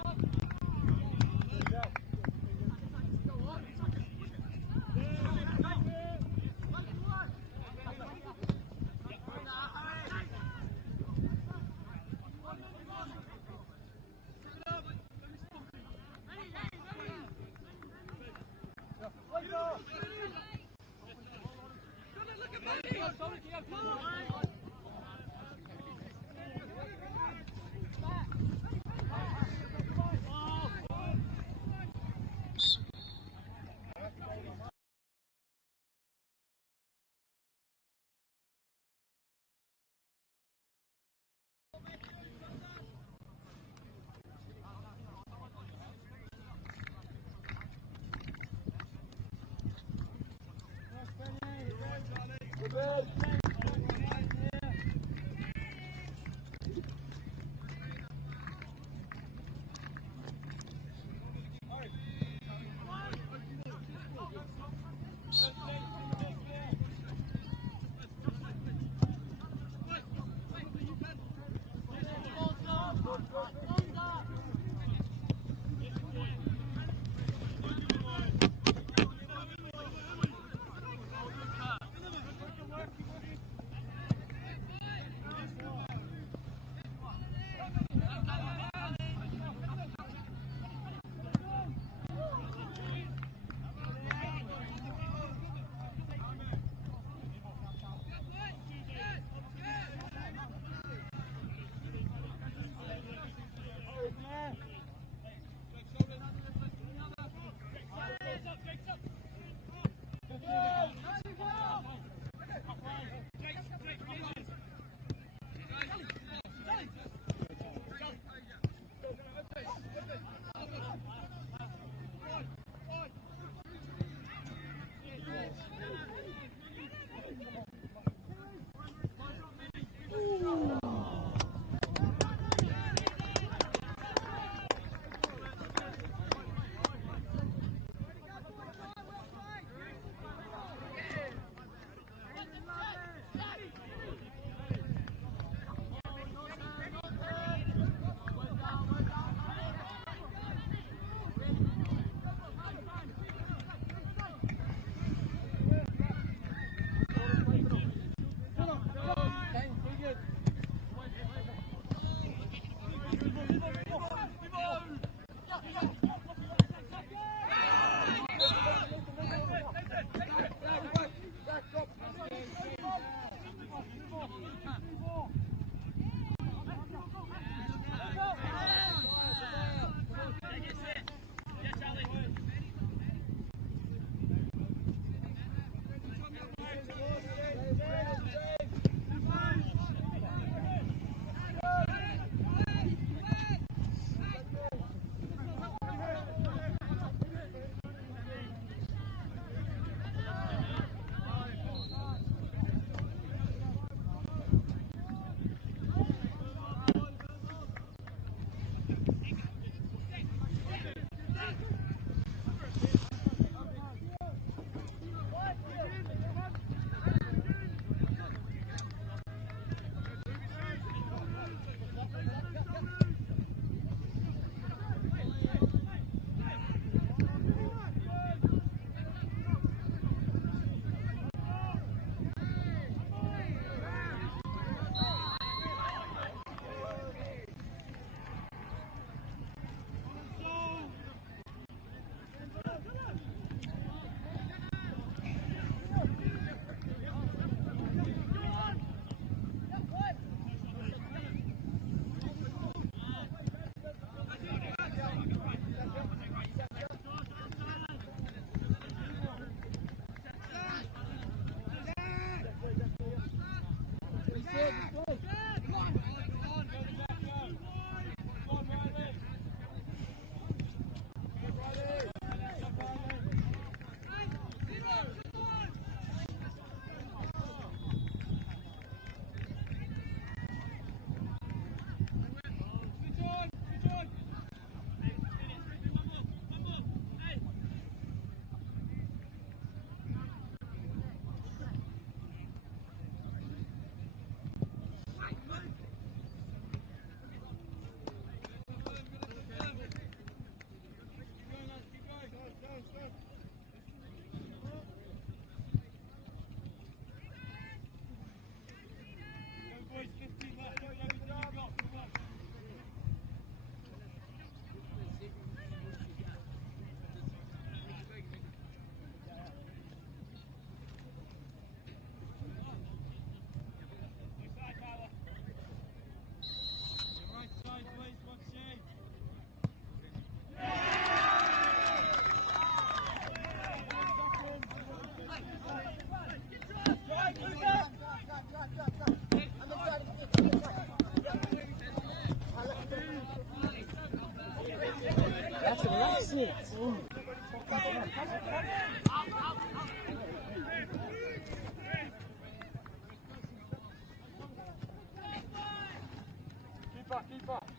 That's it. Keep up, keep up.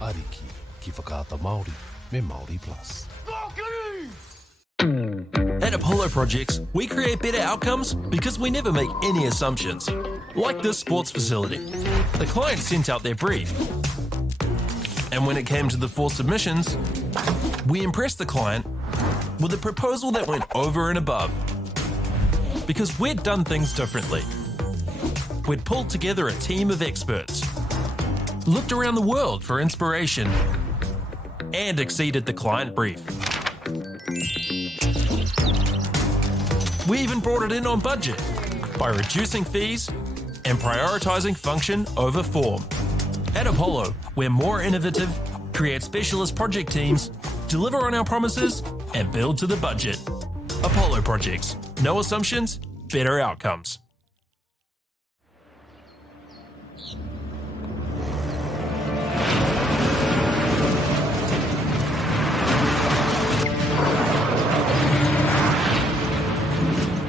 Ariki, ki whakaata Māori, me Māori Plus. At Apollo Projects, we create better outcomes because we never make any assumptions. Like this sports facility. The client sent out their brief. And when it came to the 4 submissions, we impressed the client with a proposal that went over and above. Because we'd done things differently. We'd pulled together a team of experts, looked around the world for inspiration, and exceeded the client brief. We even brought it in on budget by reducing fees and prioritising function over form. At Apollo, we're more innovative, create specialist project teams, deliver on our promises, and build to the budget. Apollo Projects. No assumptions, better outcomes.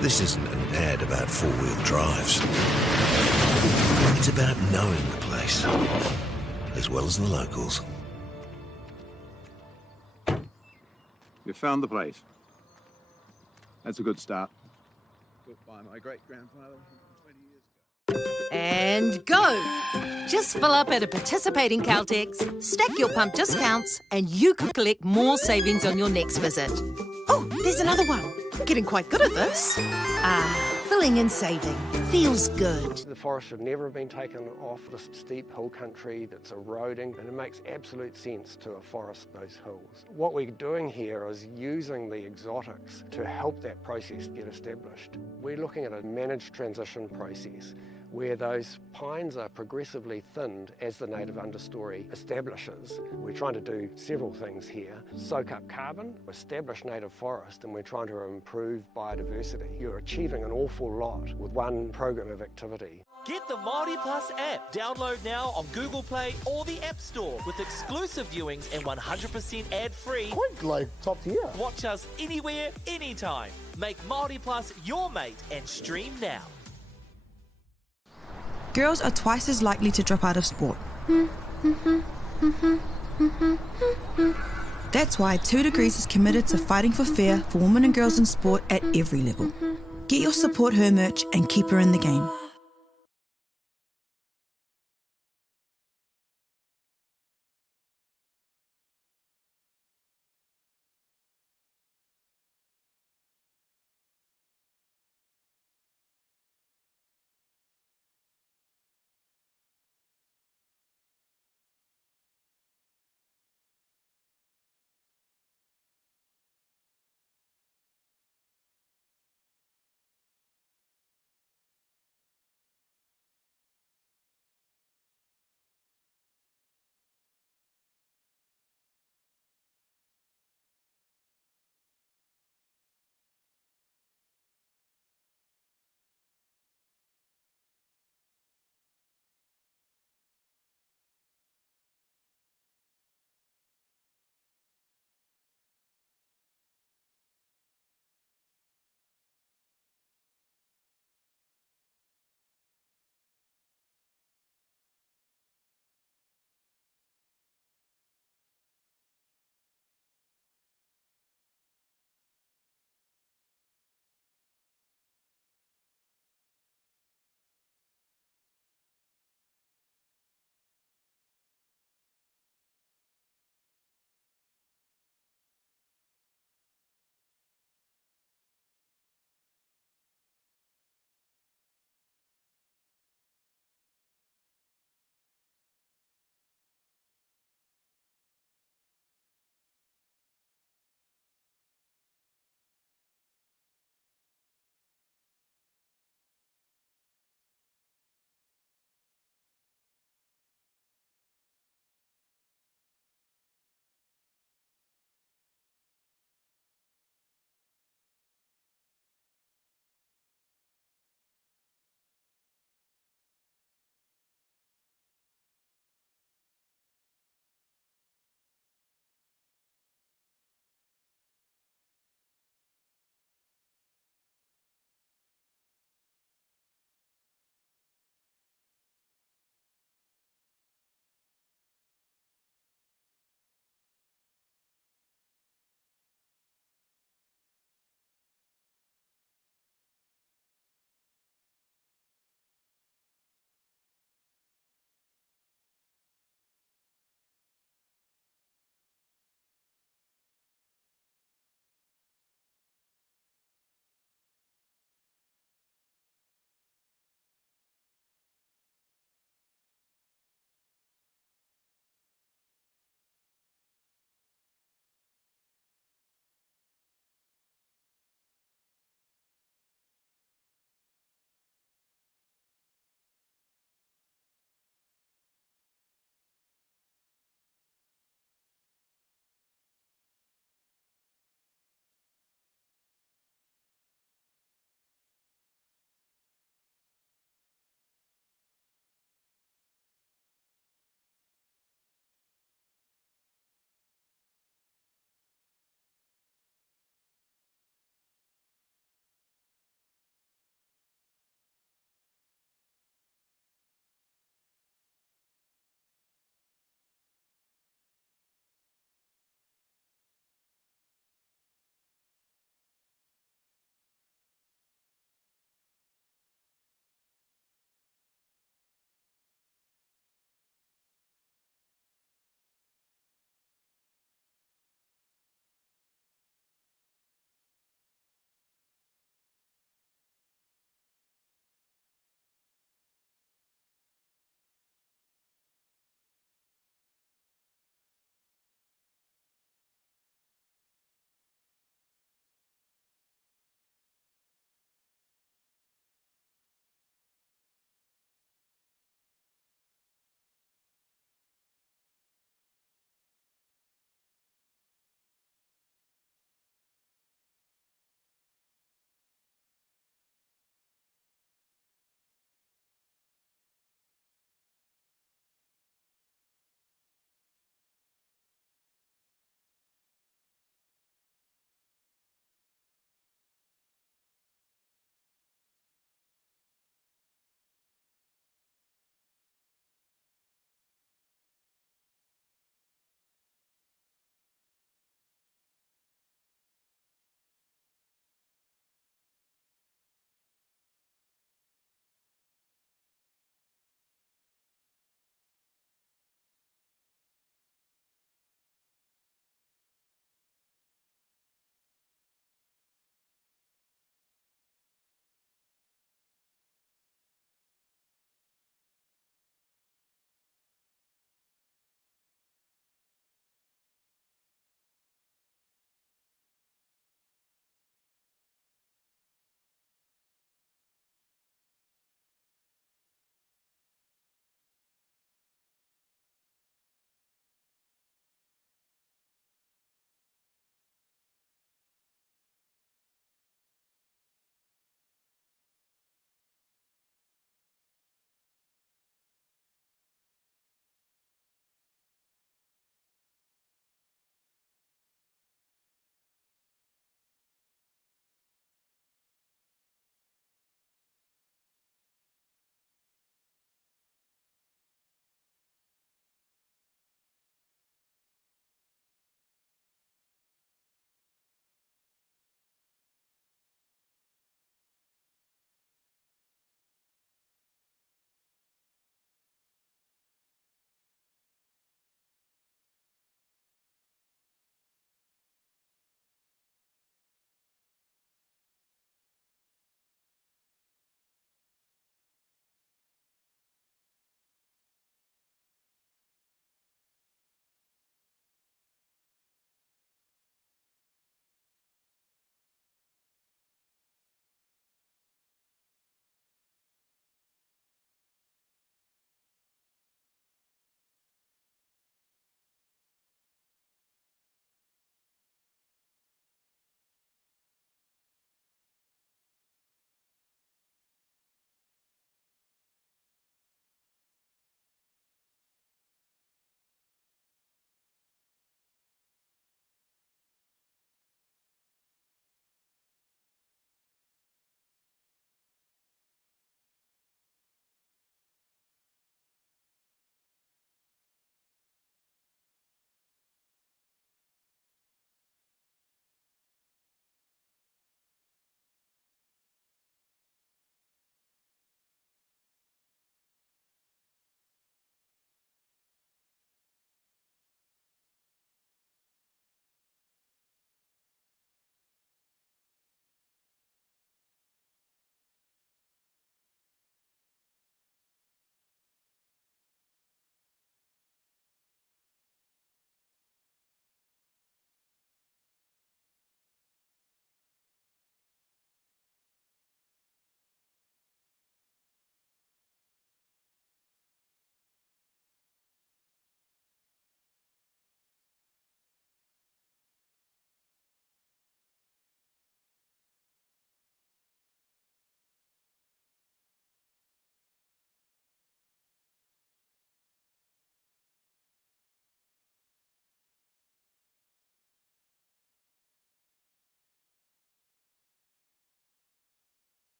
This isn't an ad about four-wheel drives. It's about knowing the place, as well as the locals. You found the place. That's a good start. Built by my great-grandfather 20 years ago. And go! Just fill up at a participating Caltex, stack your pump discounts, and you could collect more savings on your next visit. Oh, there's another one. Getting quite good at this. Filling and saving. Feels good. The forest should never have been taken off this steep hill country that's eroding, and it makes absolute sense to afforest those hills. What we're doing here is using the exotics to help that process get established. We're looking at a managed transition process where those pines are progressively thinned as the native understory establishes. We're trying to do several things here. Soak up carbon, establish native forest, and we're trying to improve biodiversity. You're achieving an awful lot with one program of activity. Get the Māori Plus app. Download now on Google Play or the App Store with exclusive viewings and 100% ad-free. Quite like top tier. Watch us anywhere, anytime. Make Māori Plus your mate and stream now. Girls are twice as likely to drop out of sport. That's why 2 Degrees is committed to fighting for fair for women and girls in sport at every level. Get your Support Her merch and keep her in the game.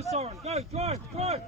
Go, Soren. Go, drive, drive.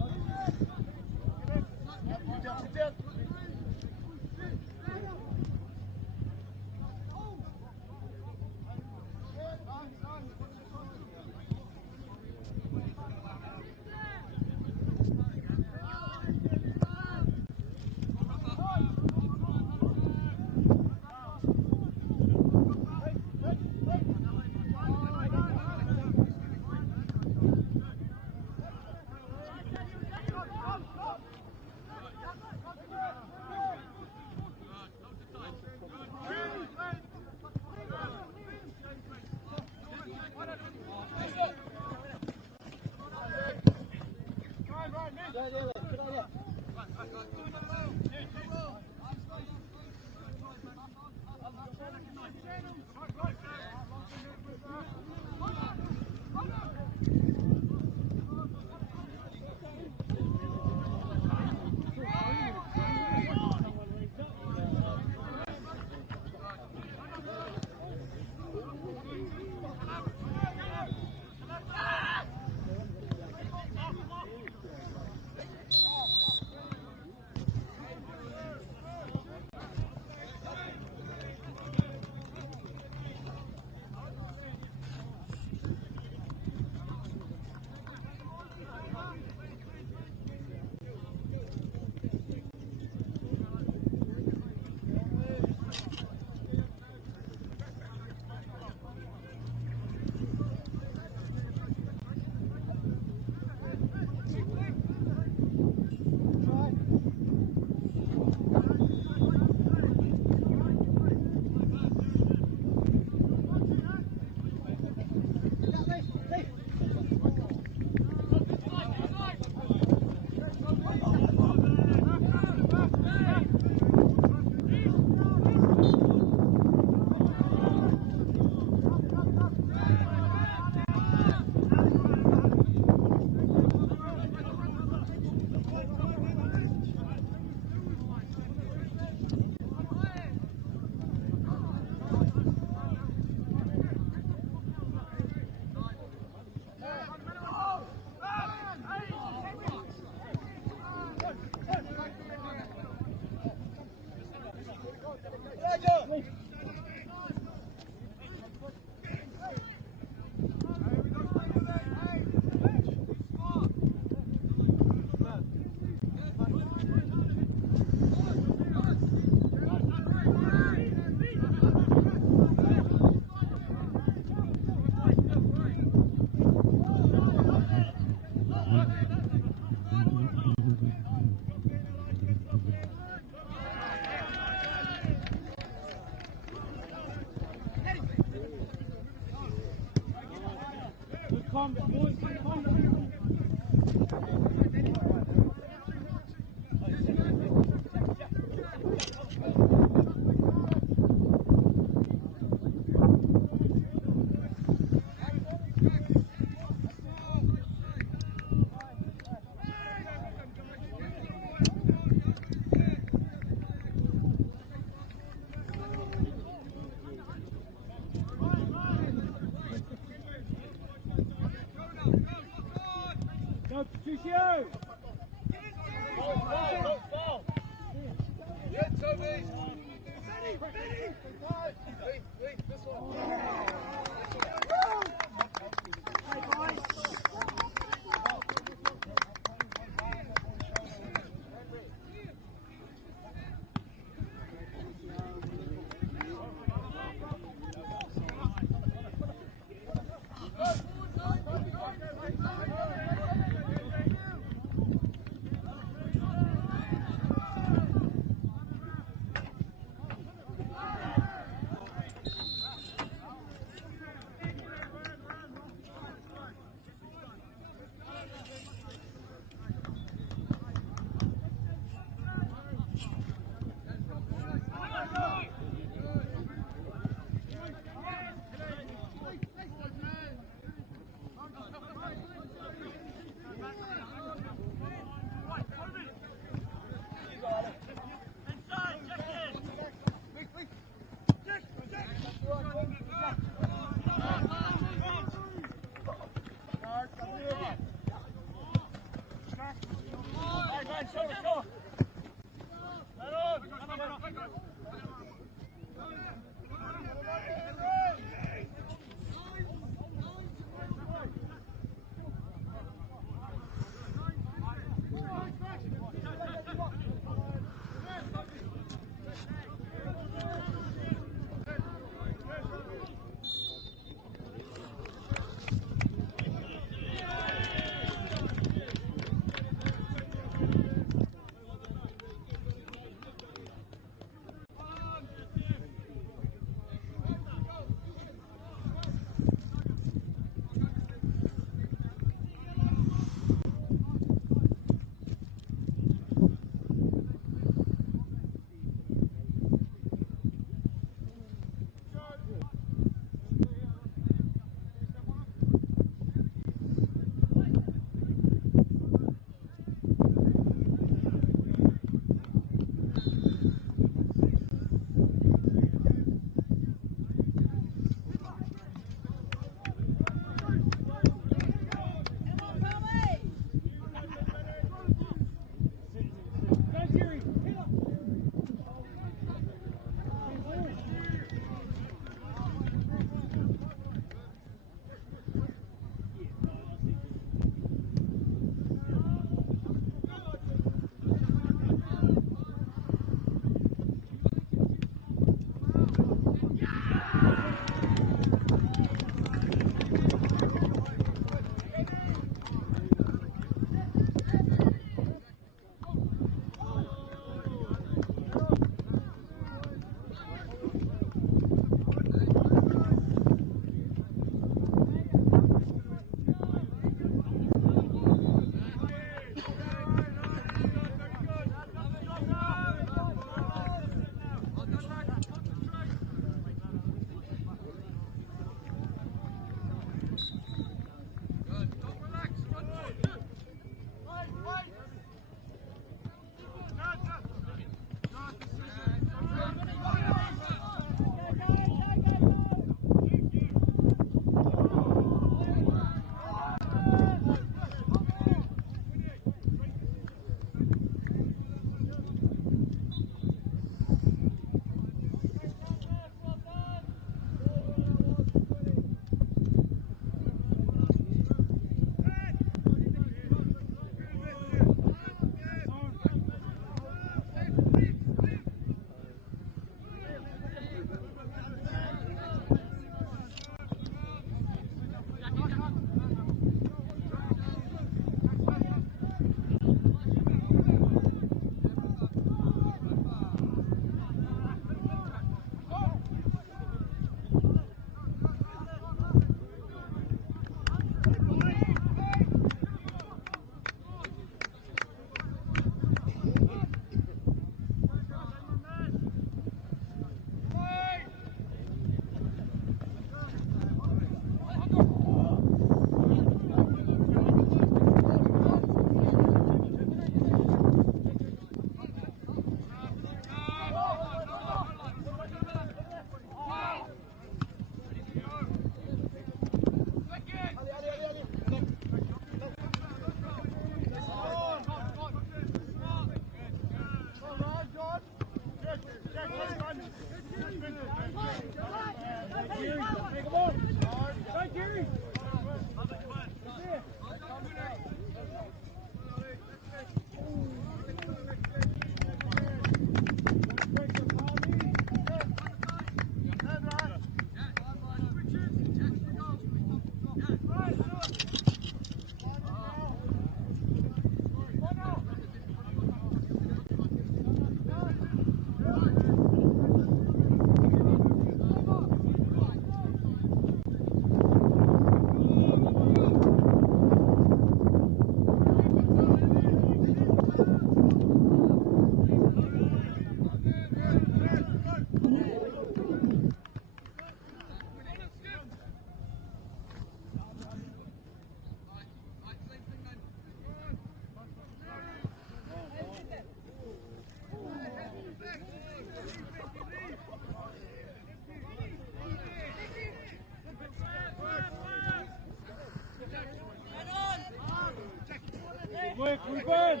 Work, Ruben!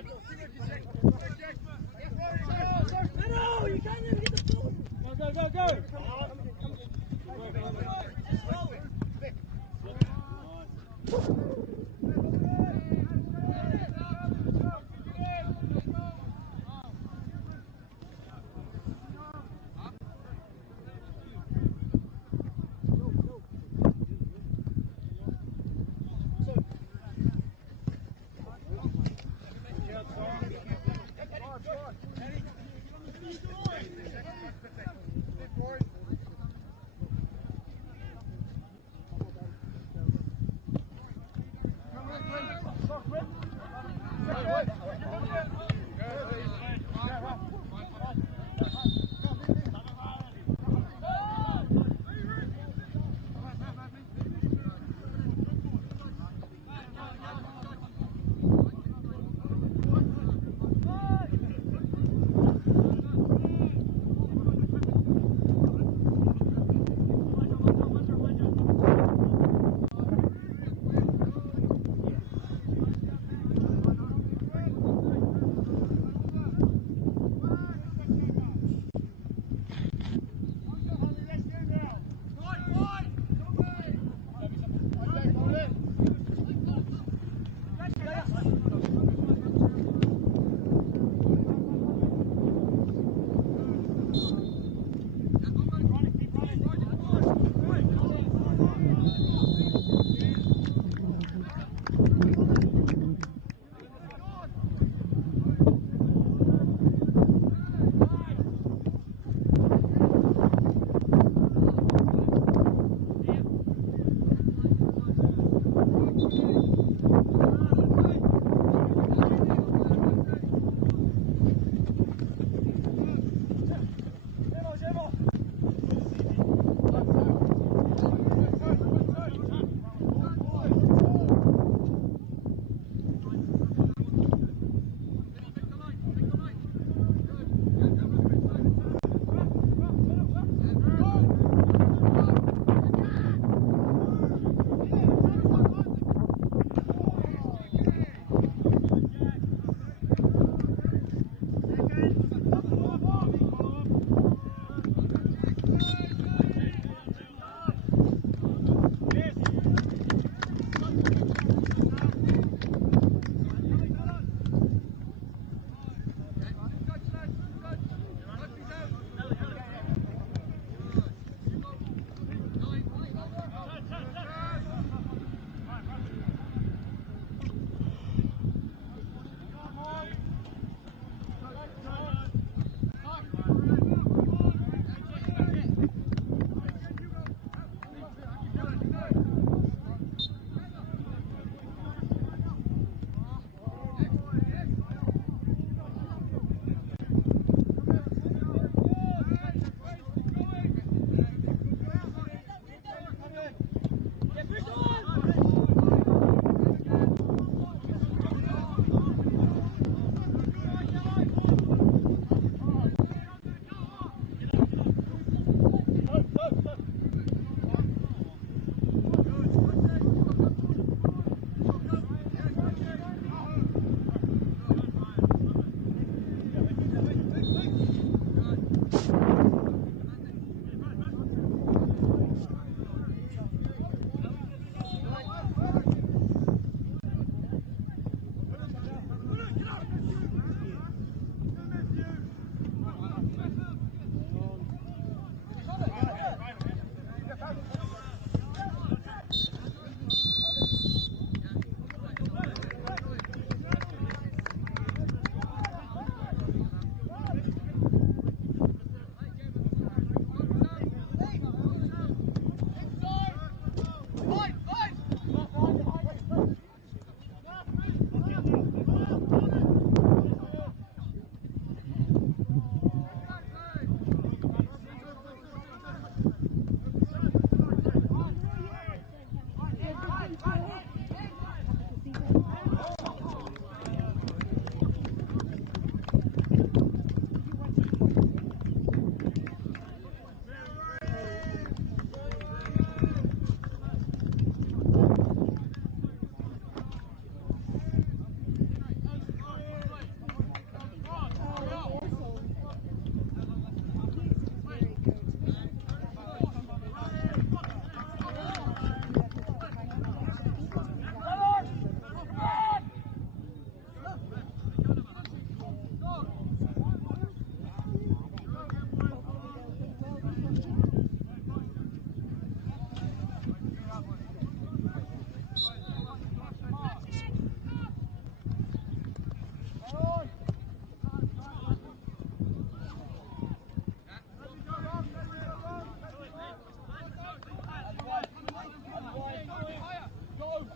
Go, go, go!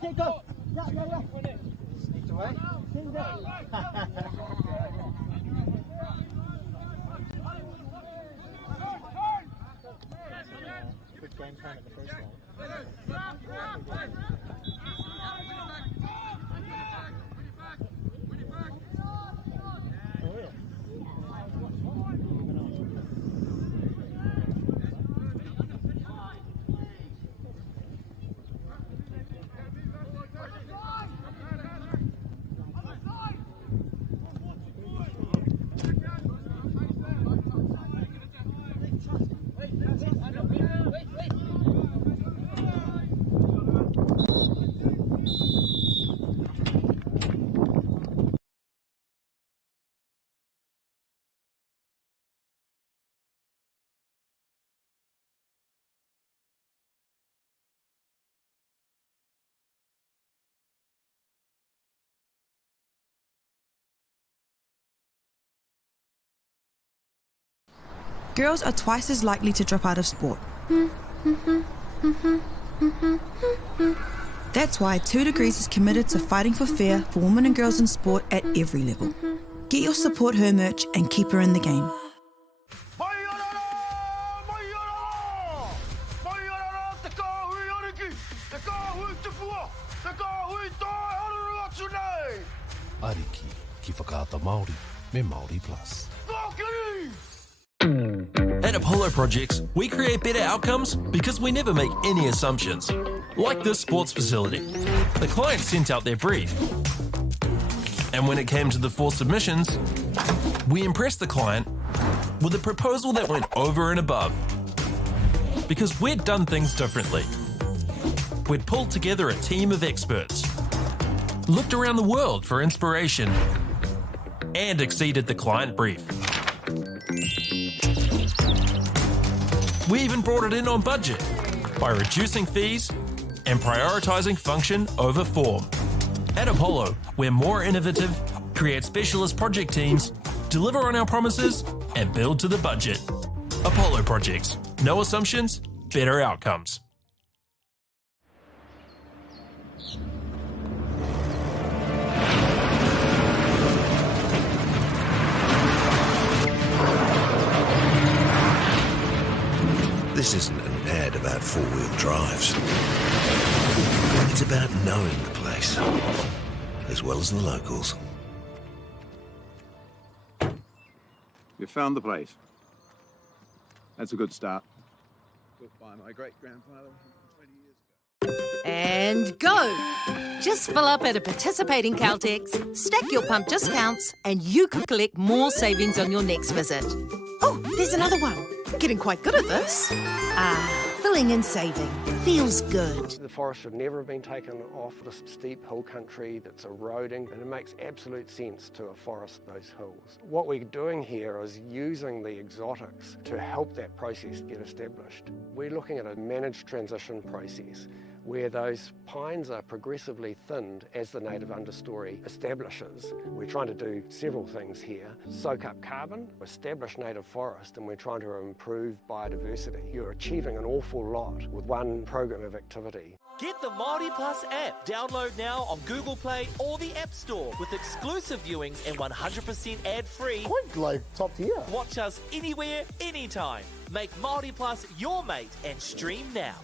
Kick up. Yeah. Sneaked away. Good game plan in the first one. Girls are twice as likely to drop out of sport. That's why 2 Degrees is committed to fighting for fair for women and girls in sport at every level. Get your Support Her merch and keep her in the game. Ariki, ki whakaata Māori, me Māori Plus. At Apollo Projects, we create better outcomes because we never make any assumptions. Like this sports facility. The client sent out their brief. And when it came to the 4 submissions, we impressed the client with a proposal that went over and above. Because we'd done things differently. We'd pulled together a team of experts, looked around the world for inspiration, and exceeded the client brief. We even brought it in on budget by reducing fees and prioritising function over form. At Apollo, we're more innovative, create specialist project teams, deliver on our promises, and build to the budget. Apollo Projects. No assumptions, better outcomes. This isn't an ad about four-wheel drives. It's about knowing the place, as well as the locals. You found the place. That's a good start. Built by my great-grandfather 20 years ago. And go! Just fill up at a participating Caltex, stack your pump discounts, and you could collect more savings on your next visit. Oh, there's another one. Getting quite good at this. Filling and saving. Feels good. The forest should never have been taken off this steep hill country that's eroding, and it makes absolute sense to afforest those hills. What we're doing here is using the exotics to help that process get established. We're looking at a managed transition process where those pines are progressively thinned as the native understory establishes. We're trying to do several things here. Soak up carbon, establish native forest, and we're trying to improve biodiversity. You're achieving an awful lot with one program of activity. Get the Māori Plus app. Download now on Google Play or the App Store with exclusive viewings and 100% ad-free. Quite like top tier. Watch us anywhere, anytime. Make Māori Plus your mate and stream now.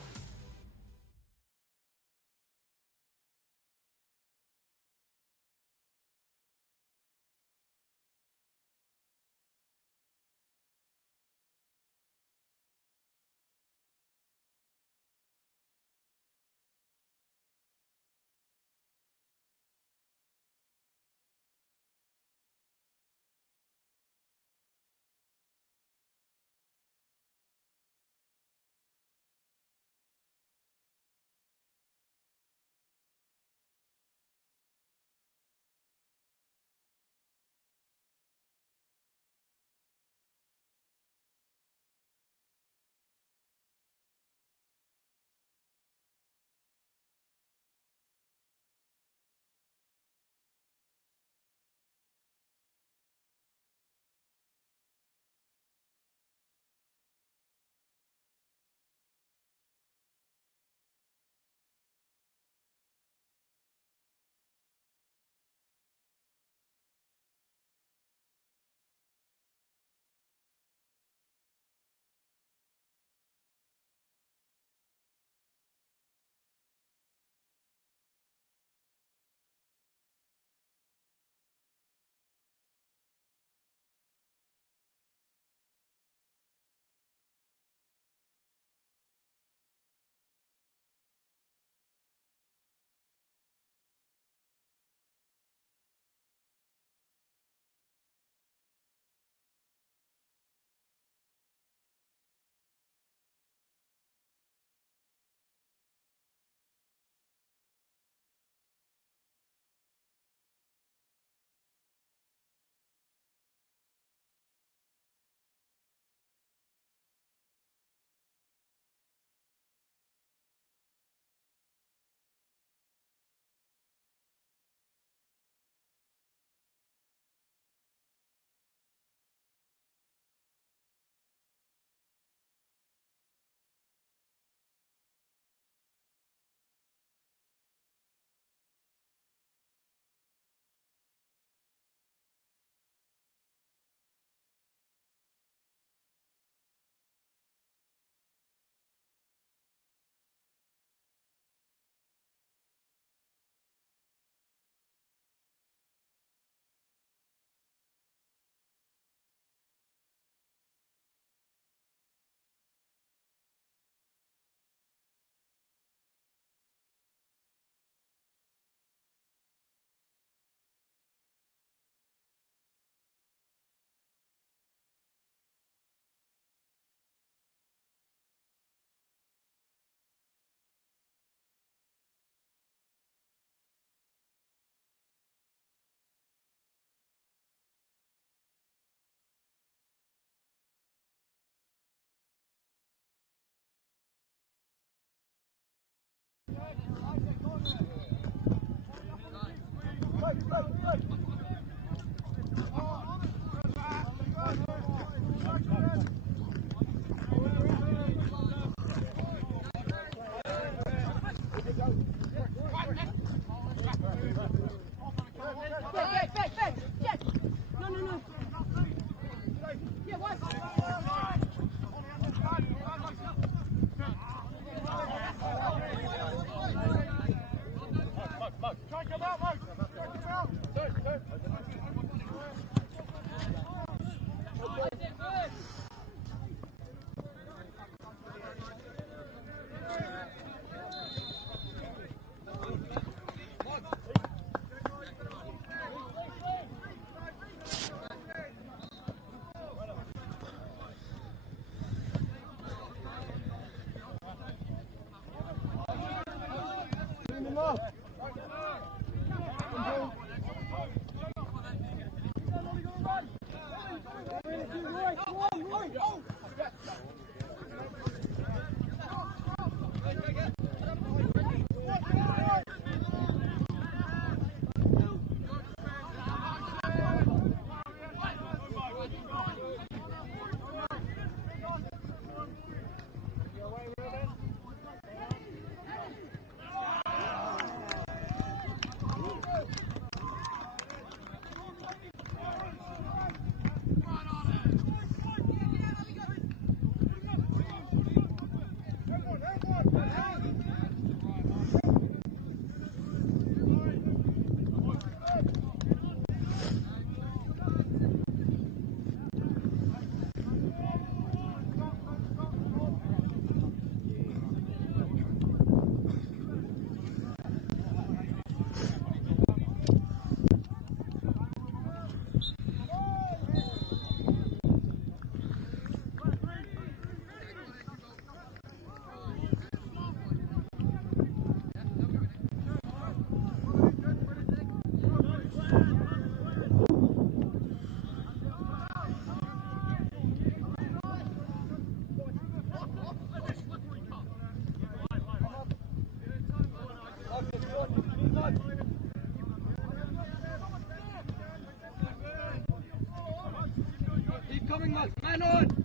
Keep coming, Max. Man on!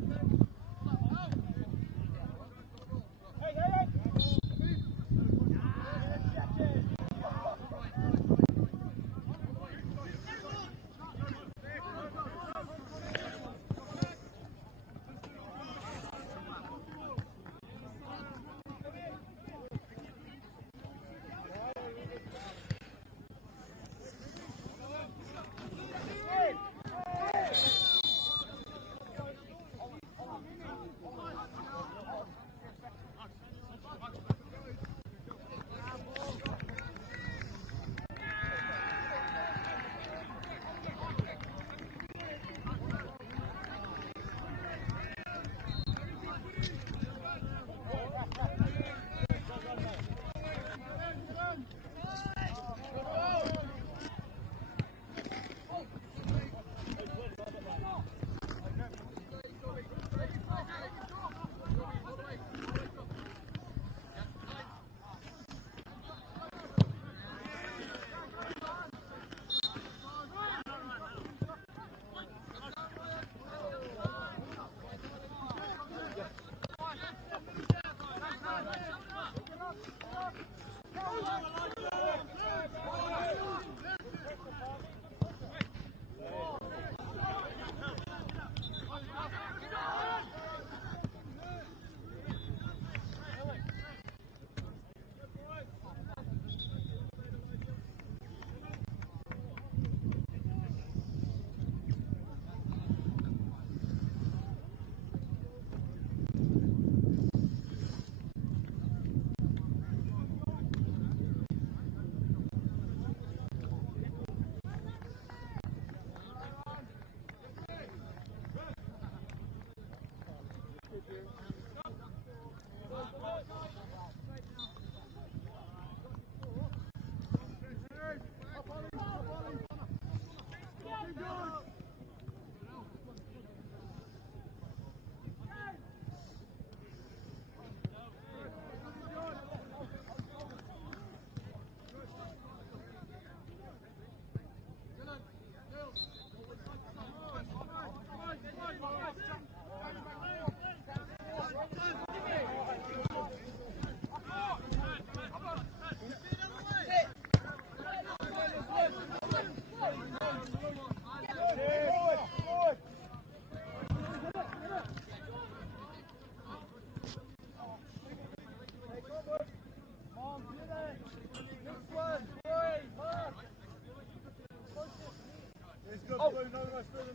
Thank you.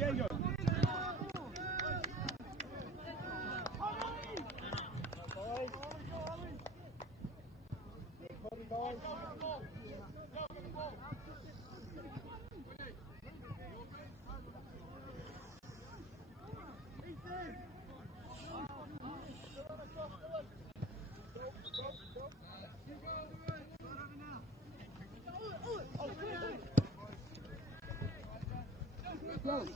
Diego. Go.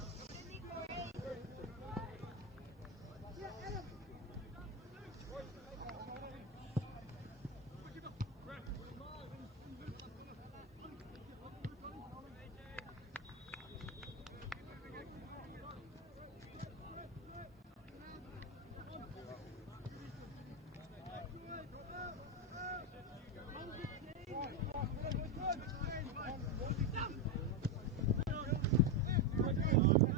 Good.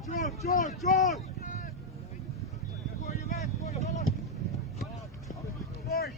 John! For you, man! For you, fella! Forward!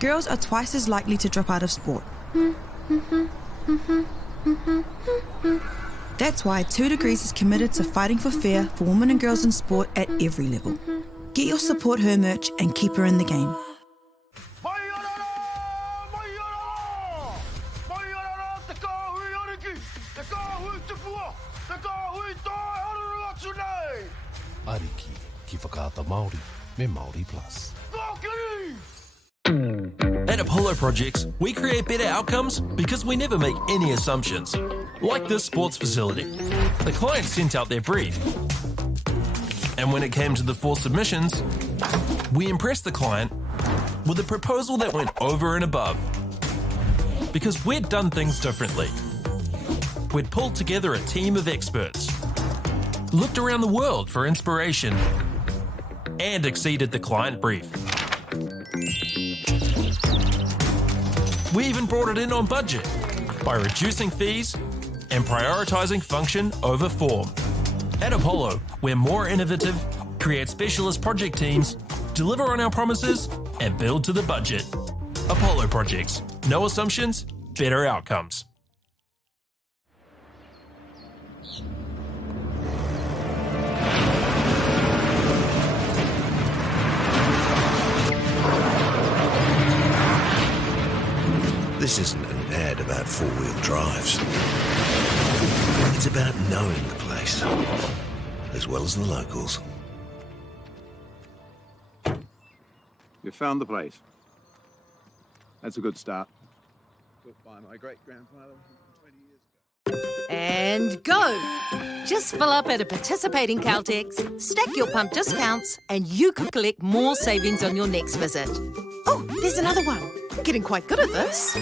Girls are twice as likely to drop out of sport. That's why 2 Degrees is committed to fighting for fair for women and girls in sport at every level. Get your Support Her merch and keep her in the game. Ariki, ki whakaata Māori, me Māori Plus. At Apollo Projects, we create better outcomes because we never make any assumptions. Like this sports facility. The client sent out their brief. And when it came to the 4 submissions, we impressed the client with a proposal that went over and above. Because we'd done things differently. We'd pulled together a team of experts, looked around the world for inspiration, and exceeded the client brief. We even brought it in on budget by reducing fees and prioritising function over form. At Apollo, we're more innovative, create specialist project teams, deliver on our promises, and build to the budget. Apollo Projects. No assumptions, better outcomes. This isn't an ad about four-wheel drives. It's about knowing the place, as well as the locals. You found the place. That's a good start. Built by my great-grandfather 20 years ago. And go! Just fill up at a participating Caltex, stack your pump discounts, and you could collect more savings on your next visit. Oh, there's another one. Getting quite good at this.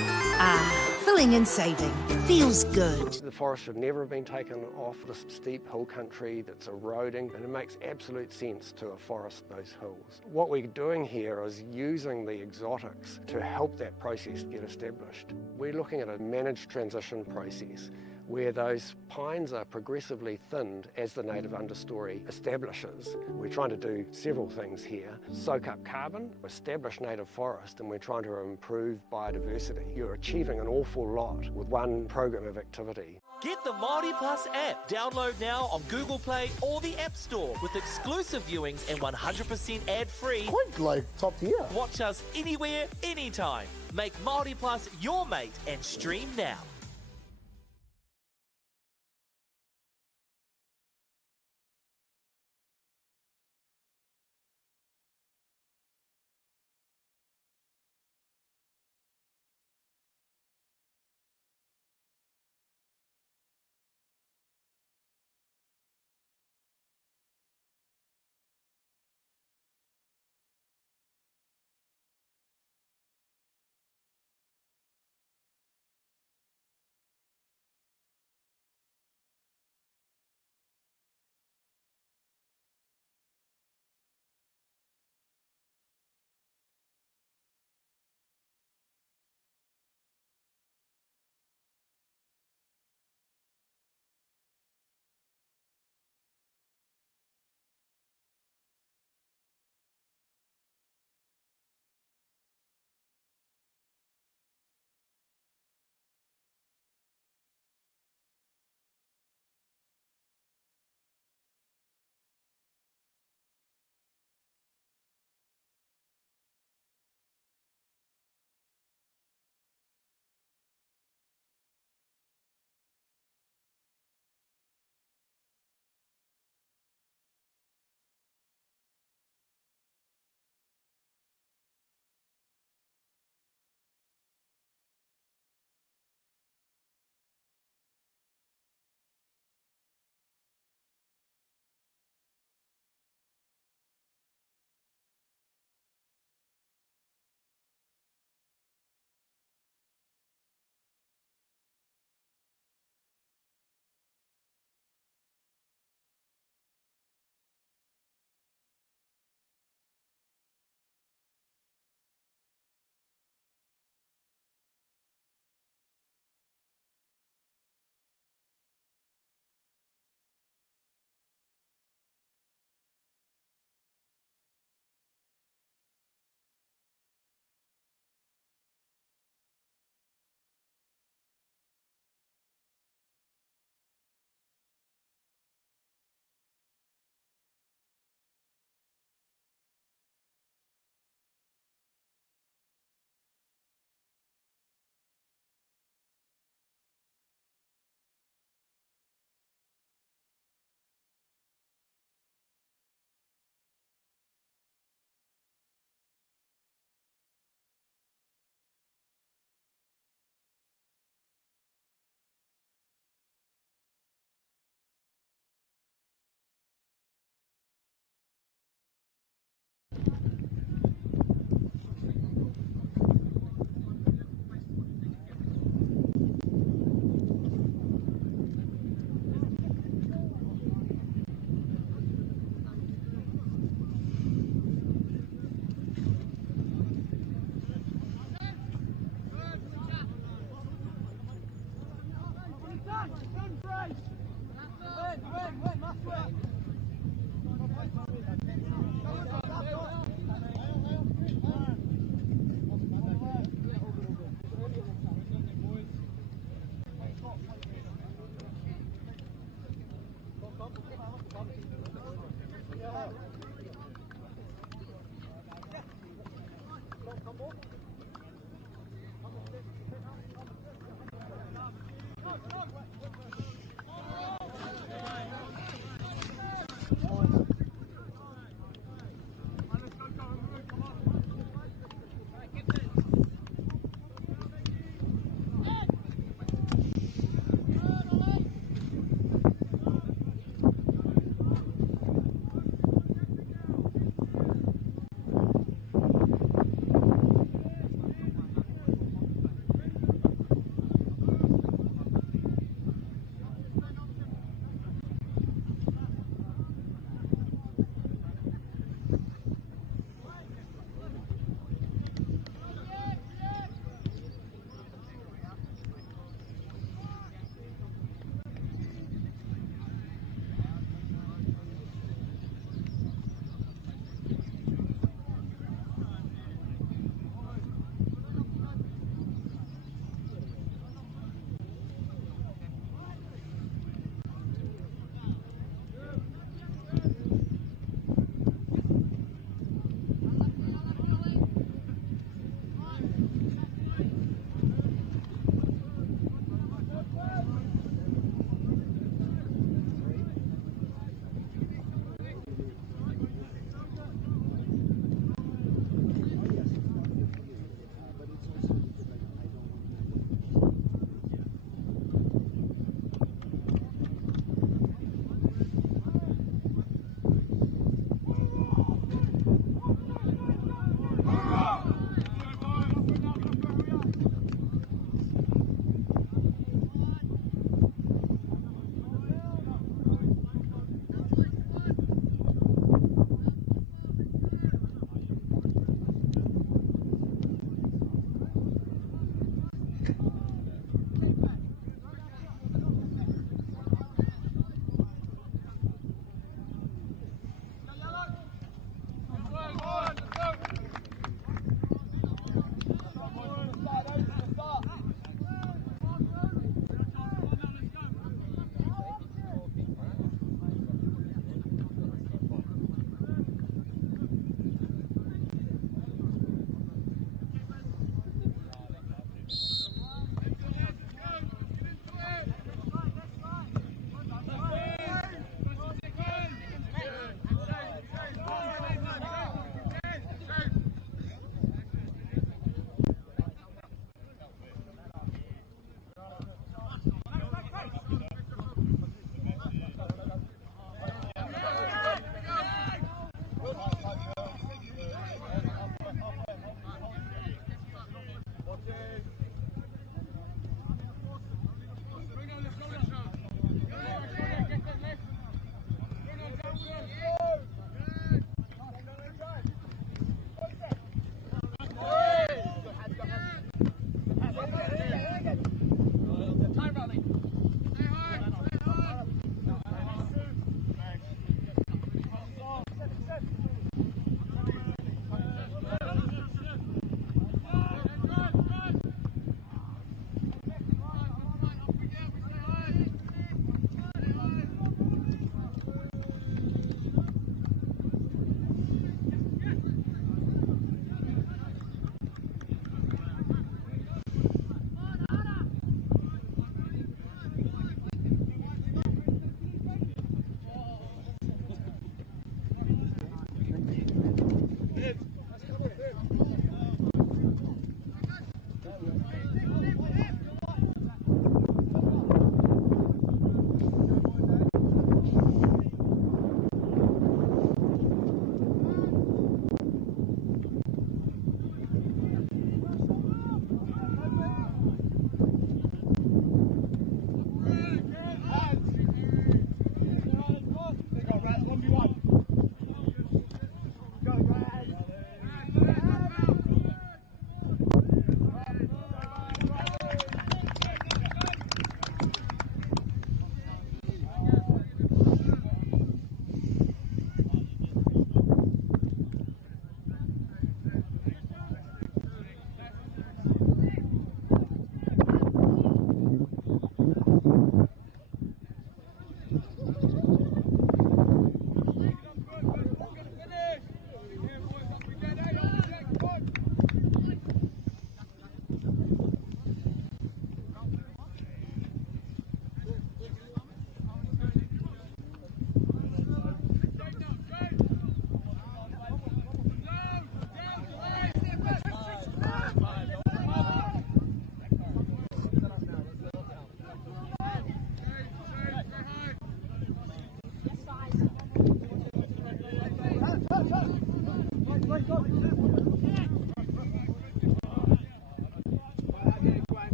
Filling and saving. Feels good. The forest should never have been taken off this steep hill country that's eroding, and it makes absolute sense to afforest those hills. What we're doing here is using the exotics to help that process get established. We're looking at a managed transition process where those pines are progressively thinned as the native understory establishes. We're trying to do several things here. Soak up carbon, establish native forest, and we're trying to improve biodiversity. You're achieving an awful lot with one program of activity. Get the Māori Plus app. Download now on Google Play or the App Store with exclusive viewings and 100% ad-free. Quite like top tier. Watch us anywhere, anytime. Make Māori Plus your mate and stream now.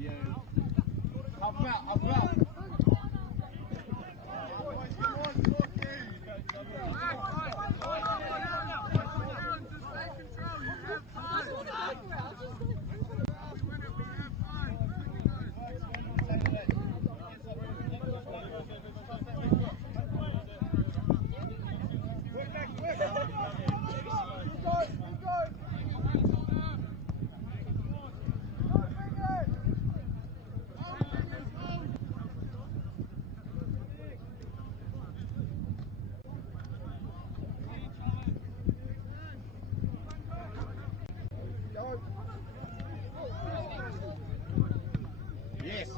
Yeah. Help him out, help him out. Yes.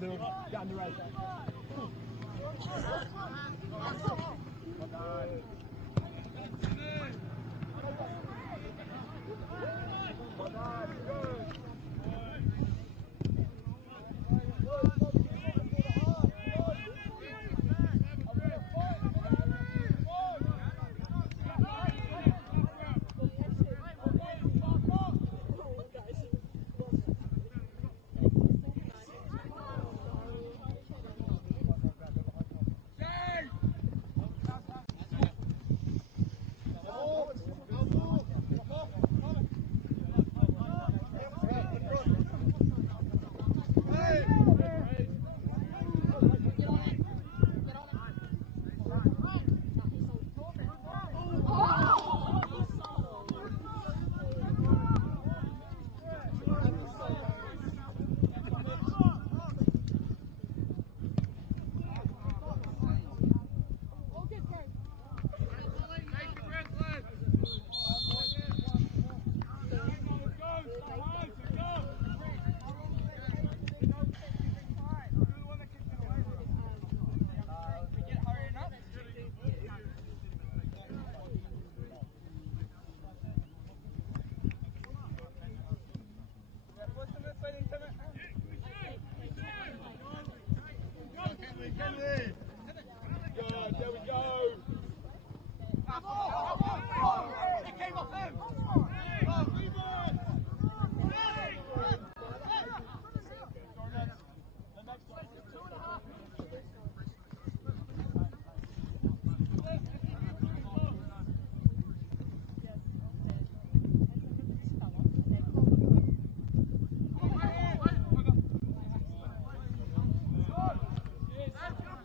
Get under right.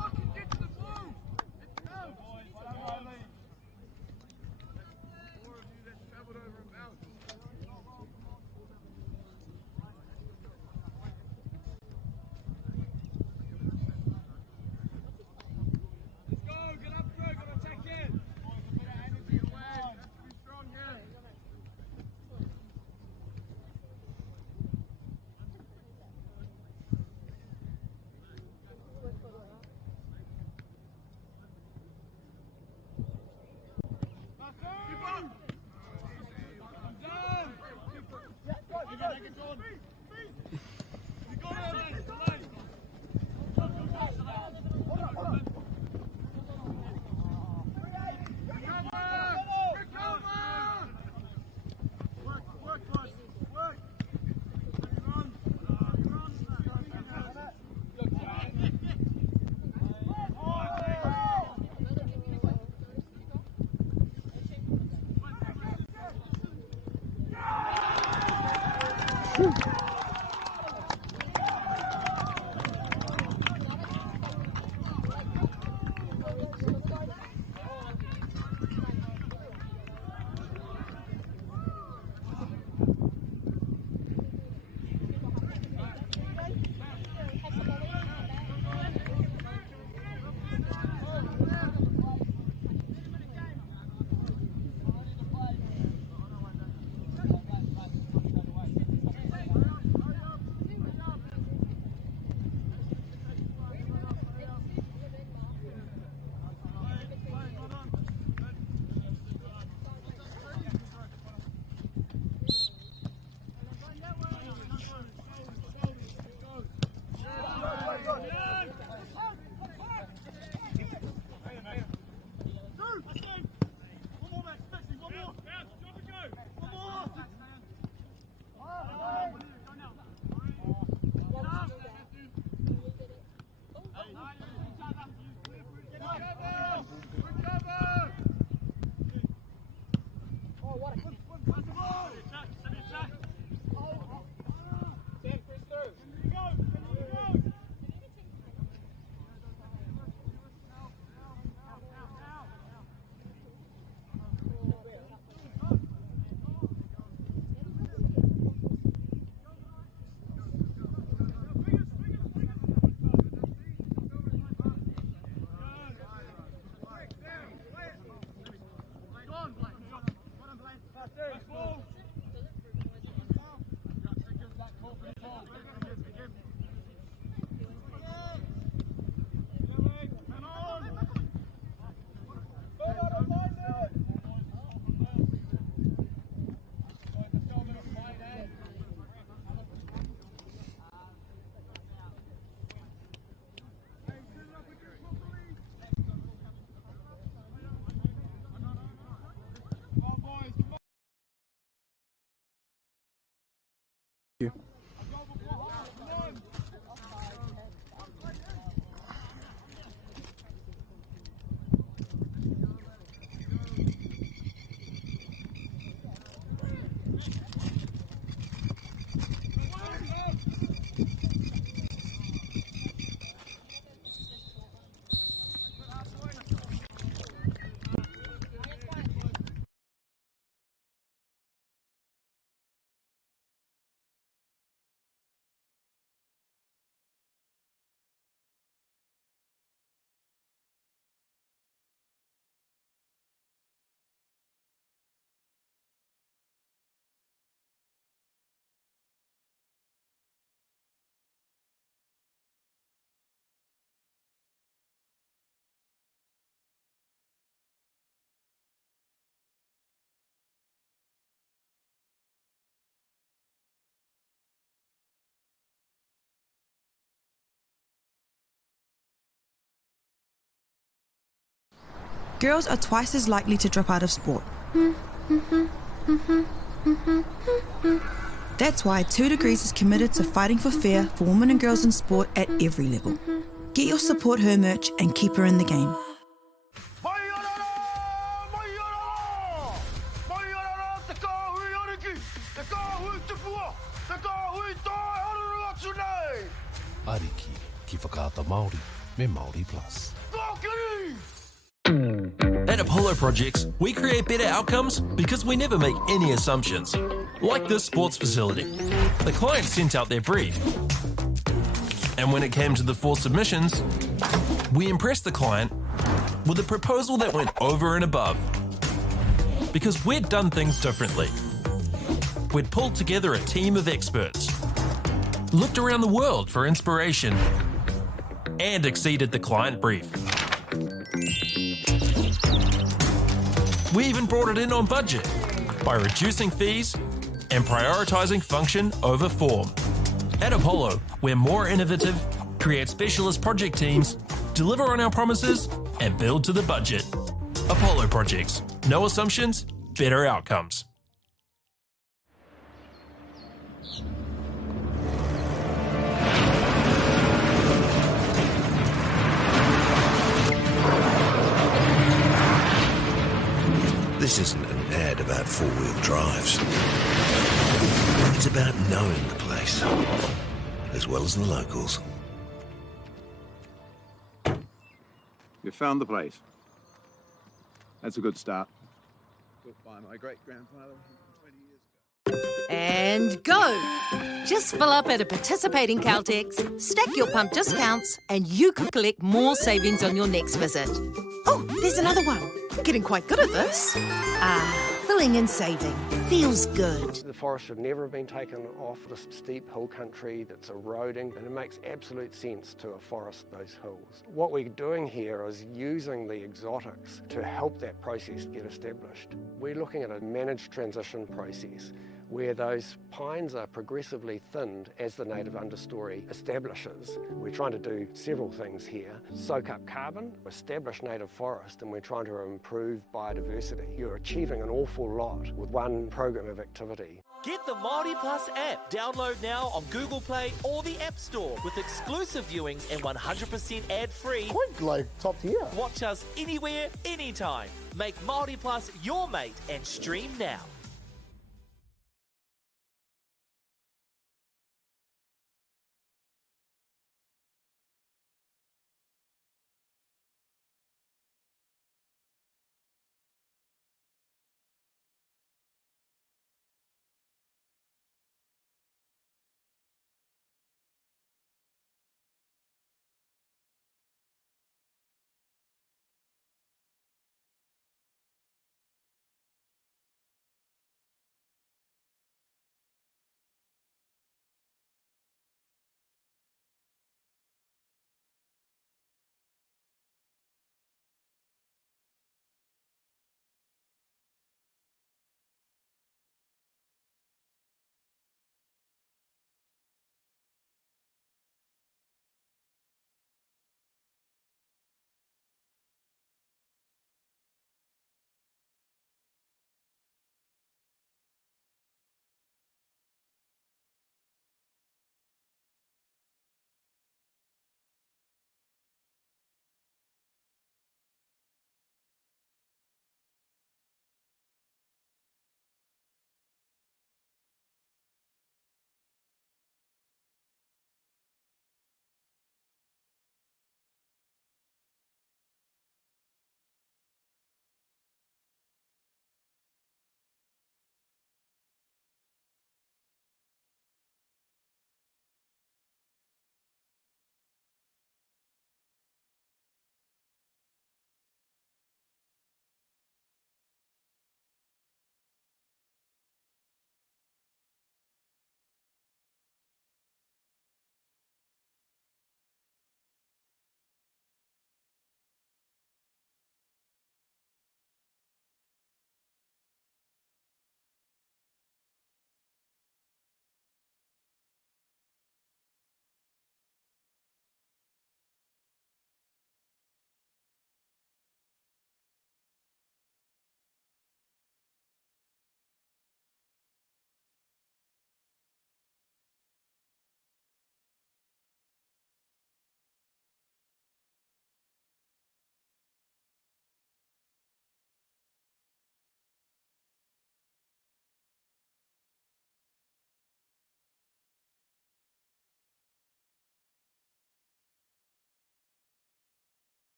Fucking girls are twice as likely to drop out of sport. That's why 2 Degrees is committed to fighting for fair for women and girls in sport at every level. Get your Support Her merch and keep her in the game. Ariki ki whakaata Māori me Māori Plus. At Apollo Projects, we create better outcomes because we never make any assumptions. Like this sports facility. The client sent out their brief. And when it came to the 4 submissions, we impressed the client with a proposal that went over and above. Because we'd done things differently. We'd pulled together a team of experts, looked around the world for inspiration, and exceeded the client brief. We even brought it in on budget by reducing fees and prioritising function over form. At Apollo, we're more innovative, create specialist project teams, deliver on our promises, and build to the budget. Apollo Projects. No assumptions, better outcomes. This isn't an ad about four-wheel drives. It's about knowing the place, as well as the locals. You found the place. That's a good start. Built by my great-grandfather 20 years ago. And go! Just fill up at a participating Caltex, stack your pump discounts, and you could collect more savings on your next visit. Oh, there's another one. Getting quite good at this. Filling and saving. Feels good. The forest should never have been taken off this steep hill country that's eroding, and it makes absolute sense to afforest those hills. What we're doing here is using the exotics to help that process get established. We're looking at a managed transition process where those pines are progressively thinned as the native understory establishes. We're trying to do several things here. Soak up carbon, establish native forest, and we're trying to improve biodiversity. You're achieving an awful lot with one program of activity. Get the Māori Plus app. Download now on Google Play or the App Store with exclusive viewings and 100% ad-free. Quite like top tier. Watch us anywhere, anytime. Make Māori Plus your mate and stream now.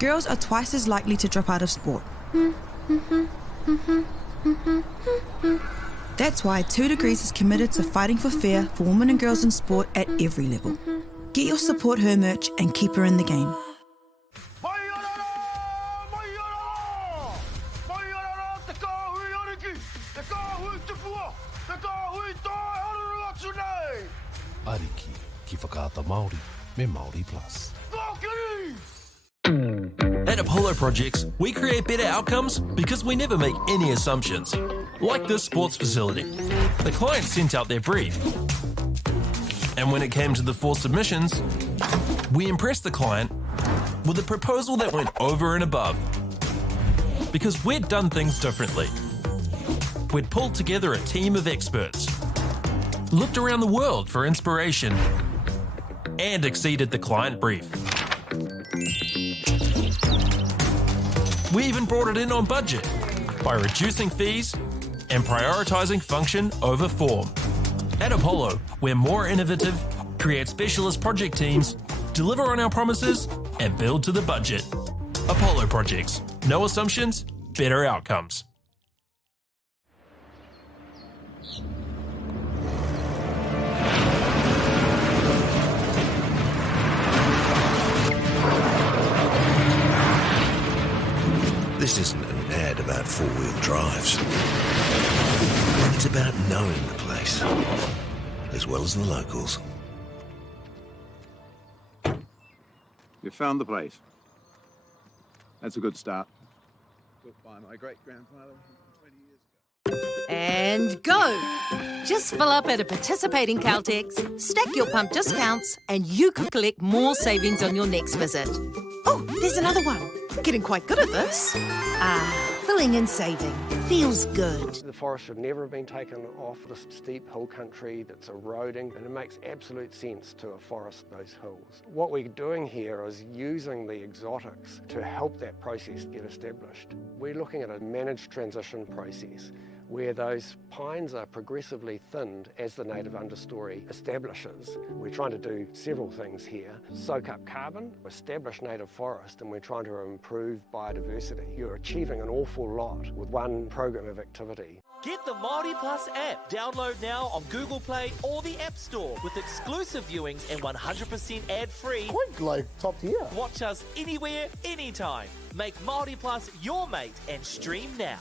Girls are twice as likely to drop out of sport. That's why 2 Degrees is committed to fighting for fair for women and girls in sport at every level. Get your Support Her merch and keep her in the game. Ariki, ki whakaata Māori, me Māori Plus. At Apollo Projects, we create better outcomes because we never make any assumptions. Like this sports facility. The client sent out their brief. And when it came to the 4 submissions, We impressed the client with a proposal that went over and above. Because we'd done things differently. We'd pulled together a team of experts, looked around the world for inspiration, and exceeded the client brief. We even brought it in on budget by reducing fees and prioritising function over form. At Apollo, we're more innovative, create specialist project teams, deliver on our promises, and build to the budget. Apollo Projects. No assumptions, better outcomes. This isn't an ad about four-wheel drives. It's about knowing the place, as well as the locals. You found the place. That's a good start. Built by my great-grandfather 20 years ago. And go! Just fill up at a participating Caltex, stack your pump discounts, and you could collect more savings on your next visit. Oh, there's another one. Getting quite good at this. Filling and saving. Feels good. The forest should never have been taken off this steep hill country that's eroding, and it makes absolute sense to afforest those hills. What we're doing here is using the exotics to help that process get established. We're looking at a managed transition process where those pines are progressively thinned as the native understory establishes. We're trying to do several things here. Soak up carbon, establish native forest, and we're trying to improve biodiversity. You're achieving an awful lot with one program of activity. Get the Māori Plus app. Download now on Google Play or the App Store with exclusive viewings and 100% ad-free. Quick, like top tier. Watch us anywhere, anytime. Make Māori Plus your mate and stream now.